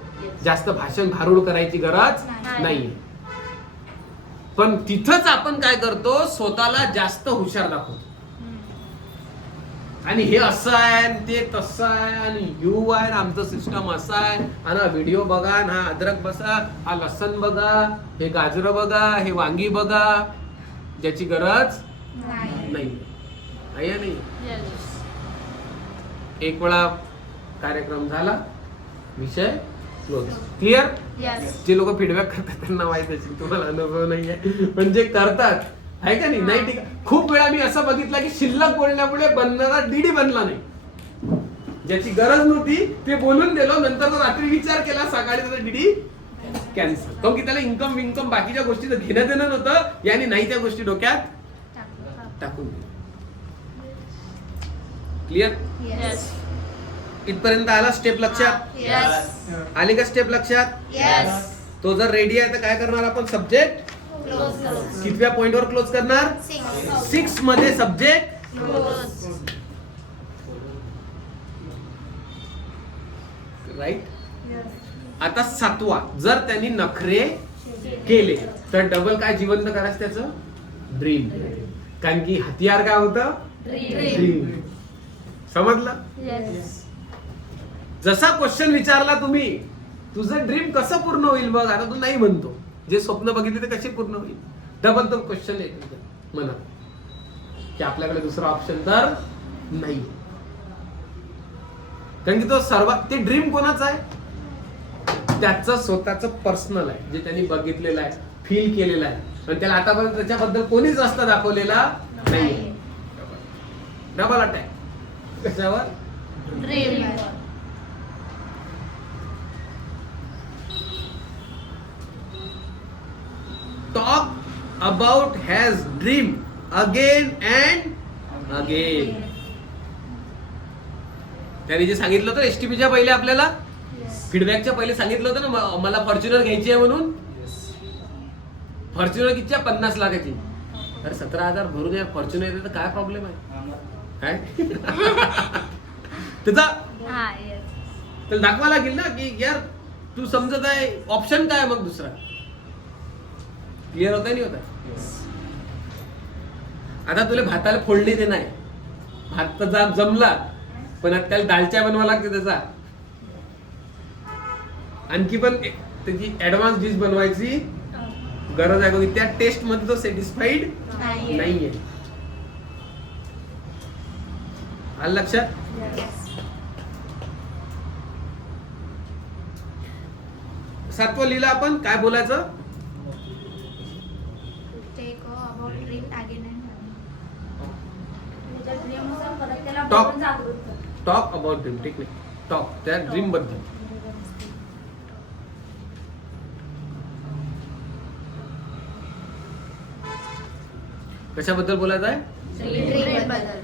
जास्त भाषण भारूड करायची गरज नाही. पण तिथंच आपण काय करतो स्वतःला जास्त हुशार दाखवतो. आणि हे असं आहे आणि ते तसं आहे आणि यू आहे आमचं सिस्टम असं आहे आणि हा व्हिडिओ बघा हा अद्रक बसा हा लसण बघा हे गाजर बघा हे वांगी बघा ज्याची गरज नाही आहे या नाही. एक वेळा कार्यक्रम झाला विषय क्लोज. क्लिअर? जे लोक फीडबॅक करतात त्यांना माहित असेल, तुम्हाला अनुभव नाही आहे पण जे करतात आहे का नाही. ठीक आहे. खूप वेळा मी असं बघितलं की शिल्लक बोलण्यामुळे बनणारा डीडी बनला नाही. ज्याची गरज नव्हती ते बोलून दिलो नंतर रात्री विचार केला सकाळी त्याचा डीडी कॅन्सल. काऊन की त्याला इन्कम बाकीच्या गोष्टीचं घेणं देणं नव्हतं याने नाही त्या गोष्टी डोक्यात टाकून दिल्या. क्लिअर? इथपर्यंत आला स्टेप लक्षात आली का? स्टेप लक्षात? तो जर रेडी आहे तर काय करणार आपण? सब्जेक्ट कितव्या पॉइंटवर क्लोज करणार? 6 मध्ये सब्जेक्ट. राईट. आता 7वा जर त्यांनी नखरे केले तर डबल काय जिवंत करायचं त्याचं? ड्रीम. कारण की हतियार काय होतं? ड्रीम. समजलं? जसा क्वेश्चन विचारला तुम्ही तुझं ड्रीम कसं पूर्ण होईल बघ. आता तू नाही म्हणतो जे स्वप्न बघितले ते कसे पूर्ण होईल? डबल तो क्वेश्चन येतो मनात की आपल्याकडे दुसरा ऑप्शन तर नाही. कारण की तो सर्वात ते ड्रीम कोणाचं आहे? त्याचं स्वतःच पर्सनल आहे जे त्यांनी बघितलेलं आहे फील केलेलं आहे आणि त्याला आतापर्यंत त्याच्याबद्दल कोणीच जास्त दाखवलेला नाही. डबल अटॅक कशावर? Dream. Talk about has dream again and again. त्यांनी जे सांगितलं होतं एसटीपीच्या पहिले आपल्याला फीडबॅकच्या पहिले सांगितलं होतं ना मला फॉर्च्युनर घ्यायची आहे म्हणून. फॉर्च्युनर कितीच्या? 50 लाखाची. अरे 17,000 भरून या फॉर्च्युनर येते तर काय प्रॉब्लेम आहे? काय त्याचा त्याला दाखवा लागेल ना की यार तू समजत आहे ऑप्शन काय मग दुसरा. क्लिअर होता नाही होता? आता तुला भाताला फोडणी दे नाही, भात तर जमला, पण आता त्याला दालच्या बनवा लागते त्याचा. आणखी पण त्याची ऍडव्हान्स डिश बनवायची गरज आहे, बघ त्या टेस्ट मध्ये तो सॅटिस्फाईड नाहीये. आलं लक्षात? सातवं लिहिलं आपण, काय बोलायचं? Take about dream again and त्याच्या ड्रीमनुसार परत त्याला Talk. आपण जागृत करतो. टॉक अबाउट ड्रीम, ठीक नाही, टॉक त्या ड्रीम बद्दल. कशाबद्दल बोलायचं आहे? ड्रीम बद्दल.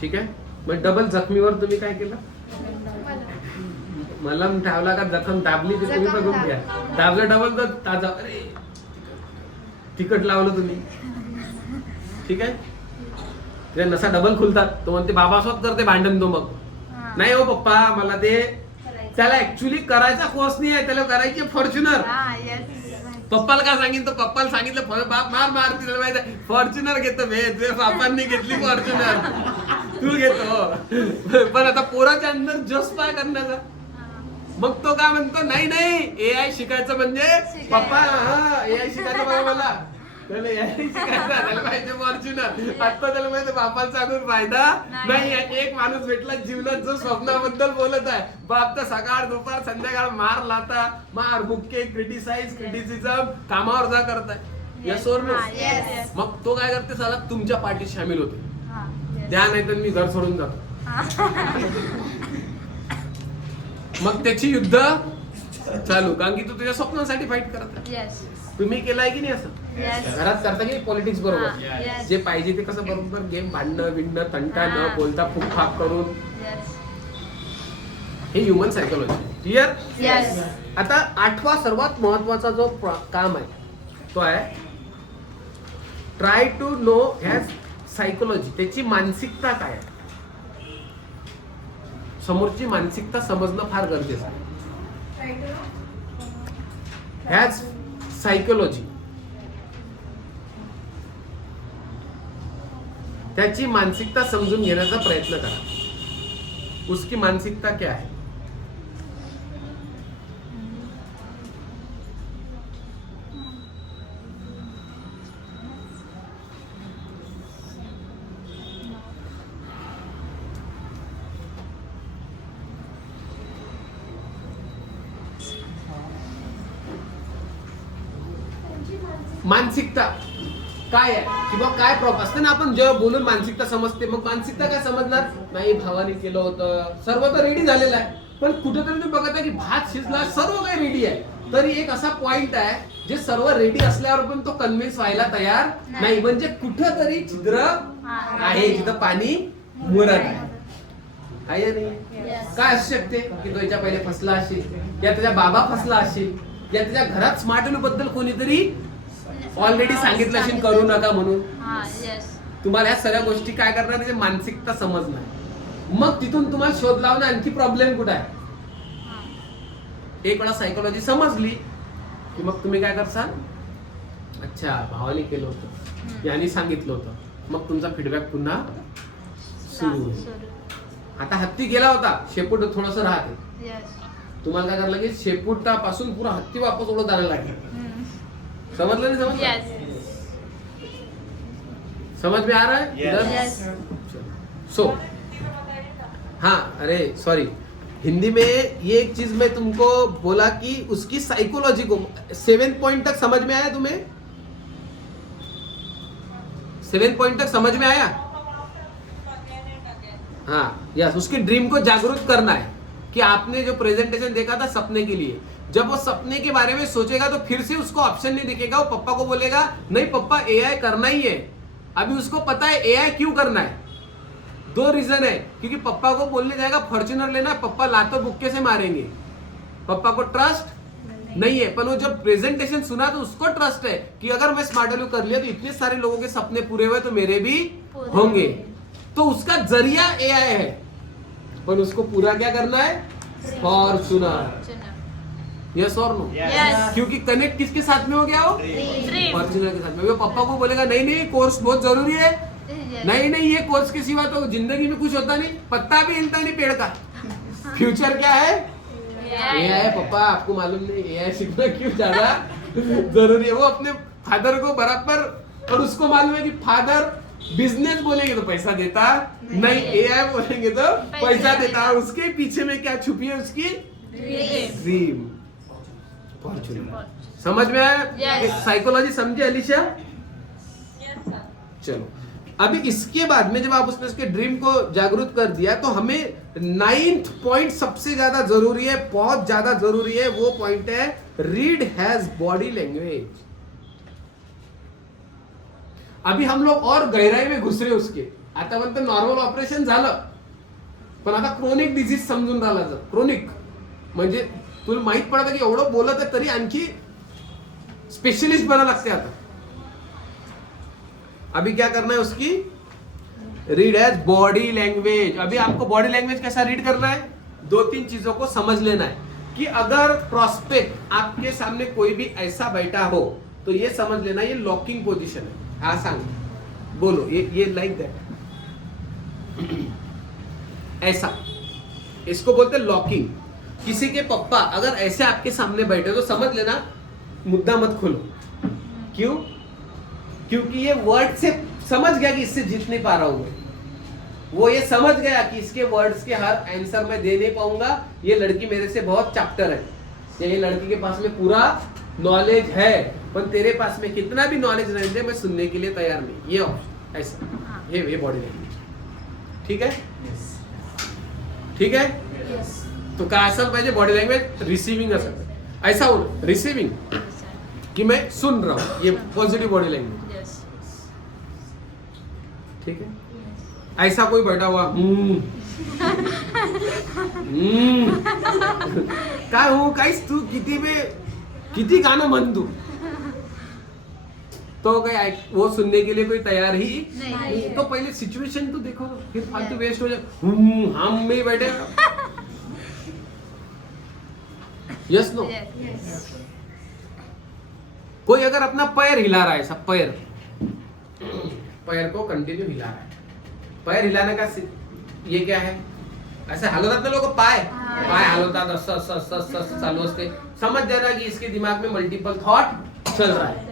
ठीक आहे. मग डबल जखमीवर तुम्ही काय केलं? मलम ठेवला का जखम दाबली ते तुम्ही बघून घ्या. दाबलं डबल तर ताजा, अरे तिखट लावलं तुम्ही. ठीक आहे. ते नसा डबल खुलतात, तो म्हणते बाबा स्वत करते भांडण. तो मग नाही हो पप्पा, मला ते त्याला ऍक्च्युली करायचा कोर्स नाही आहे, त्याला करायची फॉर्च्युनर. पप्पाला काय सांगितलं, तो पप्पाला सांगितलं बाप मार मार, तिला माहिती फॉर्च्युनर घेतो मी, तुझ्या बापांनी घेतली फॉर्च्युनर, तू घेतो. पण आता पोराच्या अंदर जोश काय करण्याचा. मग तो काय म्हणतो, नाही नाही AI शिकायचं म्हणजे पप्पा, हा AI शिकायचं बघा मला, त्याला AI शिकायचं, त्याला पाहिजे फॉर्च्युनर. आता त्याला माहिती बापाला सांगून फायदा नाही. एक माणूस भेटला जीवनात जो स्वप्नाबद्दल बोलत आहे, बाप तर सकाळ दुपार संध्याकाळ मार लाता, मार बुक्के, क्रिटिसिझम, कामावर जा करताय. यस और नो? मग तो काय करते, साला तुमच्या पाठीत सामील होते, त्या नाही तर मी घर सोडून जातो. मग त्याची युद्ध चालू, कारण की तू तुझ्या स्वप्नासाठी फाईट करत आहे. तुम्ही केलाय की नाही असं? घरात करता की पॉलिटिक्स बरोबर, जे पाहिजे ते कसं बरोबर गेम, भांडणं बिंडणं, तंटा न बोलता फुकफाक करून, हे ह्युमन सायकोलॉजी. क्लिअर? आता आठवा सर्वात महत्वाचा जो काम आहे तो आहे try to know his psychology. त्याची मानसिकता काय आहे, समोरची मानसिकता समजणं फार गरजेचं आहे. हॅज सायकोलॉजी, त्याची मानसिकता समजून घेण्याचा प्रयत्न करा. उसकी मानसिकता क्या है? मानसिकता काय आहे किंवा काय प्रॉब्लेम असतं ना, आपण जेव्हा बोलून मानसिकता समजते, मग मानसिकता काय समजणार नाही. भावाने केलं होतं, सर्व तर रेडी झालेलं आहे, पण कुठेतरी तुम्ही बघत आहे की भात शिजला, सर्व काही रेडी आहे, तरी एक असा पॉइंट आहे जे सर्व रेडी असल्यावर पण तो कन्व्हिन्स व्हायला तयार नाही. म्हणजे कुठंतरी छिद्र आहे जिथं पाणी मुरत आहे. काय असू शकते की तो याच्या पहिले फसला असेल, या त्याच्या बाबा फसला असेल, या त्याच्या घरात स्मार्ट बद्दल कोणीतरी ऑलरेडी सांगितलं असेल करू नका म्हणून. तुम्हाला ह्या सगळ्या गोष्टी काय करणार, त्याची मानसिकता समजणार. मग तिथून तुम्हाला शोध लावणं आणखी प्रॉब्लेम कुठे आहे. एक वेळा सायकोलॉजी समजली की मग तुम्ही काय करसाल, अच्छा भावाने केलं होतं, यांनी सांगितलं होतं, मग तुमचा फीडबॅक पुन्हा सुरू होईल. आता हत्ती गेला होता, शेपूट थोडस राहते, तुम्हाला काय करायला लागेल, शेपूटापासून पुरा हत्ती वापस ओढत जायला लागेल. समजलं नहीं समझ? समझ में आ रहा है? सो हाँ, अरे सॉरी, हिंदी में ये एक चीज मैं तुमको बोला कि उसकी साइकोलॉजी को 7 पॉइंट तक समझ में आया तुम्हें? 7 पॉइंट तक समझ में आया? हाँ यस, उसकी ड्रीम को जागरूक करना है कि आपने जो प्रेजेंटेशन देखा था सपने के लिए, जब वो सपने के बारे में सोचेगा तो फिर से उसको ऑप्शन नहीं दिखेगा, वो पप्पा को बोलेगा नहीं पप्पा एआई करना ही है. अभी उसको पता है एआई क्यों करना है. 2 रीजन है, क्योंकि पप्पा को बोलने जाएगा फॉर्च्यूनर लेना, पप्पा लातो बुक्के से मारेंगे, पप्पा को ट्रस्ट नहीं है. पर वो जब प्रेजेंटेशन सुना तो उसको ट्रस्ट है कि अगर मैं स्मार्ट वैल्यू कर लिया तो इतने सारे लोगों के सपने पूरे हुए तो मेरे भी होंगे. तो उसका जरिया एआई है, पर उसको पूरा क्या करना है, फॉर्च्यूनर. यस और नो? क्योंकि कनेक्ट किसके साथ में हो गया, वो फॉर्च्यूनर के साथ में. वो पप्पा को बोलेगा नहीं नहीं कोर्स बहुत जरूरी है, नहीं नहीं, ये कोर्स के सिवा तो जिंदगी में कुछ होता नहीं, पत्ता भी हिलता नहीं पेड़ का। फ्यूचर क्या है? AI। पापा आपको मालूम नहीं AI सीखना क्यों ज्यादा जरूरी है? वो अपने फादर को बराबर, और उसको मालूम है कि फादर बिजनेस बोलेंगे तो पैसा देता नहीं, AI बोलेंगे तो पैसा देता। और उसके पीछे में क्या छुपी है? उसकी ड्रीम, फॉर्चूनर। समझ में आया? साइकोलॉजी समझे अलीशा? चलो, अभी इसके बाद में जब आप उसके ड्रीम को जागरूक कर दिया, तो हमें 9th पॉइंट सबसे ज्यादा जरूरी है, बहुत ज्यादा जरूरी है। वो पॉइंट है रीड हैज बॉडी लैंग्वेज। अभी हम लोग और गहराई में घुसरे उसके। आतापर्यंत नॉर्मल ऑपरेशन झालं, पण आता क्रोनिक डिझीज समजून राहिला. क्रोनिक म्हणजे तुला माहित पडतं की एवढं बोलत आहे तरी आणखी स्पेशलिस्ट बना लागते. आता अभी क्या करना है उसकी, रीड एज बॉडी लैंग्वेज. अभी आपको बॉडी लैंग्वेज कैसा रीड करना है, 2-3 चीजों को समझ लेना है कि अगर प्रोस्पेक्ट आपके सामने कोई भी ऐसा बैठा हो तो ये समझ लेना ये लॉकिंग पोजीशन है. हाँ सांग बोलो, ये लाइक दैट, ऐसा इसको बोलते लॉकिंग. किसी के पप्पा अगर ऐसे आपके सामने बैठे तो समझ लेना मुद्दा मत खोलो. क्यों? क्योंकि ये वर्ड से समझ गया कि इससे जीत नहीं पा रहा हूं मैं. वो ये समझ गया कि इसके वर्ड्स के हर आंसर मैं दे नहीं पाऊंगा. ये लड़की मेरे से बहुत चैप्टर है, ये लड़की के पास में पूरा नॉलेज है, पर तेरे पास में कितना भी नॉलेज रहने दे मैं सुनने के लिए तैयार नहीं. ये ऑप्शन ऐसा, ये बॉडी लैंग्वेज. ठीक है, ठीक है. तो काय असेल पाहिजे बॉडी लँग्वेज, रिसिव्हिंग असेल. ऐसा हो रिसिव्हिंग कि मैं सुन रहा हूं, ये पॉजिटिव बॉडी लैंग्वेज. ठीक है. ऐसा कोई बैठा हुआ काय हो काहीच तू किती गाणं म्हण तू, तो काय वो सुनने के लिए कोई तैयार ही नहीं. तो पहले सिचुएशन तो देखो, फिर फालतू वेस्ट हो जाए. हम में बैठे. Yes no. कोई अगर अपना पैर हिला रहा है, सब पैर को कंटिन्यू हिला रहा है. पैर हिलाने का ये क्या है, ऐसे हलवतात ना लोक, पाय हलवतात, असं चालू असते. समझ जाना कि इसके दिमाग में मल्टीपल थॉट चल रहा है.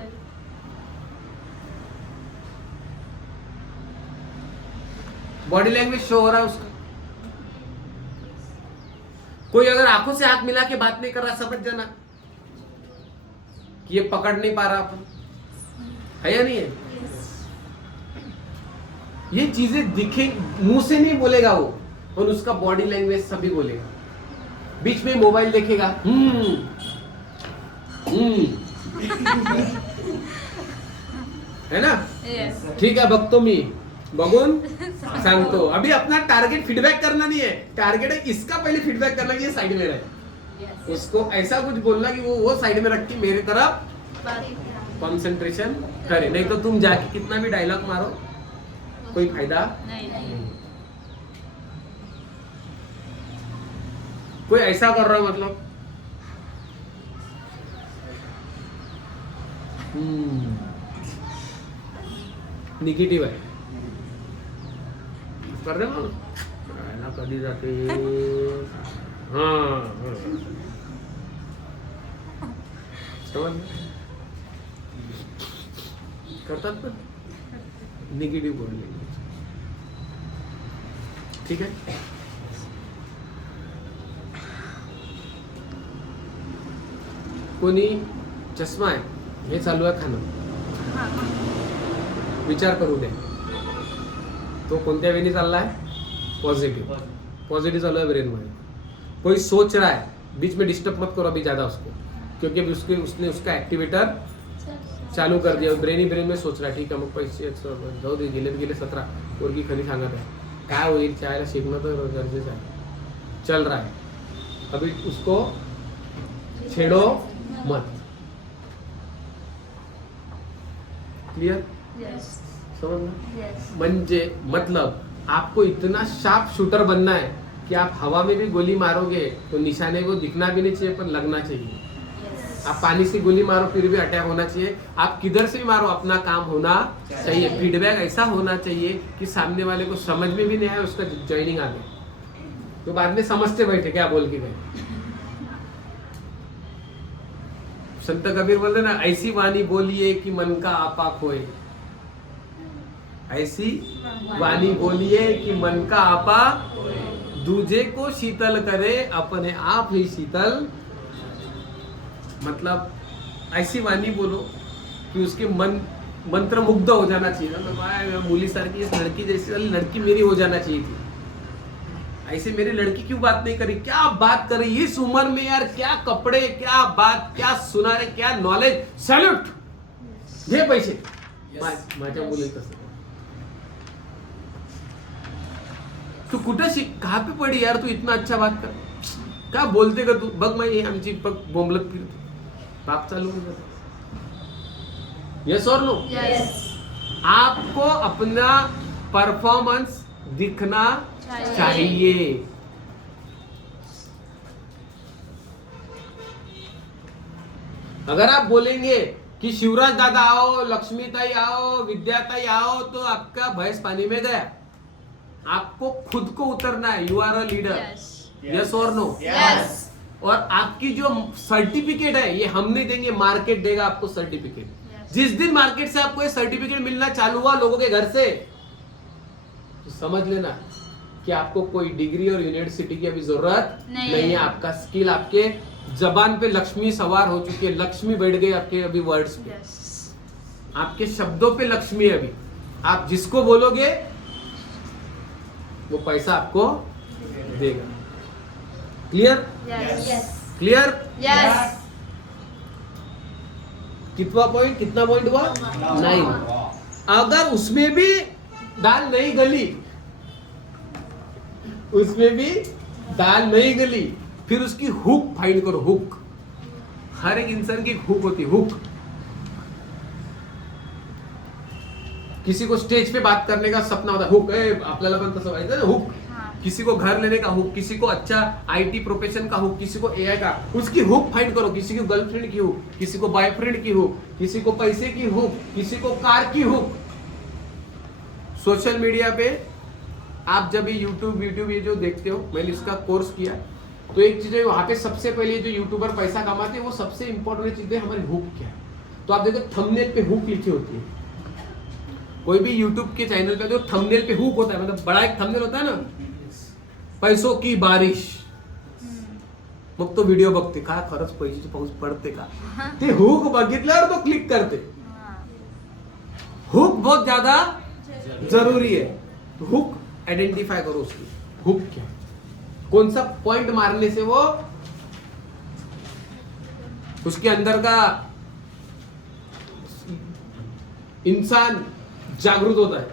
बॉडी लैंग्वेज शो हो रहा है उसका. कोई अगर आंखों से आंख मिला के बात नहीं कर रहा, समझ जाना कि ये पकड़ नहीं पा रहा अपन, है या नहीं है. ये चीजें दिखे, मुंह से नहीं बोलेगा वो, और उसका बॉडी लैंग्वेज सभी बोलेगा. बीच में मोबाइल देखेगा, है ना. ठीक है, बघतो मी, बघून सांगतो. अभी अपना टारगेट फीडबैक करना नहीं है, टारगेट है इसका पहले फीडबैक करना कि ये साइड में रहे. उसको ऐसा कुछ बोलना कि वो साइड में रख के मेरे तरफ कंसंट्रेशन करे. नहीं तो तुम जाके कितना भी डायलॉग मारो, कोई फायदा नहीं. कोई ऐसा कर रहा है मतलब निगेटिव है, कर दे ना कधी जाते. हाँ समझ करतात ना निगेटिव बोलने. ठीक है. कोणी चष्मा आहे, हे चालू आहे खाणं, विचार करू दे तो कोणत्या वेळी चालला है, पॉजिटिव चालू है ब्रेन में. कोई सोच रहा है, बीच में डिस्टर्ब मत करो अभी ज्यादा उसको, क्योंकि अभी उसने उसका एक्टिवेटर चालू कर दिया. ब्रेन ही ब्रेन में सोच रहा है. ठीक है, मग पैसे जाऊ दे, गेले 17 पोरगी खरी सांगत आहे, काय होईल, चायला शिकणं तर गरजेचं आहे. चल रहा है, अभी उसको छेड़ो मत. क्लियर? समझ म्हणजे मतलब आपको इतना शार्प शूटर बनना है कि आप हवा में भी गोली मारोगे तो निशाने को दिखना भी नहीं चाहिए, पर लगना चाहिए. आप पानी से गोली मारो फिर भी अटैक होना चाहिए, आप किधर से भी मारो अपना काम होना चाहिए। फीडबैक ऐसा होना चाहिए कि सामने वाले को समझ में भी नहीं आया, उसका ज्वाइनिंग आ गया तो बाद में समझते बैठे क्या बोल के गए। संत कबीर बोलते ना, ऐसी वाणी बोलिए कि मन का आपा खोए, ऐसी वाणी बोलिए कि मन का आपा दूजे को शीतल करे, अपने आप ही शीतल। मतलब ऐसी वाणी बोलो कि उसके मन मंत्र मुग्ध हो जाना चाहिए ना, मूली सारखी इस लड़की जैसी वाली लड़की मेरी हो जाना चाहिए थी, ऐसे मेरी लड़की क्यों बात नहीं करी, क्या बात कर रही इस उम्र में यार, क्या कपड़े, क्या बात, क्या सुना रहे, क्या नॉलेज, सैल्यूट, घे पैसे। माझ्या मुली तसं तू कुठं शिक, कहाँ पे पडी यार, तू इतना अच्छा बात कर, क्या बोलते का तू, बघ माही आमची बघ बोंबलत फिरतो, बाप चालू हो जाता। यस और नो? आपको अपना परफॉर्मेंस दिखना चाहिए। अगर आप बोलेंगे कि शिवराज दादा आओ, लक्ष्मीताई आओ, विद्याताई आओ, तो आपका भैंस पानी में गया। आपको खुद को उतरना है, you are a leader. Yes और नो? और आपकी जो सर्टिफिकेट है ये हम नहीं देंगे, मार्केट देगा आपको सर्टिफिकेट। जिस दिन मार्केट से आपको ये सर्टिफिकेट मिलना चालू हुआ लोगों के घर से, तो समझ लेना कि आपको कोई डिग्री और यूनिवर्सिटी की अभी जरूरत नहीं है। आपका स्किल, आपके जबान पे लक्ष्मी सवार हो चुकी है, लक्ष्मी बैठ गई आपके अभी वर्ड्स पे, आपके शब्दों पे लक्ष्मी है अभी। आप जिसको बोलोगे वो पैसा आपको देगा। क्लियर? क्लियर? कितना पॉइंट हुआ? 9। अगर उसमें भी दाल नहीं गली, उसमें भी दाल नहीं गली, फिर उसकी हुक फाइंड करो। हुक, हर एक इंसान की हुक होती है। हुक, किसी को स्टेज पे बात करने का सपना होता है, हुक, आपल्याला पण तसं व्हायचं ना, हुक। किसी को घर लेने का हुक, किसी को अच्छा आईटी प्रोफेशन का हुक, किसी को एआई का, उसकी हुक फाइंड करो। किसी को गर्लफ्रेंड की हुक, किसी को बॉयफ्रेंड की हुक, किसी को पैसे की हुक, किसी को कार की हुक। सोशल मीडिया पे आप जब यूट्यूब ये जो देखते हो, मैंने इसका कोर्स किया, तो एक चीज है वहां पे सबसे पहले जो यूट्यूबर पैसा कमाते हैं वो सबसे इंपॉर्टेंट चीज है हमारी हुक क्या है। तो आप देखो थंबनेल पे हुक लिखी होती है, कोई भी यूट्यूब के चैनल पे जो थंबनेल पे हुक होता है, मतलब बड़ा एक थंबनेल होता है ना, पैसों की बारिश, मग तो व्हिडिओ बघते का खरंच पैशाची पाऊस पडते का, ते हुक बघितल्यावर तो क्लिक करते। हुक बहुत ज्यादा जरूरी है। तो हुक आइडेंटिफाई करो, उसकी हुक क्या, कौन सा पॉइंट मारने से वो उसके अंदर का इंसान जागरूक होता है।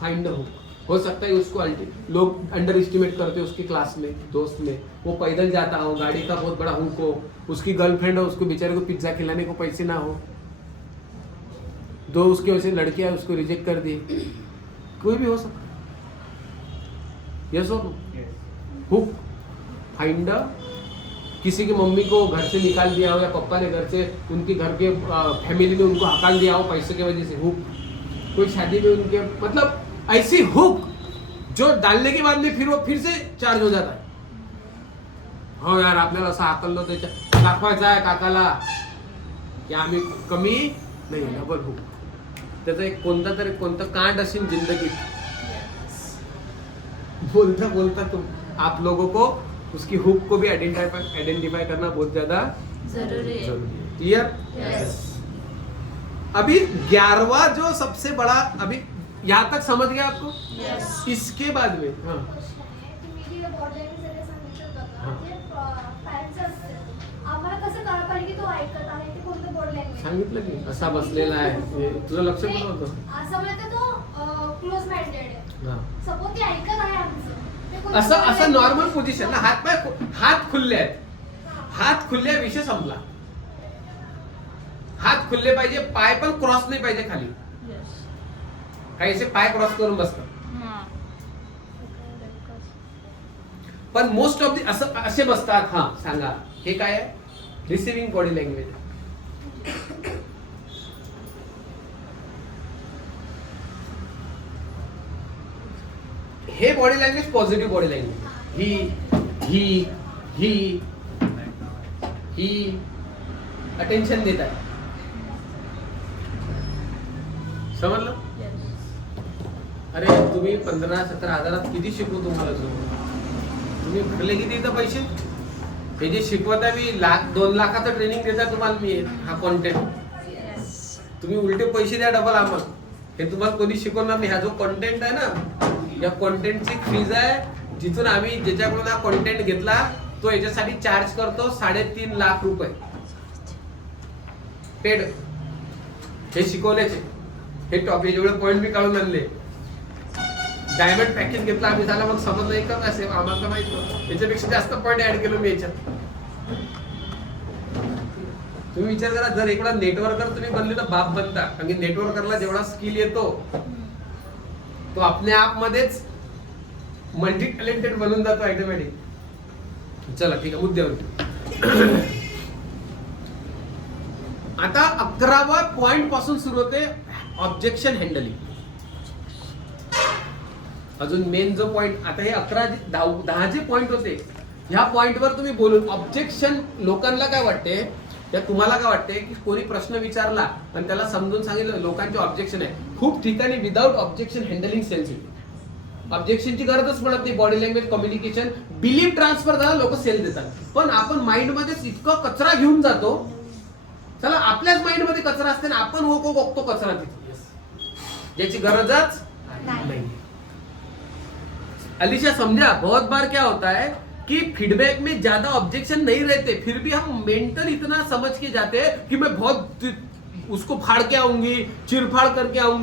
Find the hook. हो सकता है उसको लोग अंडर एस्टिमेट करते हैं, उसकी क्लास में, दोस्त में, वो पैदल जाता हो, गाड़ी का बहुत बड़ा हुक हो, उसकी गर्लफ्रेंड हो, उसको बेचारे को पिज्जा खिलाने को पैसे ना हो, दो उसके वैसे लड़कियां उसको रिजेक्ट कर दी, कोई भी हो सकता। यस और नो? हुक फाइंड, किसी की मम्मी को घर से निकाल दिया हो या पापा ने घर से, उनके घर के फैमिली ने उनको हकाल दिया हो पैसे की वजह से, हुक। कोई शादी में उनके, मतलब ऐसी हुक जो डालने के बाद में फिर वो फिर से चार्ज हो जाता है। हो यार आपल्याला असं हाकललं त्याच्या दाखवायचं आहे काकाला की आम्ही कमी नाही, डबल हुक। त्याचा एक कोणता कांड असेल जिंदगीत, बोलता बोलता तुम आप लोगों को उसकी हुक को भी आइडेंटिफाई करना बहुत ज्यादा जरूरी है। क्लियर? अभी 11वां जो सबसे बड़ा, अभी यहाँ तक समझ गया आपको? इसके बाद में सांगितलं की असा बसलेला आहे, तुझं लक्ष पण होतं असं असं नॉर्मल पोझिशन ना, हात खुल्ले आहेत, हात खुल्ले, विषय संपला। हात खुल्ले पाहिजे, पाय पण क्रॉस नाही पाहिजे खाली, काही असे पाय क्रॉस करून बसतात, पण मोस्ट ऑफ दी असं असे बसतात। हा सांगा हे काय आहे? Receiving body language. हे body language positive body language. ही अटेन्शन देत आहे. समजलं? अरे तुम्ही 15-17 हजारात किती शिकवू तुम्हाला तुम्ही भरले किती इथं पैसे? हे जे शिकवत आहे मी 1-2 लाखाचं ट्रेनिंग देता तुम्हाला मी हा कॉन्टेंट. तुम्ही उलटे पैसे द्या डबल आम्हाला. हे तुम्हाला कोणी शिकवणार नाही. हा जो कॉन्टेंट आहे ना, या कॉन्टेंटची फीज आहे. जिथून आम्ही ज्याच्याकडून हा कॉन्टेंट घेतला तो याच्यासाठी चार्ज करतो 3.5 लाख रुपये पेड. हे शिकवल्याचे हे टॉपिक एवढे पॉईंट मी काढून आणले. डायमंड पॅकेज घेतला आम्ही, झाला मग समजलं एक का असेल आम्हाला माहित नव्हतं. याच्यापेक्षा जास्त पॉईंट ऍड केलो मी याच्यात. तुम्ही विचार करा, जर एवढा नेटवर्कर तुम्ही बनले तर बाप बनता. कारण की नेटवर्करला जेवढा स्किल येतो तो आपल्या आप मध्येच मल्टी टॅलेंटेड बनून जातो ऑटोमॅटिक. चला ठीक आहे, मुद्द्यावर. आता 11वा पॉइंट पासून सुरू होते ऑब्जेक्शन हँडलिंग. अजून मेन जो पॉइंट, आता हे 10 जे पॉइंट होते ह्या पॉइंटवर तुम्ही बोलून ऑब्जेक्शन. लोकांना काय वाटते, या तुम्हाला काय वाटते की कोणी प्रश्न विचारला आणि त्याला समजून सांगितलं, लोकांचे ऑब्जेक्शन आहे. खूप ठिकाणी विदाउट ऑब्जेक्शन हँडलिंग सेन्सिटिव्ह. ऑब्जेक्शनची गरजच पडत नाही. Body language, communication, belief transfer झाला, लोक सेल देतात. पण आपण माइंड मध्येच इतका कचरा घेऊन जातो. चला आपल्याच माइंड मध्ये कचरा असते ना, आपण ओकतो कचरा तिथे, ज्याची गरजच नाही. अलीशा समझा, बहुत बार क्या होता है कि फीडबैक में ज्यादा ऑब्जेक्शन नहीं रहते, फिर भी हम मेंटल इतना समझ के जाते हैं कि मैं बहुत उसको फाड़ के आऊंगी, चिरफाड़ करके आऊंगी.